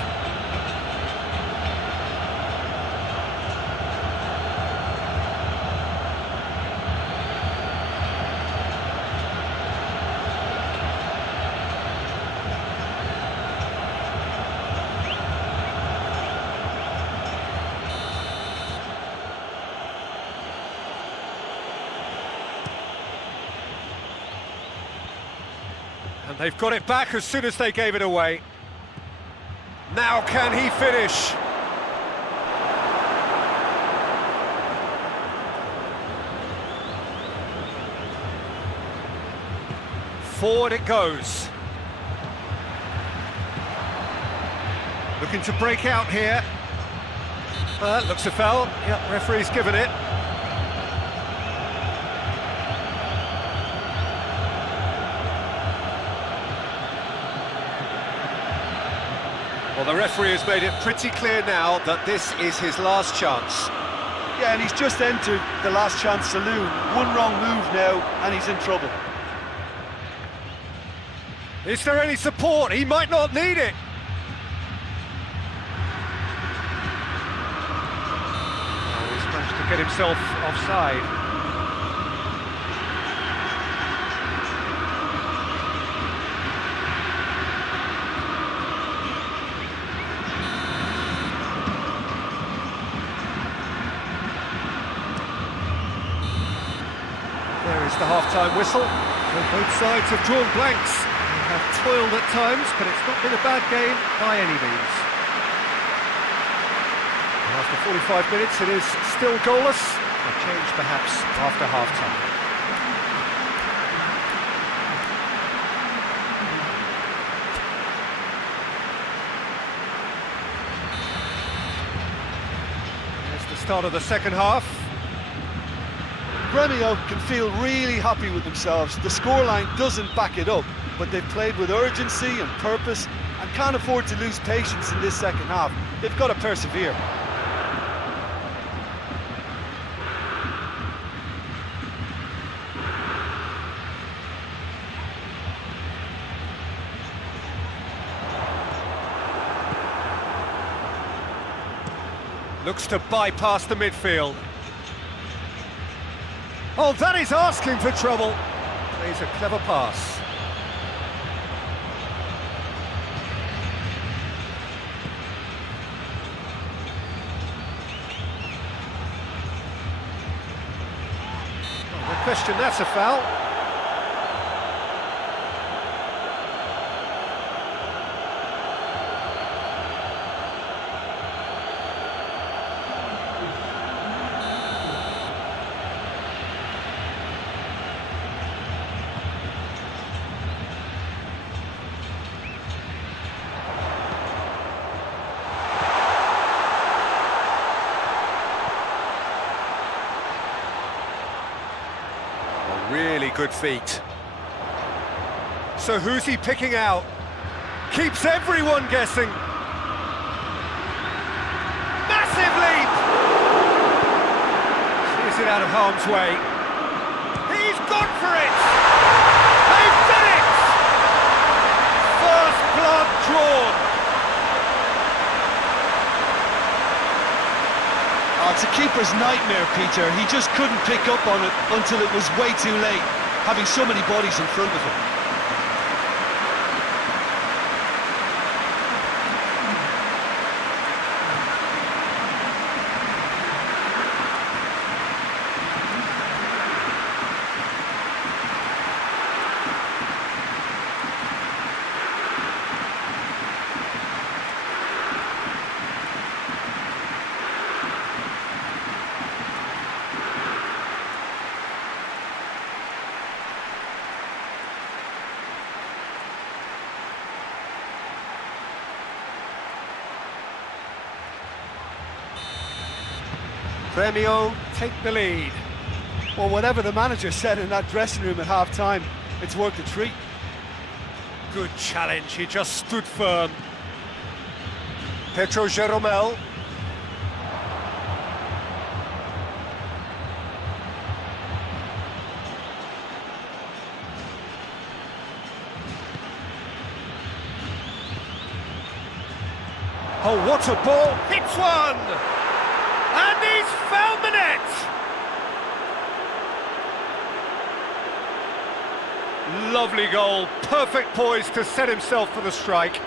And they've got it back as soon as they gave it away. Now can he finish? Forward it goes. Looking to break out here. Looks a foul. Yep, referee's given it. Well, the referee has made it pretty clear now that this is his last chance. Yeah, and he's just entered the last chance saloon. One wrong move now, and he's in trouble. Is there any support? He might not need it. Oh, he's managed to get himself offside. There is the half-time whistle. So both sides have drawn blanks. They have toiled at times, but it's not been a bad game by any means. And after 45 minutes, it is still goalless. A change perhaps after half-time. There's the start of the second half. GRÉMIO can feel really happy with themselves. The scoreline doesn't back it up, but they've played with urgency and purpose and can't afford to lose patience in this second half. They've got to persevere. Looks to bypass the midfield. Oh, that is asking for trouble. Plays a clever pass. Oh, no question, that's a foul. Really good feet. So who's he picking out? Keeps everyone guessing. Massive leap! Clears it out of harm's way. He's gone for it! They've done it! First blood drawn. Oh, it's a keeper's nightmare, Peter. He just couldn't pick up on it until it was way too late, having so many bodies in front of him. GRÉMIO take the lead. Well, whatever the manager said in that dressing room at half-time, it's worked a treat. Good challenge, he just stood firm. Petro Jeromel. Oh, what a ball! Hits one! And he's found the net! Lovely goal, perfect poise to set himself for the strike.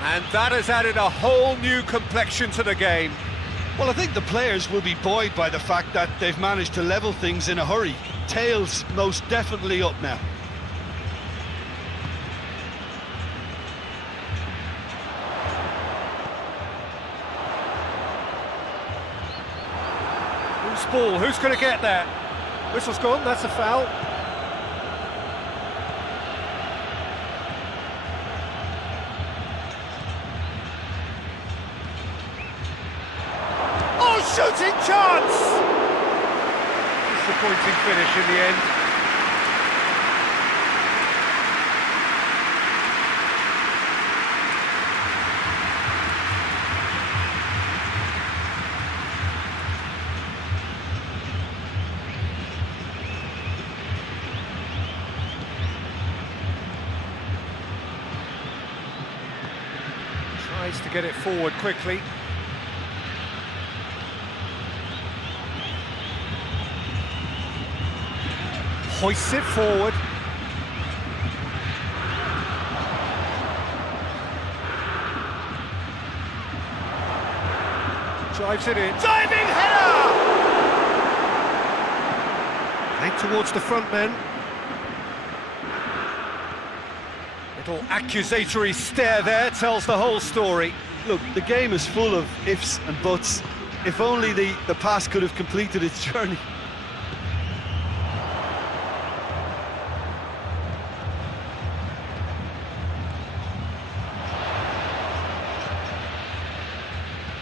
And that has added a whole new complexion to the game. Well, I think the players will be buoyed by the fact that they've managed to level things in a hurry. Tails most definitely up now. Who's ball? Who's going to get that? Whistle's gone, that's a foul. Shooting chance! Disappointing finish in the end. Tries to get it forward quickly. Hoists it forward. Drives it in. Diving header! Played towards the front men. Little accusatory stare there tells the whole story. Look, the game is full of ifs and buts. If only the pass could have completed its journey.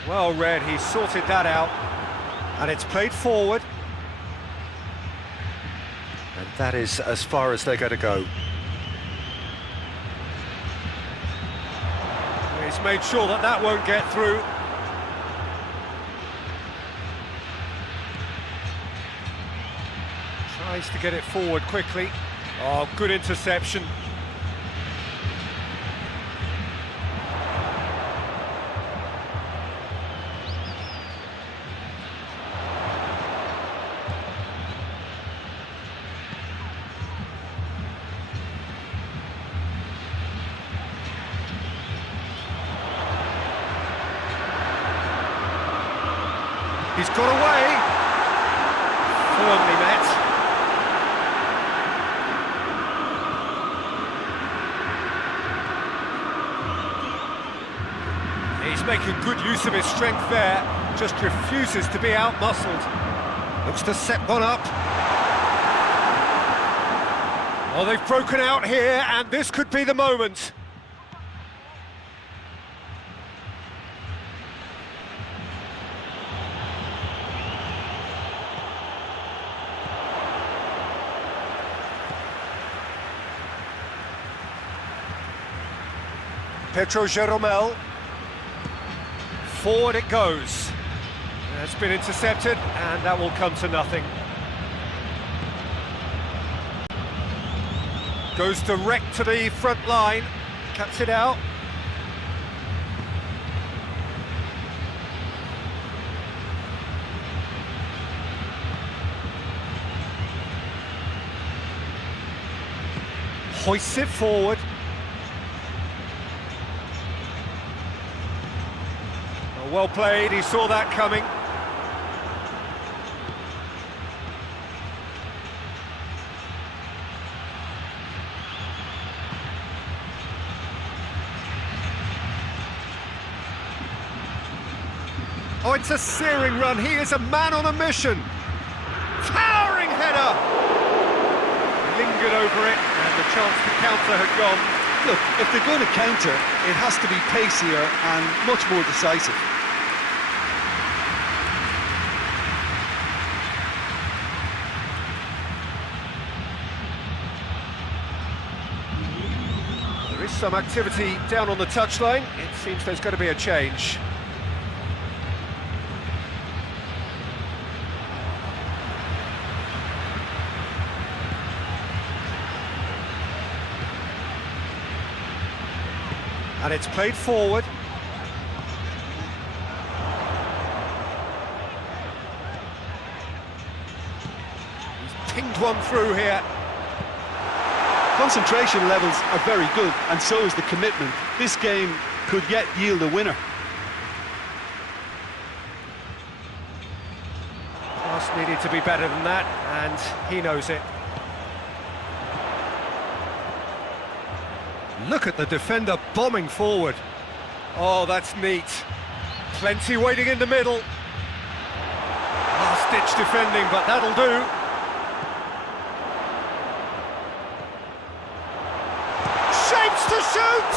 Well read, he sorted that out, and it's played forward. And that is as far as they're going to go. He's made sure that that won't get through. Tries to get it forward quickly. Oh, good interception. He's got away. Firmly met. He's making good use of his strength there. Just refuses to be out-muscled. Looks to set one up. Oh, they've broken out here, and this could be the moment. Petro Jeromel. Forward it goes. It's been intercepted, and that will come to nothing. Goes direct to the front line. Cuts it out. Hoists it forward. Well played, he saw that coming. Oh, it's a searing run. He is a man on a mission. Towering header. Lingered over it, and the chance to counter had gone. Look, if they're going to counter, it has to be pacier and much more decisive. There is some activity down on the touchline. It seems there's going to be a change. And it's played forward. He's pinged one through here. Concentration levels are very good, and so is the commitment. This game could yet yield a winner. Pass needed to be better than that, and he knows it. Look at the defender bombing forward. Oh, that's neat. Plenty waiting in the middle. Last-ditch defending, but that'll do. Shapes to shoot!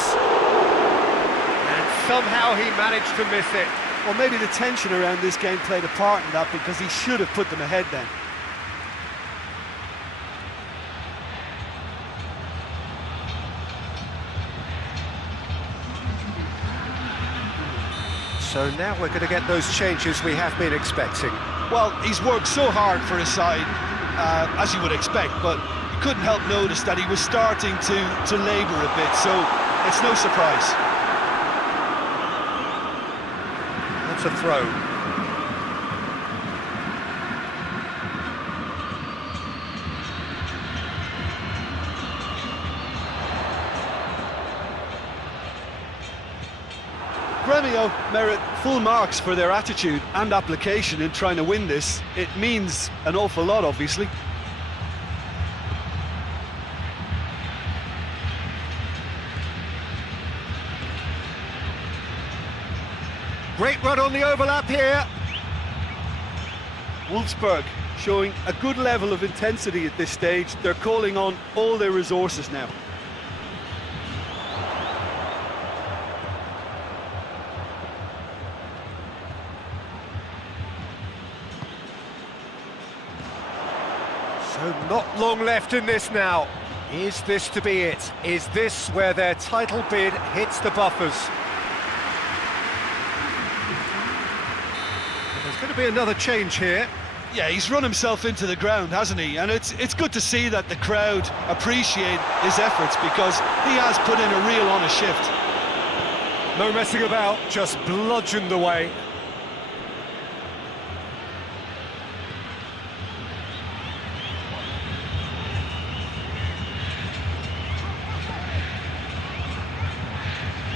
And somehow he managed to miss it. Well, maybe the tension around this game played a part in that, because he should have put them ahead then. So now we're going to get those changes we have been expecting. Well, he's worked so hard for his side, as you would expect, but you couldn't help notice that he was starting to labour a bit, so it's no surprise. That's a throw. GRêMIO merit full marks for their attitude and application in trying to win this. It means an awful lot, obviously. Great run on the overlap here. Wolfsburg showing a good level of intensity at this stage. They're calling on all their resources now. So not long left in this now. Is this to be it? Is this where their title bid hits the buffers? There's going to be another change here. Yeah, he's run himself into the ground, hasn't he? And it's good to see that the crowd appreciate his efforts, because he has put in a real honest shift. No messing about, just bludgeoned away.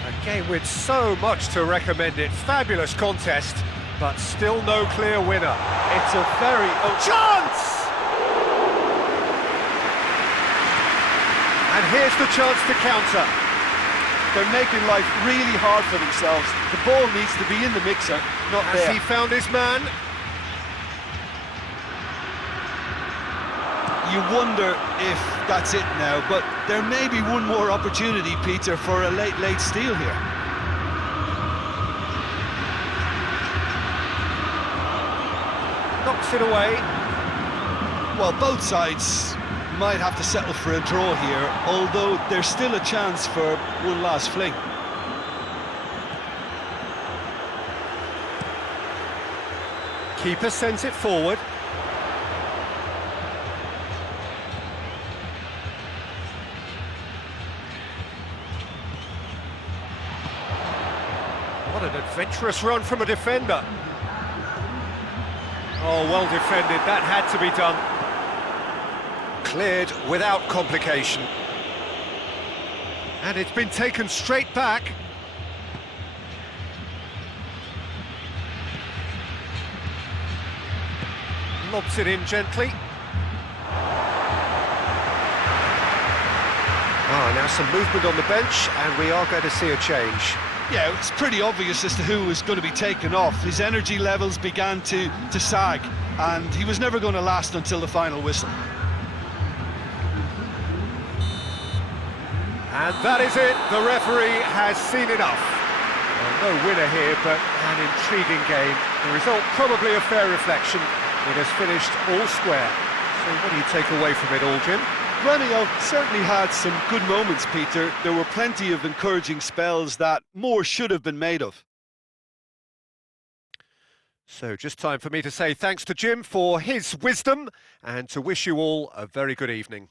A game with so much to recommend it. Fabulous contest, but still no clear winner. It's a very... Chance! And here's the chance to counter. They're making life really hard for themselves. The ball needs to be in the mixer, not there. Has he found his man? You wonder if that's it now, but there may be one more opportunity, Peter, for a late steal here. Knocks it away. Well, both sides might have to settle for a draw here, although there's still a chance for one last fling. Keeper sends it forward. What an adventurous run from a defender. Oh, well defended, that had to be done. Cleared without complication. And it's been taken straight back. lobs it in gently. Now some movement on the bench, and we are going to see a change. Yeah, it's pretty obvious as to who was going to be taken off. His energy levels began to sag, and he was never going to last until the final whistle. And that is it, the referee has seen enough. Well, no winner here, but an intriguing game. The result probably a fair reflection. It has finished all square. So what do you take away from it all, Jim? GRêMIO certainly had some good moments, Peter. There were plenty of encouraging spells that more should have been made of. So just time for me to say thanks to Jim for his wisdom and to wish you all a very good evening.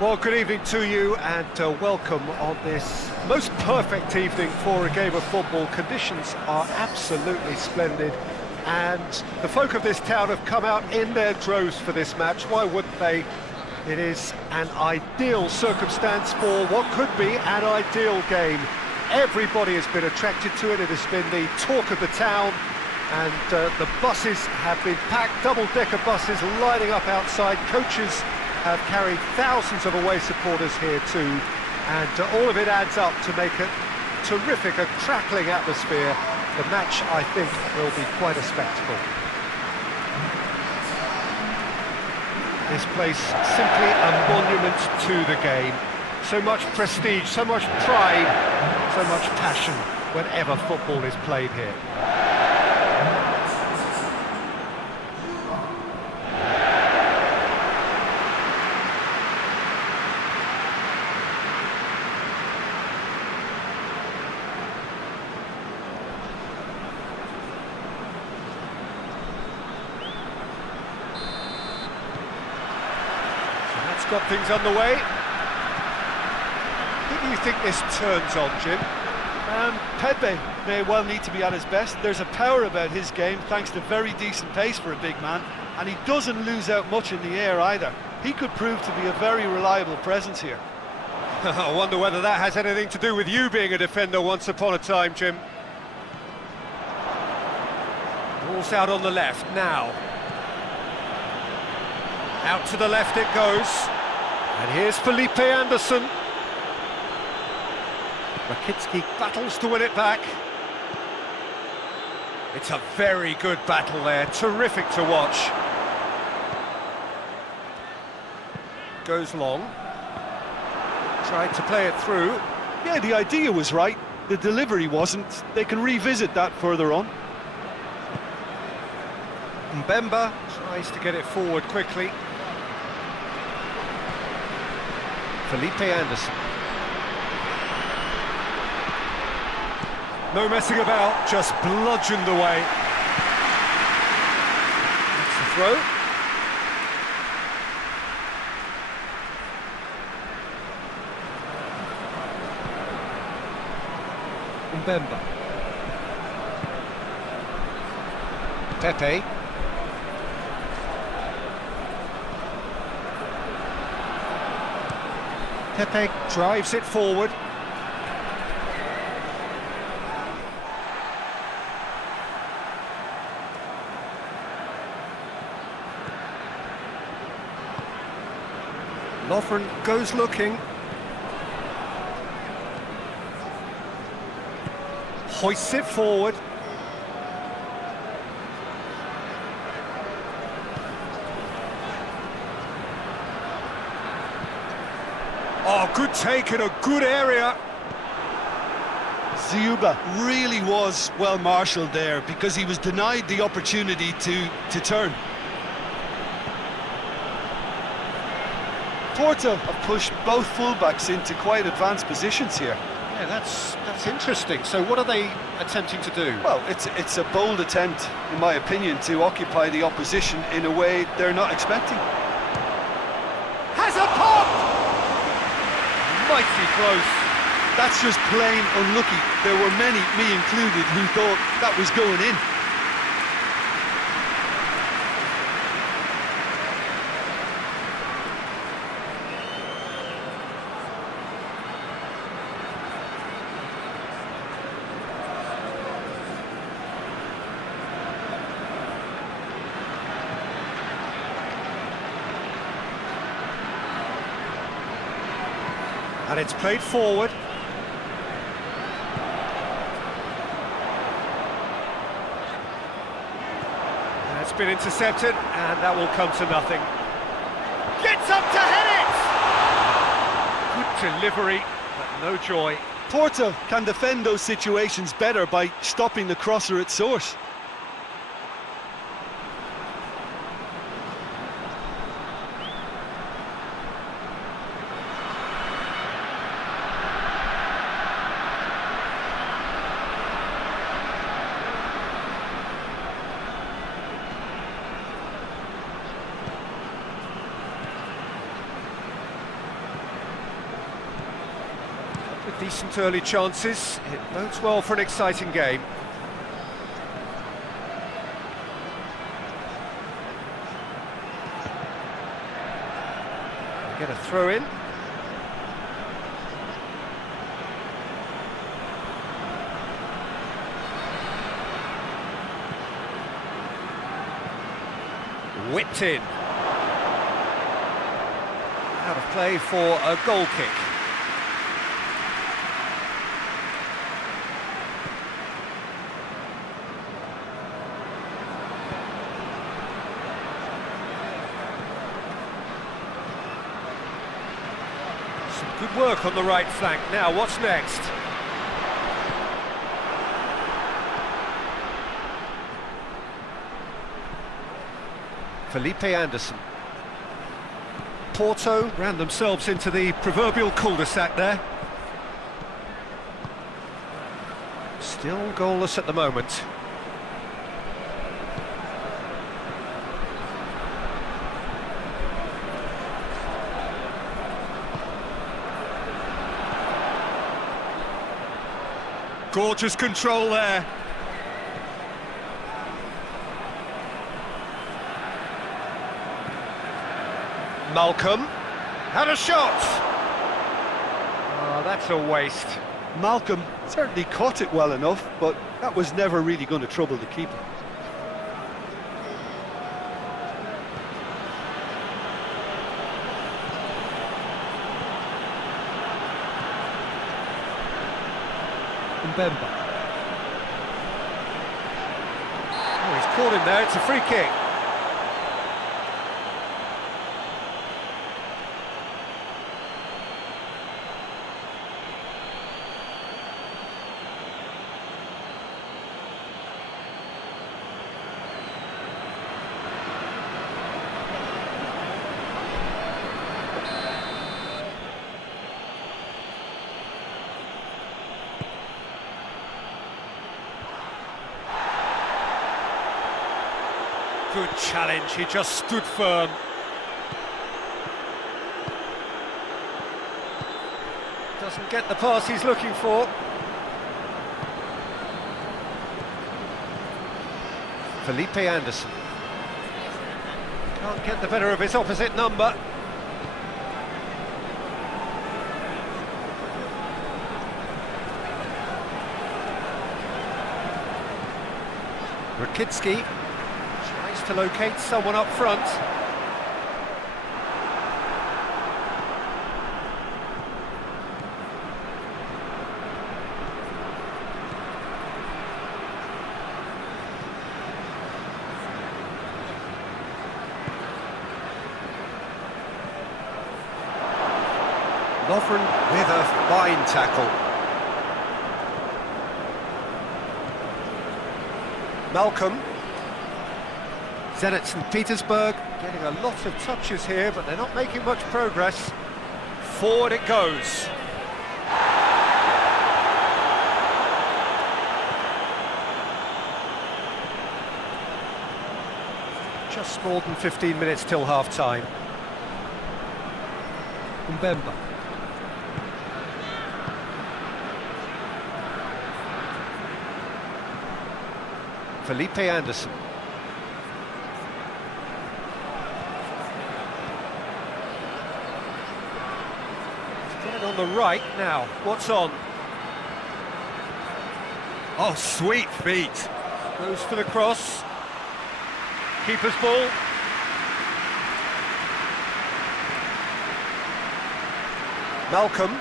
Well, good evening to you and welcome on this most perfect evening for a game of football. Conditions are absolutely splendid and the folk of this town have come out in their droves for this match. Why wouldn't they? It is an ideal circumstance for what could be an ideal game. Everybody has been attracted to it. It has been the talk of the town, and the buses have been packed, double-decker buses lining up outside. Coaches have carried thousands of away supporters here too, and all of it adds up to make a terrific, a crackling atmosphere. The match, I think, will be quite a spectacle. This place simply a monument to the game. So much prestige, so much pride, so much passion whenever football is played here. Got things underway. Who do you think this turns on, Jim? Pepe may well need to be at his best. There's a power about his game, thanks to very decent pace for a big man, And he doesn't lose out much in the air either. He could prove to be a very reliable presence here. I wonder whether that has anything to do with you being a defender once upon a time, Jim. Ball's out on the left now. Out to the left it goes. And here's Felipe Anderson. Rakitsky battles to win it back. It's a very good battle there, terrific to watch. Goes long. Tried to play it through. Yeah, the idea was right, the delivery wasn't. They can revisit that further on. Mbemba tries to get it forward quickly. Felipe Anderson. No messing about, just bludgeoned away. That's the throw. Mbemba. Pepe. Pepe drives it forward. Lovren goes looking. Hoists it forward. Oh, good take in a good area. Ziuba really was well marshalled there because he was denied the opportunity to turn. Porto have pushed both fullbacks into quite advanced positions here. Yeah, that's interesting. So what are they attempting to do? Well, it's a bold attempt, in my opinion, to occupy the opposition in a way they're not expecting. Has a pop! Mighty close. That's just plain unlucky. There were many, me included, who thought that was going in. And it's played forward. And it's been intercepted, and that will come to nothing. Gets up to head it! Good delivery, but no joy. Porto can defend those situations better by stopping the crosser at source. Decent early chances. It bodes well for an exciting game. Get a throw in. Whipped in. Out of play for a goal kick. Good work on the right flank. Now, what's next? Felipe Anderson. Porto ran themselves into the proverbial cul-de-sac there. Still goalless at the moment. Gorgeous control there. Malcolm. Had a shot! Oh, that's a waste. Malcolm certainly caught it well enough, but that was never really going to trouble the keeper. Mbemba. Oh, he's caught him there, it's a free kick. Good challenge, he just stood firm. Doesn't get the pass he's looking for. Felipe Anderson. Can't get the better of his opposite number. Rakitsky tries to locate someone up front. Lovren with a fine tackle. Malcolm. Zenit St. Petersburg getting a lot of touches here, but they're not making much progress. Forward it goes. Just more than 15 minutes till half-time. Mbemba. Felipe Anderson. Get it on the right now. What's on? Oh, sweet feet. Goes for the cross. Keeper's ball. Malcolm.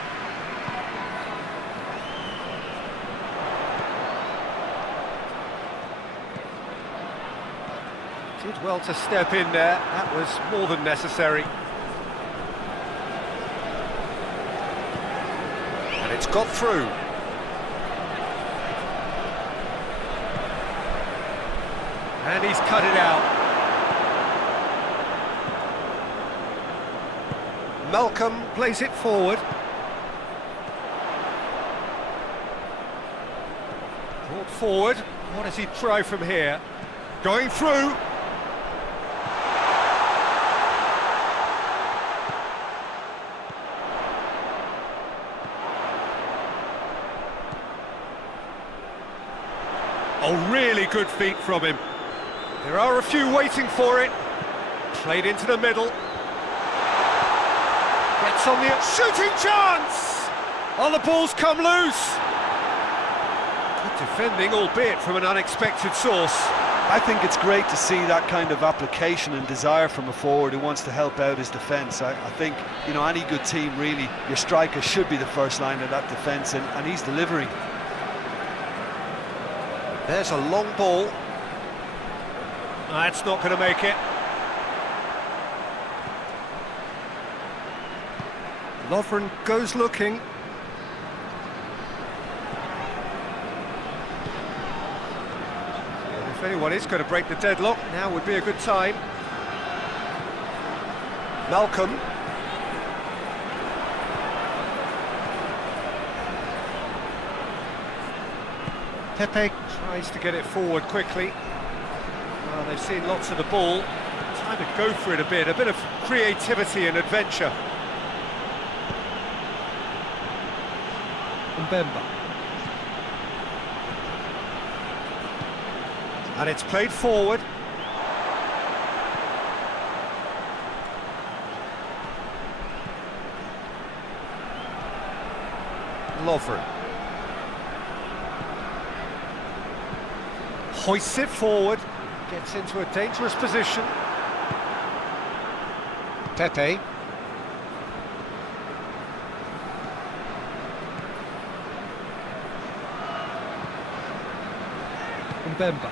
Did well to step in there. That was more than necessary. And it's got through. And he's cut it out. Malcolm plays it forward. Brought forward. What does he try from here? Going through. Oh, really good feet from him. There are a few waiting for it. Played into the middle. Gets on the shooting chance! Oh, the ball's come loose. Good defending, albeit from an unexpected source. I think it's great to see that kind of application and desire from a forward who wants to help out his defence. I think, you know, any good team, really, your striker should be the first line of that defence, and he's delivering. There's a long ball. That's not going to make it. Lovren goes looking. And if anyone is going to break the deadlock, now would be a good time. Malcolm. Pepe tries to get it forward quickly. Well, they've seen lots of the ball. Time to go for it a bit of creativity and adventure. Mbemba. And it's played forward. Lovren. Hoists it forward, gets into a dangerous position. Pepe. Mbemba.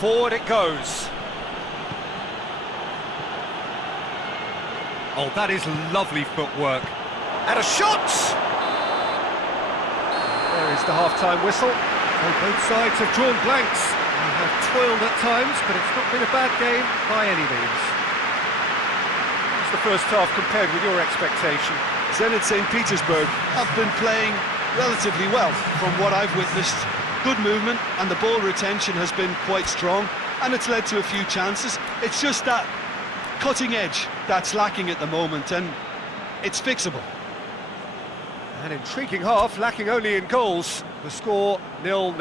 Forward it goes. Oh, that is lovely footwork. And a shot! There is the half-time whistle. Oh, both sides have drawn blanks. They have toiled at times, but it's not been a bad game by any means. How's the first half compared with your expectation? Zenit St. Petersburg have been playing relatively well from what I've witnessed. Good movement and the ball retention has been quite strong, and it's led to a few chances. It's just that cutting edge that's lacking at the moment, and it's fixable. An intriguing half, lacking only in goals. The score 0-0.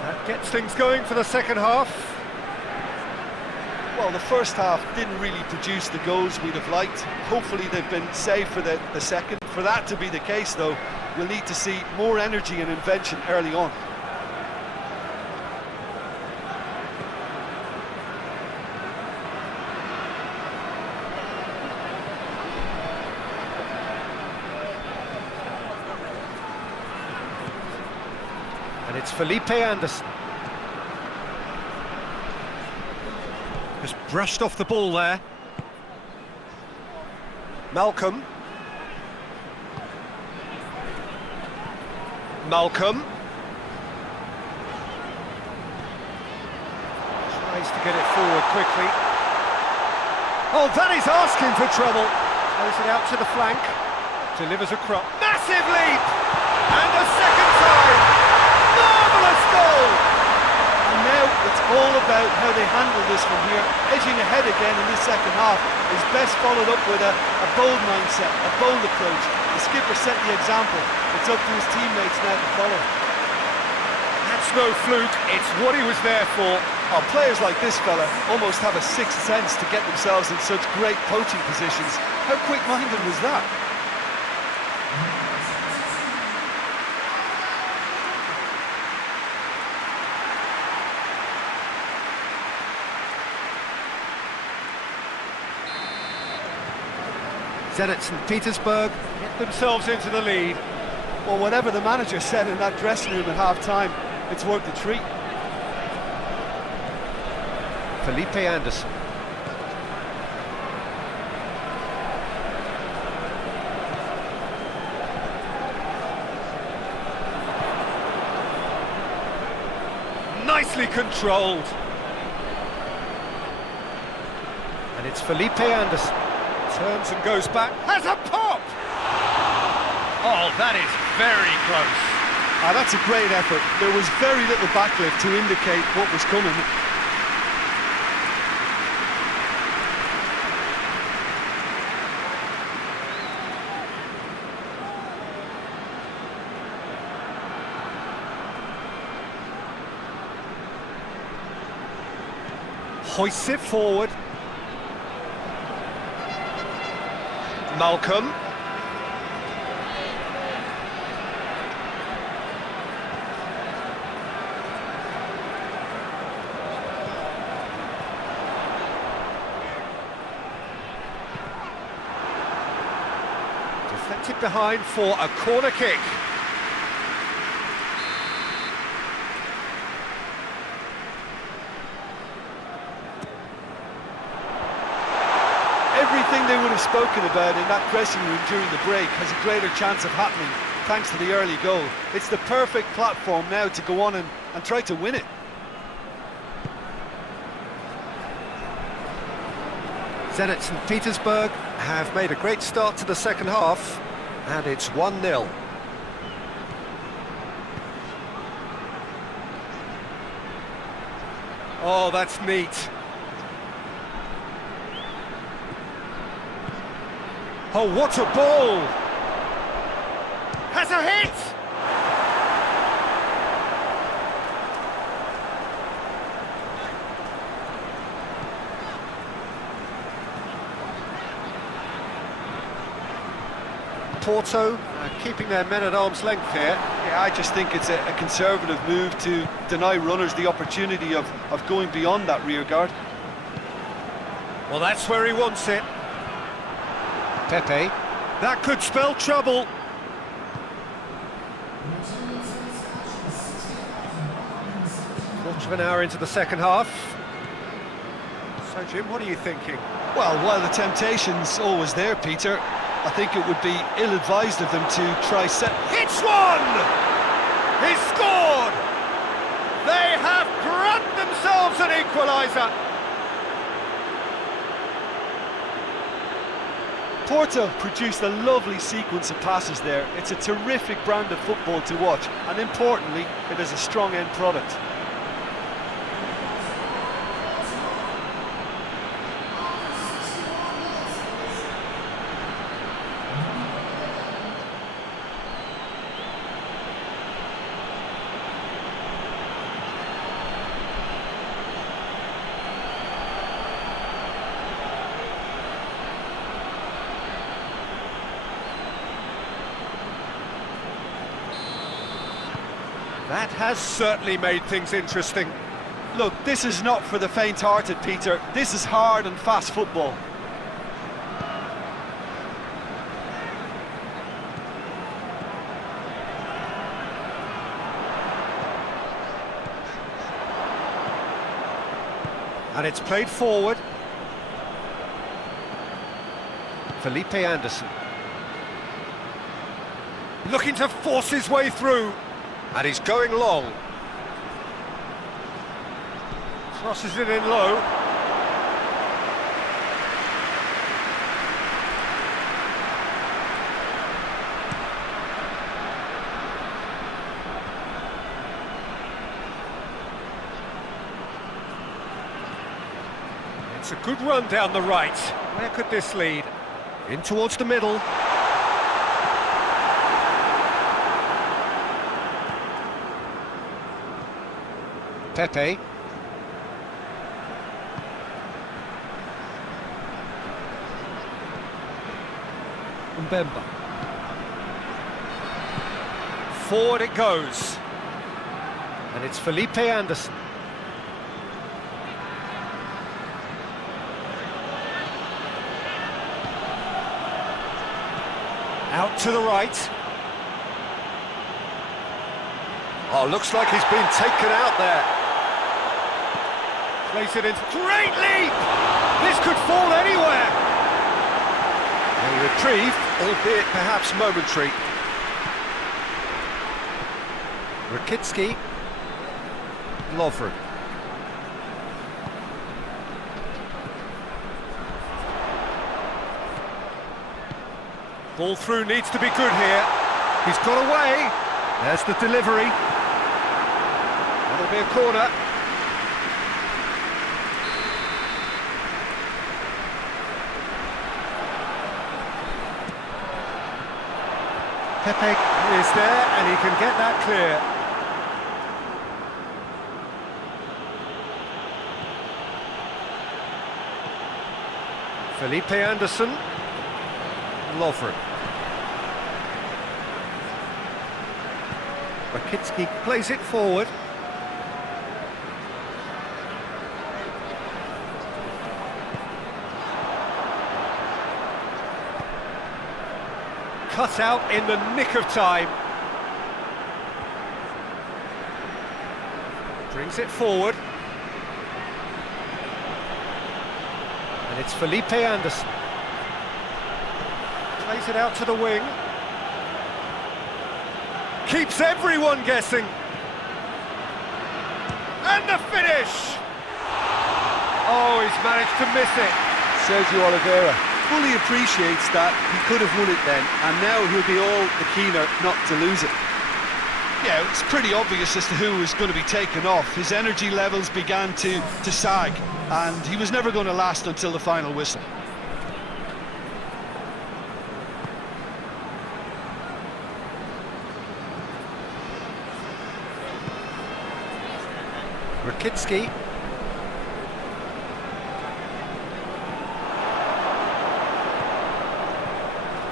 That gets things going for the second half. Well, the first half didn't really produce the goals we'd have liked. Hopefully they've been saved for the second. For that to be the case, though, we'll need to see more energy and invention early on. And it's Felipe Anderson. Just brushed off the ball there. Malcolm. Tries to get it forward quickly. Oh, that is asking for trouble. Throws it out to the flank. Delivers a cross. Massive leap! And a second time! Marvellous goal! And now it's all about how they handle this from here. Edging ahead again in this second half is best followed up with a bold mindset, a bold approach. The skipper set the example. It's up to his teammates now to follow. That's no fluke, it's what he was there for. Oh, players like this fella almost have a sixth sense to get themselves in such great poaching positions. How quick-minded was that? Zenit St. Petersburg get themselves into the lead. Well, whatever the manager said in that dressing room at half-time, it's worth the treat. Felipe Anderson. Nicely controlled. And it's Felipe Anderson. Turns and goes back. Has a pop! Oh, that is very close. That's a great effort. There was very little backlift to indicate what was coming. Hoists it forward. Malcolm. Deflected behind for a corner kick. Everything they would have spoken about in that dressing room during the break has a greater chance of happening thanks to the early goal. It's the perfect platform now to go on and try to win it. Zenit St. Petersburg have made a great start to the second half, and it's 1-0. Oh, that's neat. Oh, what a ball! Has a hit! Porto keeping their men at arm's length here. Yeah, I just think it's a conservative move to deny runners the opportunity of going beyond that rear guard. Well, that's where he wants it. Pepe. That could spell trouble. Quarter of an hour into the second half. So, Jim, what are you thinking? Well, while the temptation's always there, Peter, I think it would be ill-advised of them to try set... Hits one! He's scored! They have grabbed themselves an equaliser! Porto produced a lovely sequence of passes there. It's a terrific brand of football to watch, and importantly, it is a strong end product. That has certainly made things interesting. Look, this is not for the faint-hearted, Peter. This is hard and fast football. And it's played forward. Felipe Anderson. Looking to force his way through. And he's going long. Crosses it in low. It's a good run down the right. Where could this lead? In towards the middle. Pepe. Mbemba. Forward it goes. And it's Felipe Anderson. Out to the right. Oh, looks like he's been taken out there. Place it in. Great leap! This could fall anywhere. A reprieve, albeit perhaps momentary. Rakitsky. Lovren. Ball through needs to be good here. He's got away. There's the delivery. That'll be a corner. Pepe is there and he can get that clear. Felipe Anderson. Lovren. Rakitsky plays it forward. Cut out in the nick of time. Brings it forward. And it's Felipe Anderson. Plays it out to the wing. Keeps everyone guessing. And the finish! Oh, he's managed to miss it. Sergio Oliveira fully appreciates that he could have won it then, and now he'll be all the keener not to lose it. Yeah, it's pretty obvious as to who was going to be taken off. His energy levels began to sag, and he was never going to last until the final whistle. Rakitsky.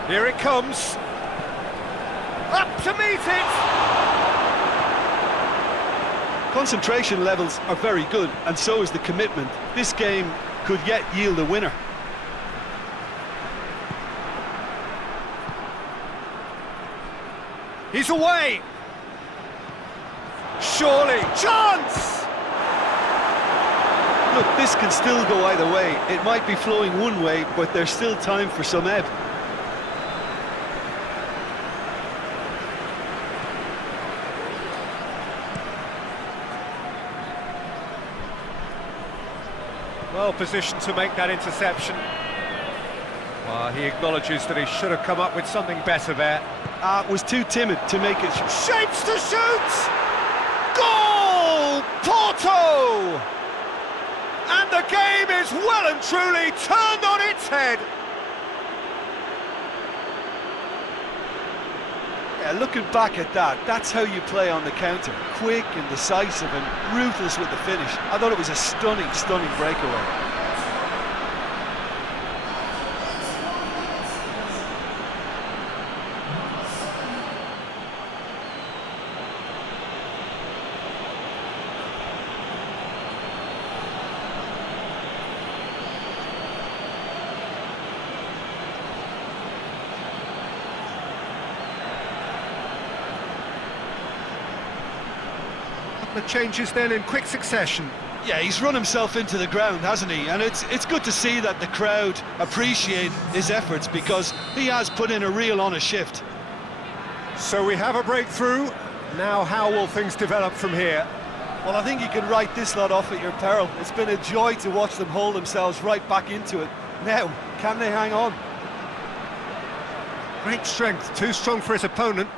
Here it comes. Up to meet it! Concentration levels are very good, and so is the commitment. This game could yet yield a winner. He's away! Surely, chance! Look, this can still go either way. It might be flowing one way, but there's still time for some ebb. Well positioned to make that interception. He acknowledges that he should have come up with something better there. Was too timid to make it. Shapes to shoot! Goal! Porto! And the game is well and truly turned on its head. Yeah, looking back at that, that's how you play on the counter. Quick and decisive and ruthless with the finish. I thought it was a stunning, stunning breakaway. The changes then in quick succession. Yeah, he's run himself into the ground, hasn't he? And it's good to see that the crowd appreciate his efforts, because he has put in a real honest shift. So we have a breakthrough. Now how will things develop from here? Well, I think you can write this lot off at your peril. It's been a joy to watch them hold themselves right back into it. Now, can they hang on? Great strength, too strong for his opponent.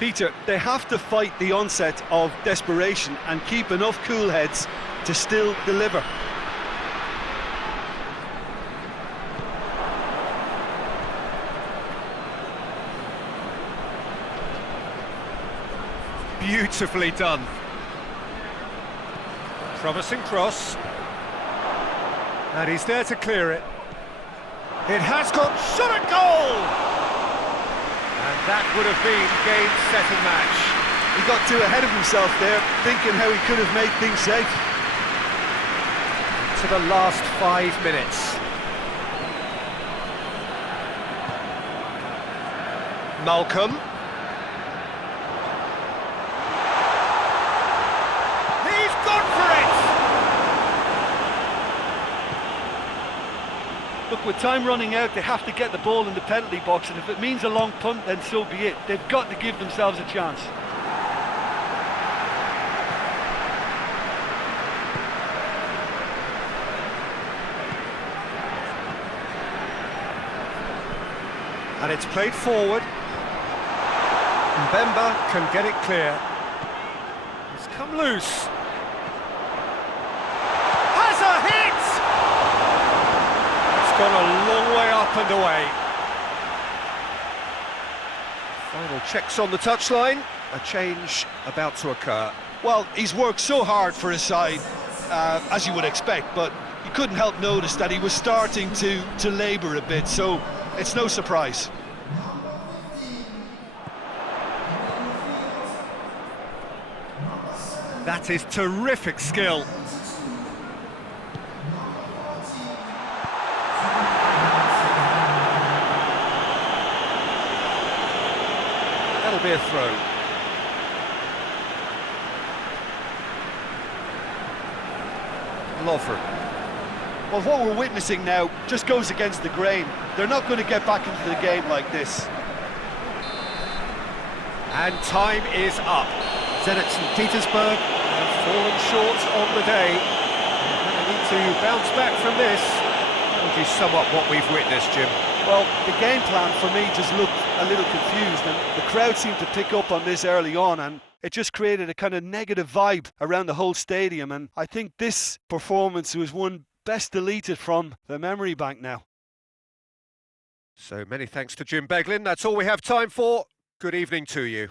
Peter, they have to fight the onset of desperation and keep enough cool heads to still deliver. Beautifully done. Promising cross. And he's there to clear it. It has got shot at goal! And that would have been game, set and match. He got too ahead of himself there, thinking how he could have made things safe. To the last 5 minutes. Malcolm. He's gone for it! Look, with time running out, they have to get the ball in the penalty box, and if it means a long punt, then so be it. They've got to give themselves a chance. And it's played forward. Mbemba can get it clear. It's come loose. Has a hit! It's gone a long way up and away. Final checks on the touchline. A change about to occur. Well, he's worked so hard for his side, as you would expect, but you couldn't help notice that he was starting to labour a bit, so it's no surprise. That is terrific skill. That'll be a throw. Lovren. Well, what we're witnessing now just goes against the grain. They're not going to get back into the game like this. And time is up. Zenit St. have fallen short on the day. They need to bounce back from this. How would you sum up what we've witnessed, Jim? Well, the game plan for me just looked a little confused, and the crowd seemed to pick up on this early on, and it just created a kind of negative vibe around the whole stadium, and I think this performance was one best deleted from the memory bank now. So many thanks to Jim Beglin. That's all we have time for. Good evening to you.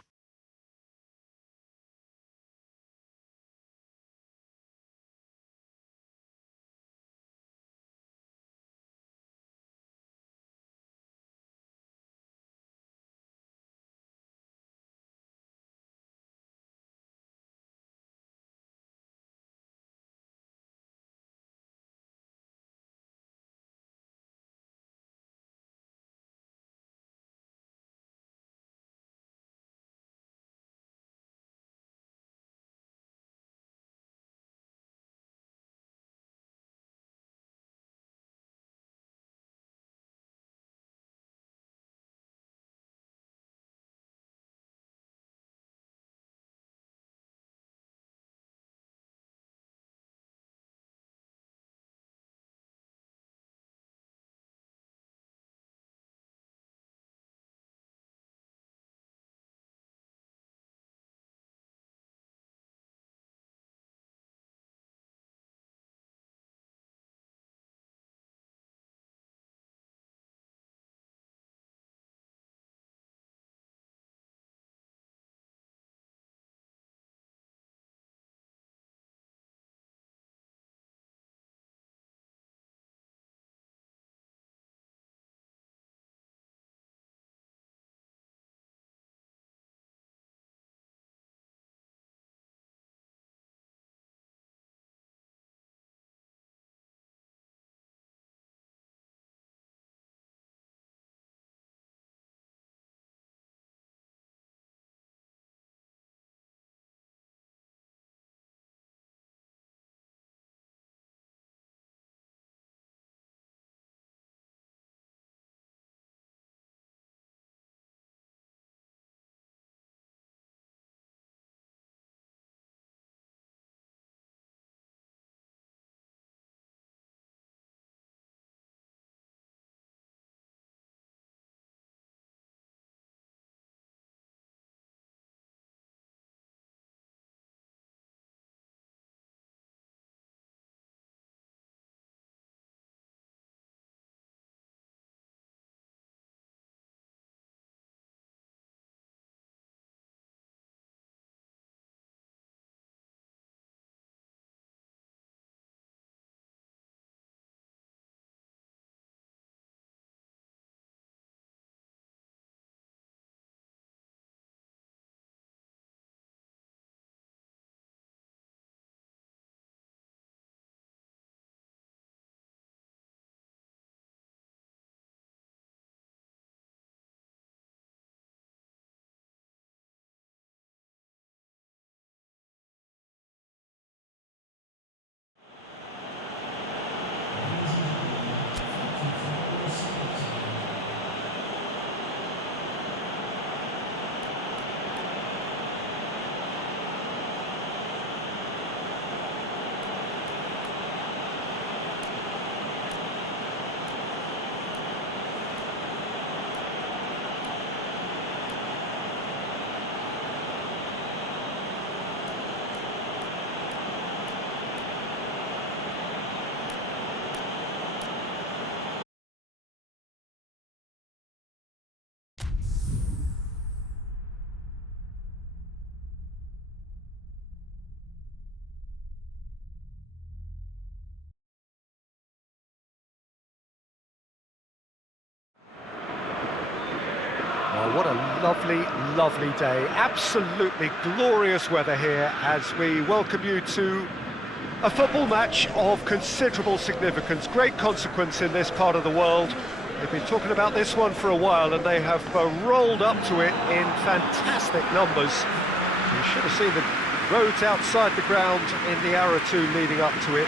a lovely, lovely day. Absolutely glorious weather here as we welcome you to a football match of considerable significance, great consequence in this part of the world. They've been talking about this one for a while and they have rolled up to it in fantastic numbers. You should have seen the roads outside the ground in the hour or two leading up to it.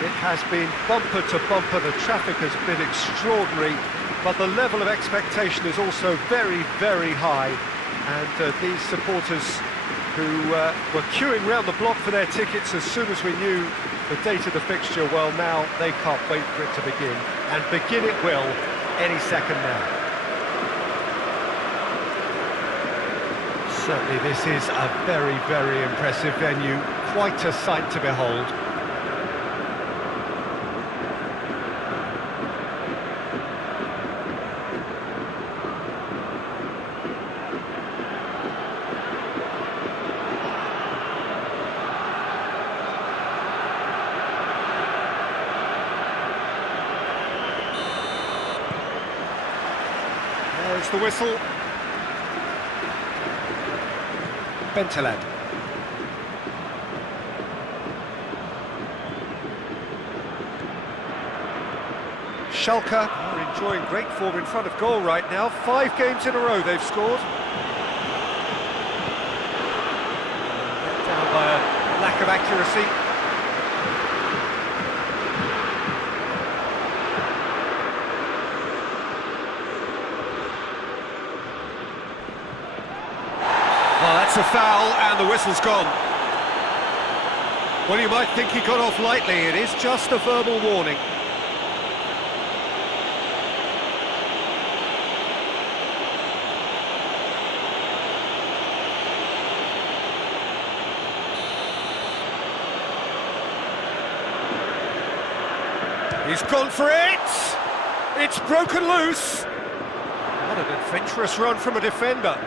It has been bumper to bumper, the traffic has been extraordinary, but the level of expectation is also very, very high. And these supporters who were queuing round the block for their tickets as soon as we knew the date of the fixture, well, now they can't wait for it to begin. And begin it will any second now. Certainly this is a very, very impressive venue, quite a sight to behold. There's the whistle. Bentaleb. Schalke are enjoying great form in front of goal right now. 5 games in a row they've scored. Let down by a lack of accuracy. Well, that's a foul, and the whistle's gone. Well, you might think he got off lightly. It is just a verbal warning. He's gone for it! It's broken loose! What an adventurous run from a defender.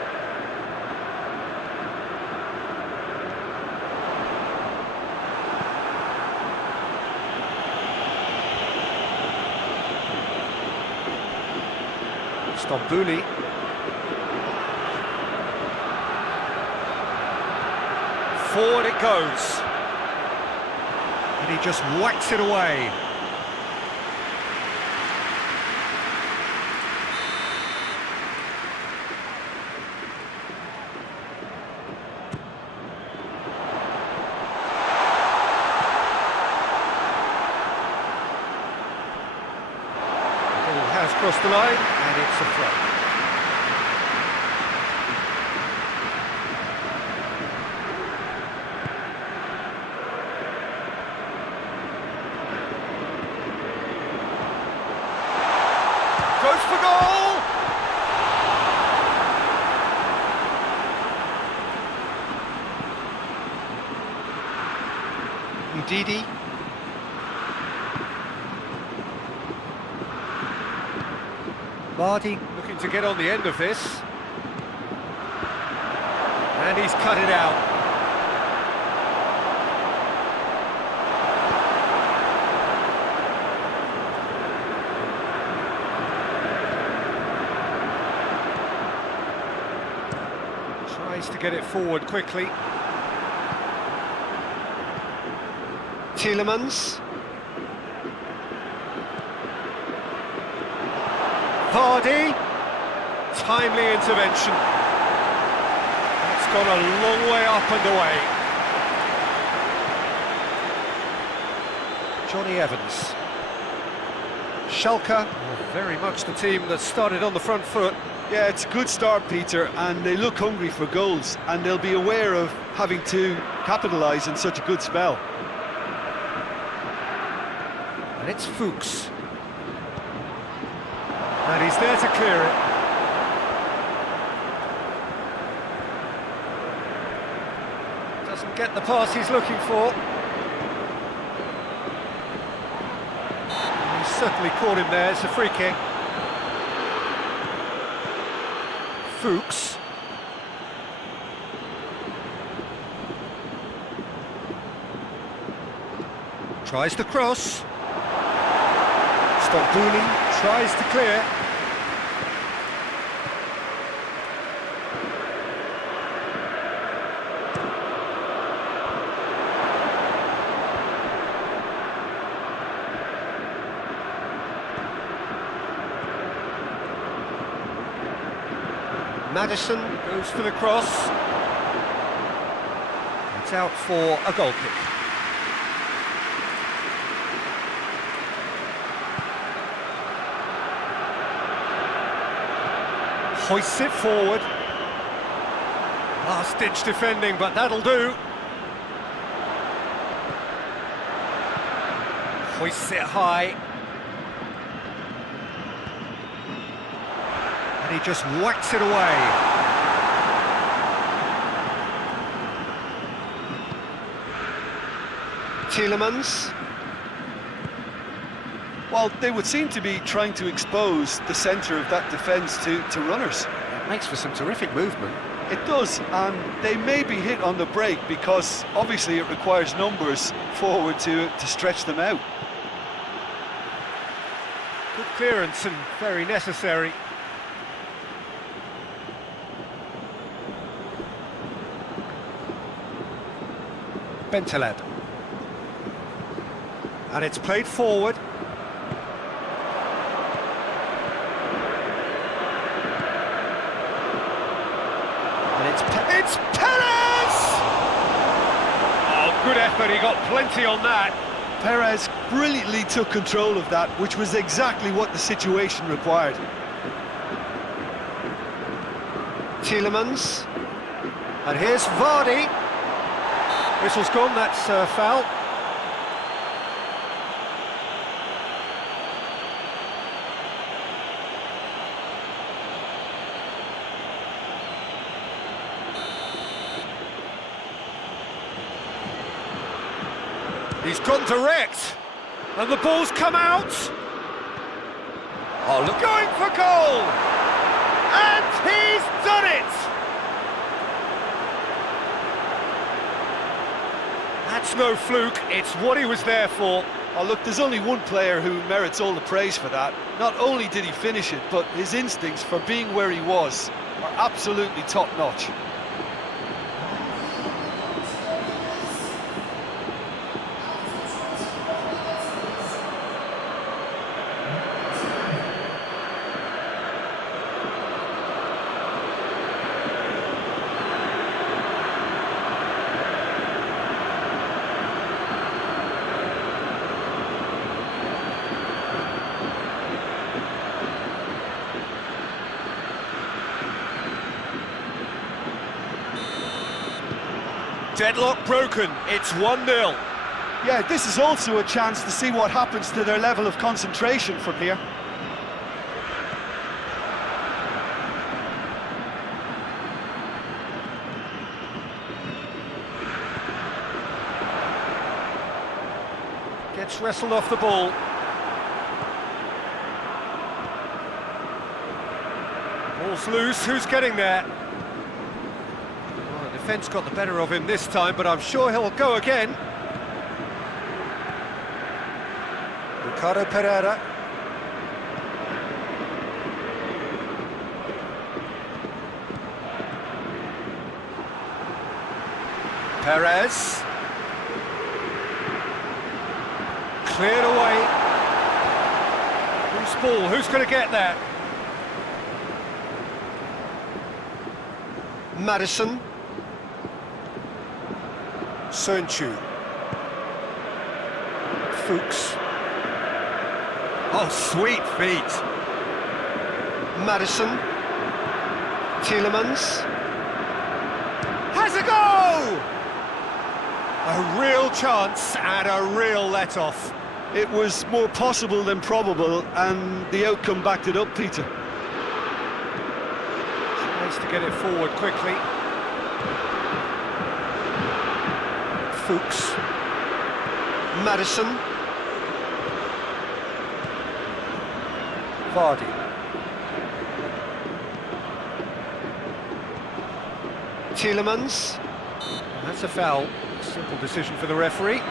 Stambouli. Forward it goes. And he just whacks it away. Has crossed the line, and it's a throw. Goes for goal! Ndidi. Vardy looking to get on the end of this. And he's cut it out. Tries to get it forward quickly. Tielemans. Vardy, timely intervention. It's gone a long way up and away. Johnny Evans. Schalke, very much the team that started on the front foot. Yeah, it's a good start, Peter, and they look hungry for goals, and they'll be aware of having to capitalise in such a good spell. And it's Fuchs. And he's there to clear it. Doesn't get the pass he's looking for. He certainly caught him there. It's a free kick. Fuchs. Tries the cross. Stambouli tries to clear. Madison goes for the cross. It's out for a goal kick. Hoists it forward. Last-ditch defending, but that'll do. Hoists it high. And he just whacks it away. Tielemans. Well, they would seem to be trying to expose the centre of that defence to runners. It makes for some terrific movement. It does, and they may be hit on the break because obviously it requires numbers forward to stretch them out. Good clearance and very necessary. Bentaleb. And it's played forward. It's Perez! Oh, good effort, he got plenty on that. Perez brilliantly took control of that, which was exactly what the situation required. Tielemans. And here's Vardy. Whistle's gone, that's foul. He's gone direct, and the ball's come out. Oh, look, going for goal! And he's done it! That's no fluke, it's what he was there for. Oh, look, there's only one player who merits all the praise for that. Not only did he finish it, but his instincts for being where he was are absolutely top-notch. Deadlock broken, it's 1-0. Yeah, this is also a chance to see what happens to their level of concentration from here. Gets wrestled off the ball. Ball's loose, who's getting there? Defence got the better of him this time, but I'm sure he'll go again. Ricardo Pereira. Perez. Cleared away. Loose ball, who's going to get that? Madison. Sönchu. Fuchs. Oh, sweet feet. Madison. Tielemans. Has a go! A real chance and a real let-off. It was more possible than probable, and the outcome backed it up, Peter. Tries to get it forward quickly. Fuchs. Madison. Vardy. Tielemans. That's a foul. Simple decision for the referee.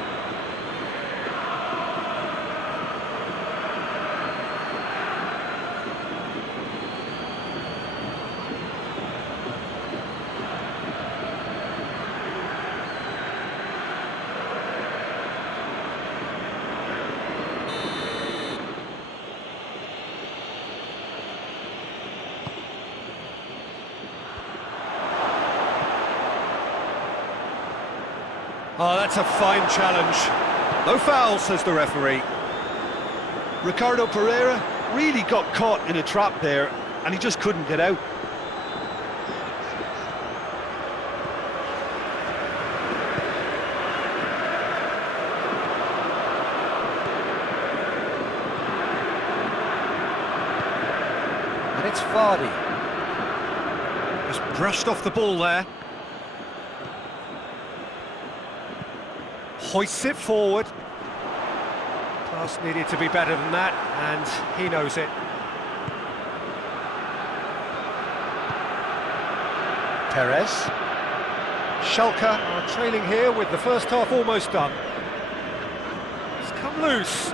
Oh, that's a fine challenge. No foul, says the referee. Ricardo Pereira really got caught in a trap there, and he just couldn't get out. And it's Vardy. Just brushed off the ball there. Hoists it forward. Pass needed to be better than that, and he knows it. Perez. Schalke are trailing here with the first half almost done. It's come loose.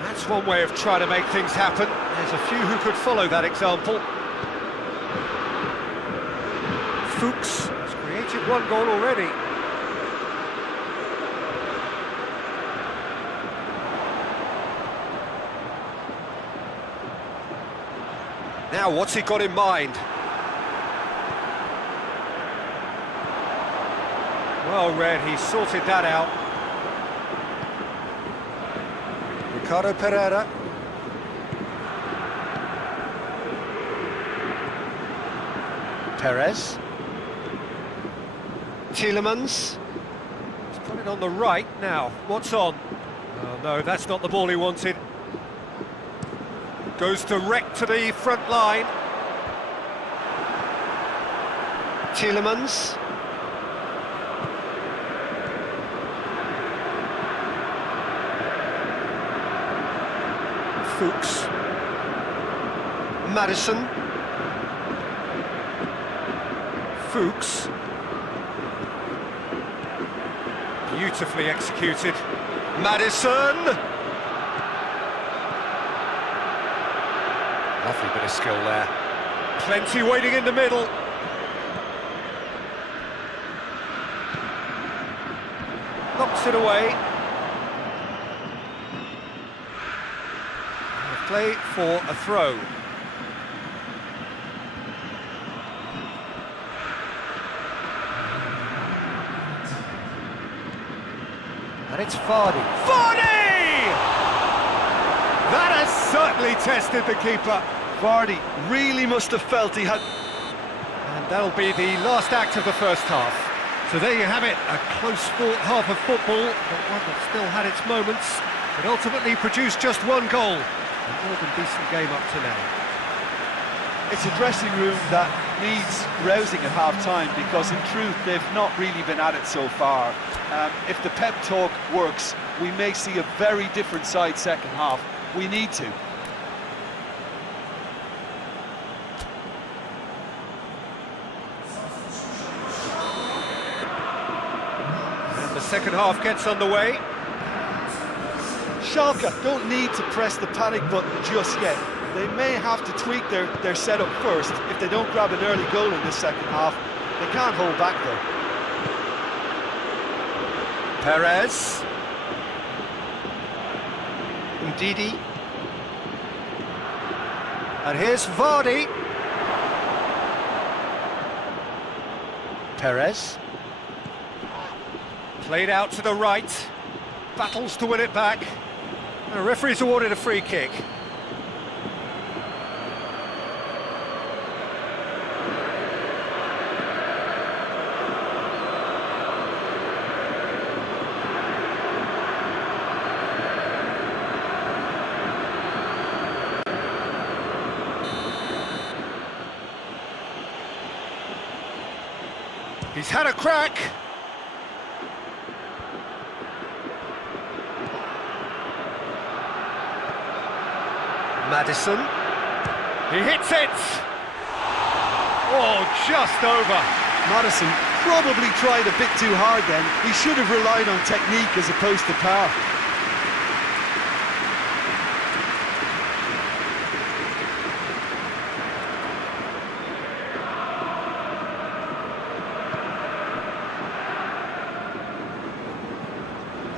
That's one way of trying to make things happen. There's a few who could follow that example. Fuchs has created one goal already. Now, what's he got in mind? Well read, he sorted that out. Ricardo Pereira. Perez. Tielemans. He's put it on the right now. What's on? Oh no, that's not the ball he wanted. Goes direct to the front line. Tielemans. Fuchs. Madison. Fuchs. Beautifully executed. Madison. Lovely bit of skill there. Plenty waiting in the middle. Knocks it away. Play for a throw. And it's Vardy. Vardy! That has certainly tested the keeper. Vardy really must have felt he had... And that'll be the last act of the first half. So there you have it, a close-fought half of football, but one that still had its moments. It ultimately produced just one goal. A more than decent game up to now. It's a dressing room that needs rousing at half-time, because in truth they've not really been at it so far. If the pep talk works, we may see a very different side second half. We need to. And the second half gets underway. Schalke don't need to press the panic button just yet. They may have to tweak their setup first. If they don't grab an early goal in this second half, they can't hold back though. Perez. Ndidi. And here's Vardy. Perez. Played out to the right. Battles to win it back. The referee's awarded a free kick. He's had a crack. Madison. He hits it. Oh, just over. Madison probably tried a bit too hard then. He should have relied on technique as opposed to power.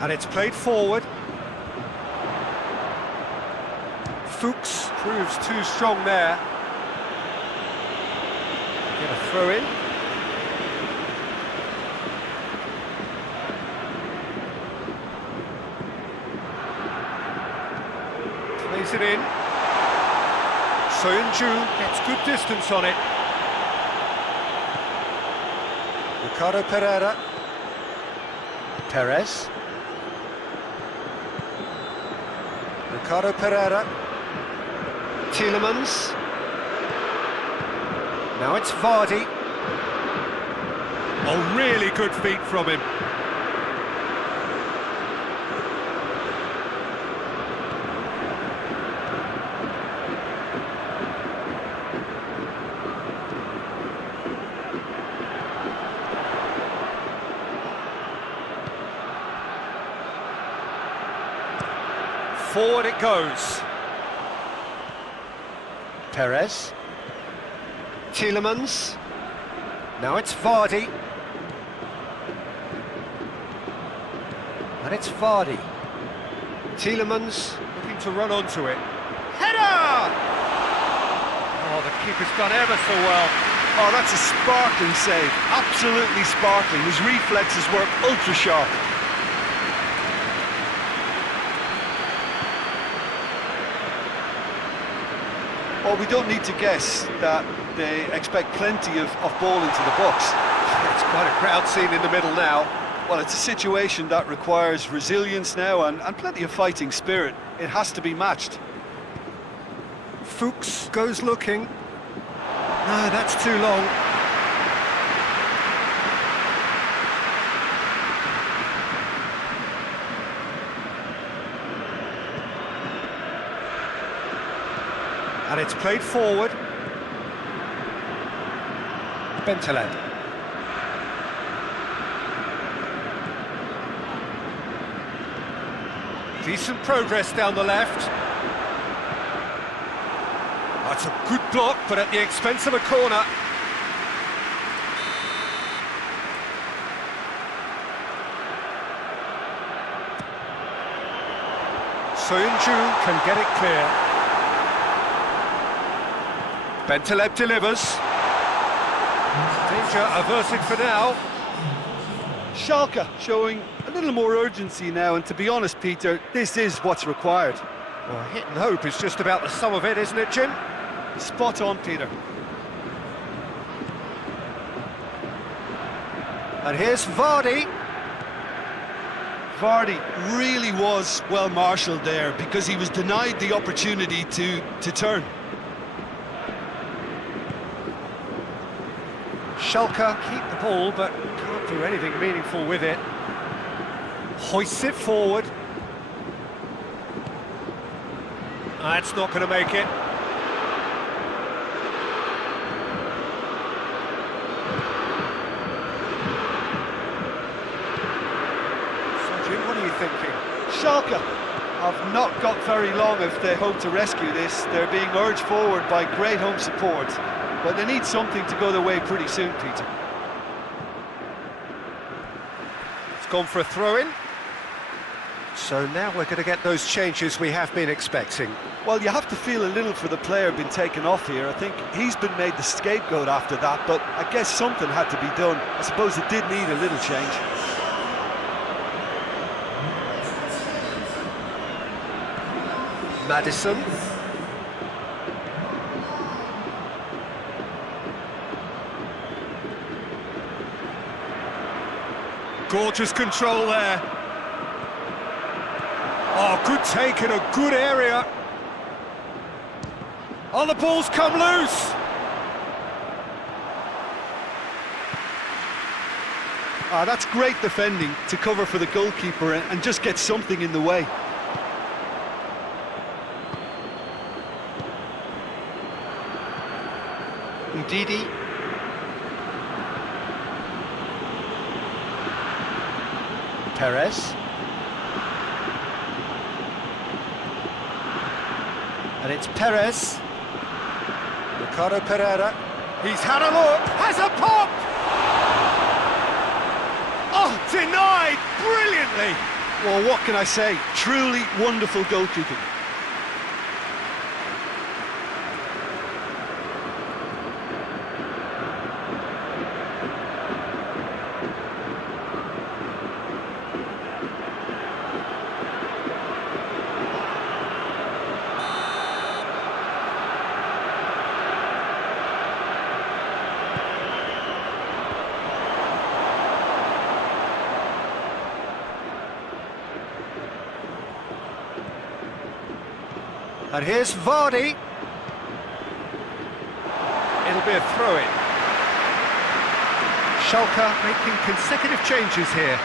And it's played forward. Fuchs proves too strong there. Get a throw in. put in. Soyuncu gets good distance on it. Ricardo Pereira. Perez. Ricardo Pereira. Tielemans. Now it's Vardy. Oh, really good feet from him. Forward it goes. Perez. Tielemans. Now it's Vardy. And it's Vardy. Tielemans looking to run onto it. Header! Oh, the keeper's done ever so well. Oh, that's a sparkling save. Absolutely sparkling. His reflexes were ultra sharp. Well, we don't need to guess that they expect plenty of ball into the box. It's quite a crowd scene in the middle now. Well, it's a situation that requires resilience now and plenty of fighting spirit. It has to be matched. Fuchs goes looking. No, that's too long. And it's played forward. Bentaleb. Decent progress down the left. That's a good block, but at the expense of a corner. Soyuncu can get it clear. Bentaleb delivers. Danger averted for now. Schalke showing a little more urgency now, and to be honest, Peter, this is what's required. Well, hit and hope is just about the sum of it, isn't it, Jim? Spot on, Peter. And here's Vardy. Vardy really was well marshalled there because he was denied the opportunity to turn. Schalke keep the ball, but can't do anything meaningful with it. Hoists it forward. That's not going to make it. So, Jim, what are you thinking? Schalke have not got very long if they hope to rescue this. They're being urged forward by great home support. But they need something to go their way pretty soon, Peter. It's gone for a throw-in. So now we're going to get those changes we have been expecting. Well, you have to feel a little for the player being taken off here. I think he's been made the scapegoat after that, but I guess something had to be done. I suppose it did need a little change. Madison. Gorgeous control there. Oh, good take in a good area. Oh, the ball's come loose. That's great defending to cover for the goalkeeper and just get something in the way. Ndidi. Perez. And it's Perez. Ricardo Pereira. He's had a look, has a pop! Oh, denied brilliantly! Well, what can I say? Truly wonderful goalkeeping. And here's Vardy. It'll be a throw-in. Schalke making consecutive changes here.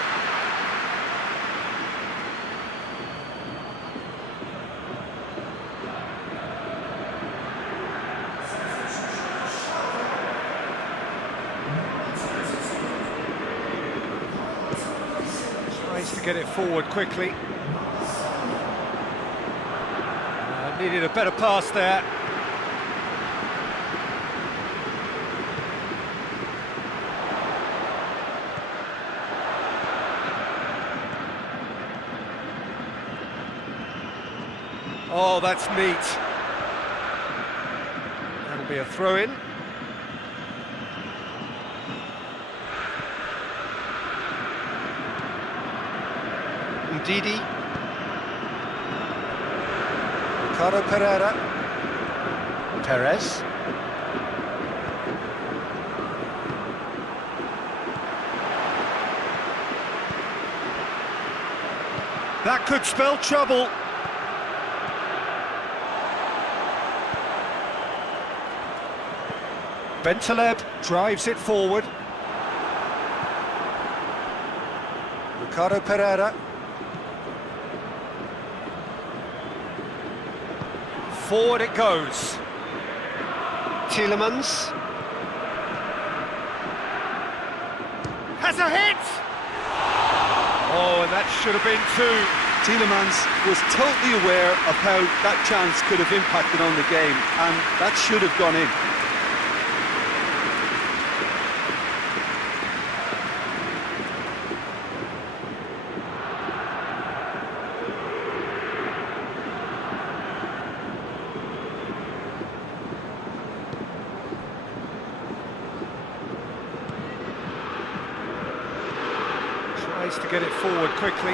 Tries to get it forward quickly. Needed a better pass there. Oh, that's neat. That'll be a throw-in. Ndidi. Ricardo Pereira. Perez. That could spell trouble. Bentaleb drives it forward. Ricardo Pereira. Forward it goes. Tielemans. Has a hit! Oh, and that should have been two. Tielemans was totally aware of how that chance could have impacted on the game, and that should have gone in. Tries to get it forward quickly.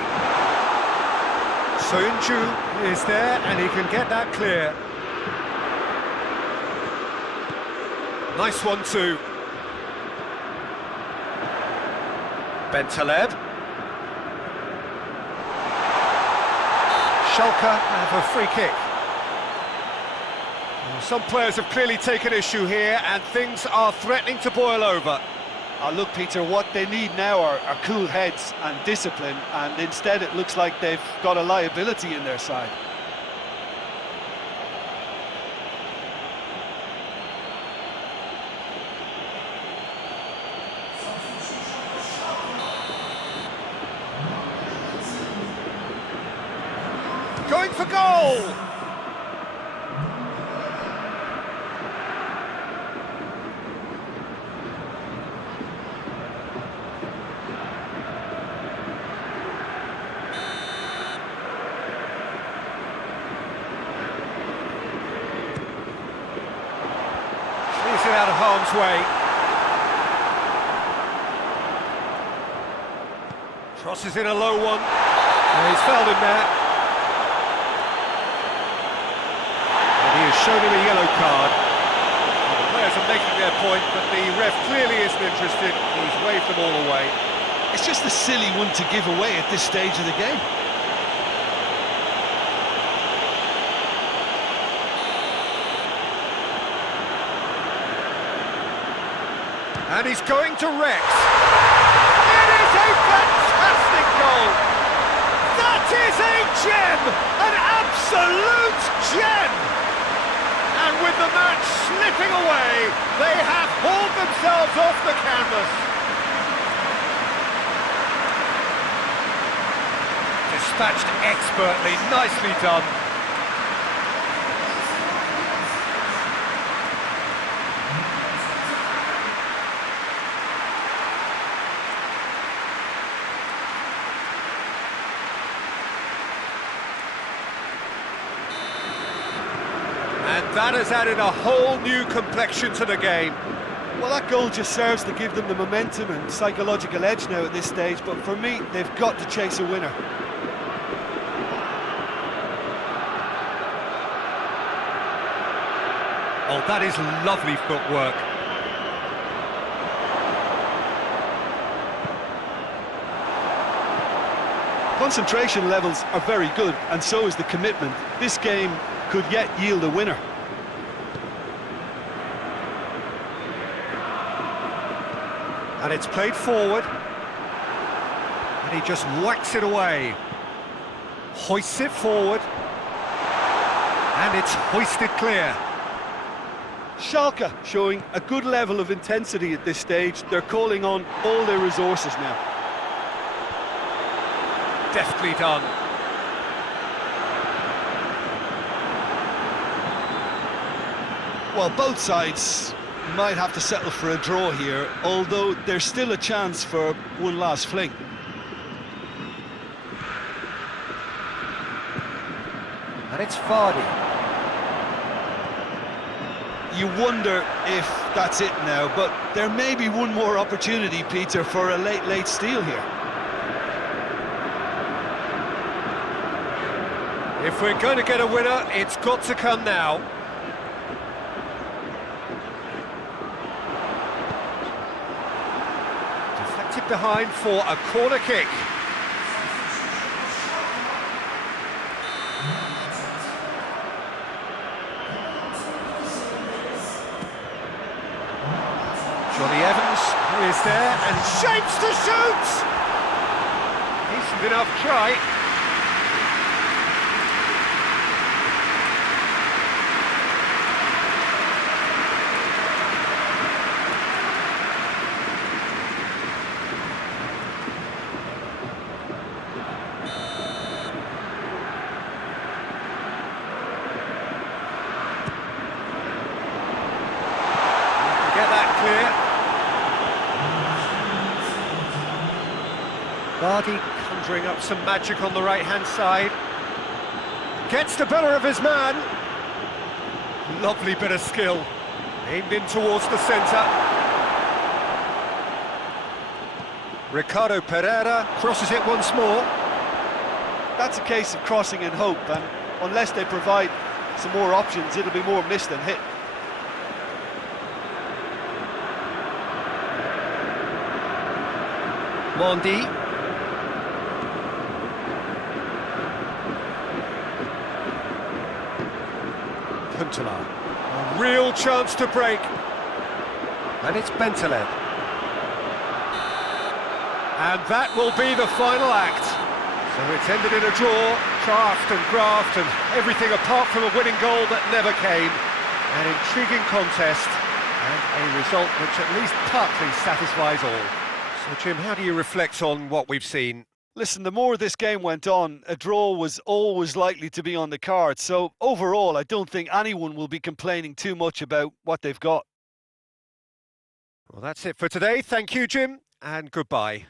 Soyuncu is there and he can get that clear. Nice one too. Bentaleb. Schalke have a free kick. Some players have clearly taken issue here and things are threatening to boil over. Look, Peter, what they need now are cool heads and discipline, and instead it looks like they've got a liability in their side. Going for goal! It out of harm's way. Crosses in a low one. And he's fouled him there. And he has shown him a yellow card. Well, the players are making their point, but the ref clearly isn't interested. He's waved them all away. It's just a silly one to give away at this stage of the game. And he's going to Rex. It is a fantastic goal. That is a gem, an absolute gem. And with the match slipping away, they have hauled themselves off the canvas. Dispatched expertly, nicely done. And that has added a whole new complexion to the game. Well, that goal just serves to give them the momentum and psychological edge now at this stage, but for me, they've got to chase a winner. Oh, that is lovely footwork. Concentration levels are very good, and so is the commitment. This game could yet yield a winner. And it's played forward. And he just whacks it away. Hoists it forward. And it's hoisted clear. Schalke showing a good level of intensity at this stage. They're calling on all their resources now. Deftly done. Well, both sides might have to settle for a draw here, although there's still a chance for one last fling. And it's Vardy. You wonder if that's it now, but there may be one more opportunity, Peter, for a late steal here. If we're going to get a winner, it's got to come now. Deflected behind for a corner kick. Johnny Evans, who is there, and shapes to shoot! Decent enough try. Get that clear. Vardy conjuring up some magic on the right-hand side. Gets the better of his man. Lovely bit of skill. Aimed in towards the centre. Ricardo Pereira crosses it once more. That's a case of crossing in hope, and unless they provide some more options, it'll be more missed than hit. Mondi. Huntelaar. A real chance to break. And it's Bentaleb. And that will be the final act. So it's ended in a draw, craft and graft and everything apart from a winning goal that never came. An intriguing contest and a result which at least partly satisfies all. So Jim, how do you reflect on what we've seen? Listen, the more this game went on, a draw was always likely to be on the card. So overall, I don't think anyone will be complaining too much about what they've got. Well, that's it for today. Thank you, Jim, and goodbye.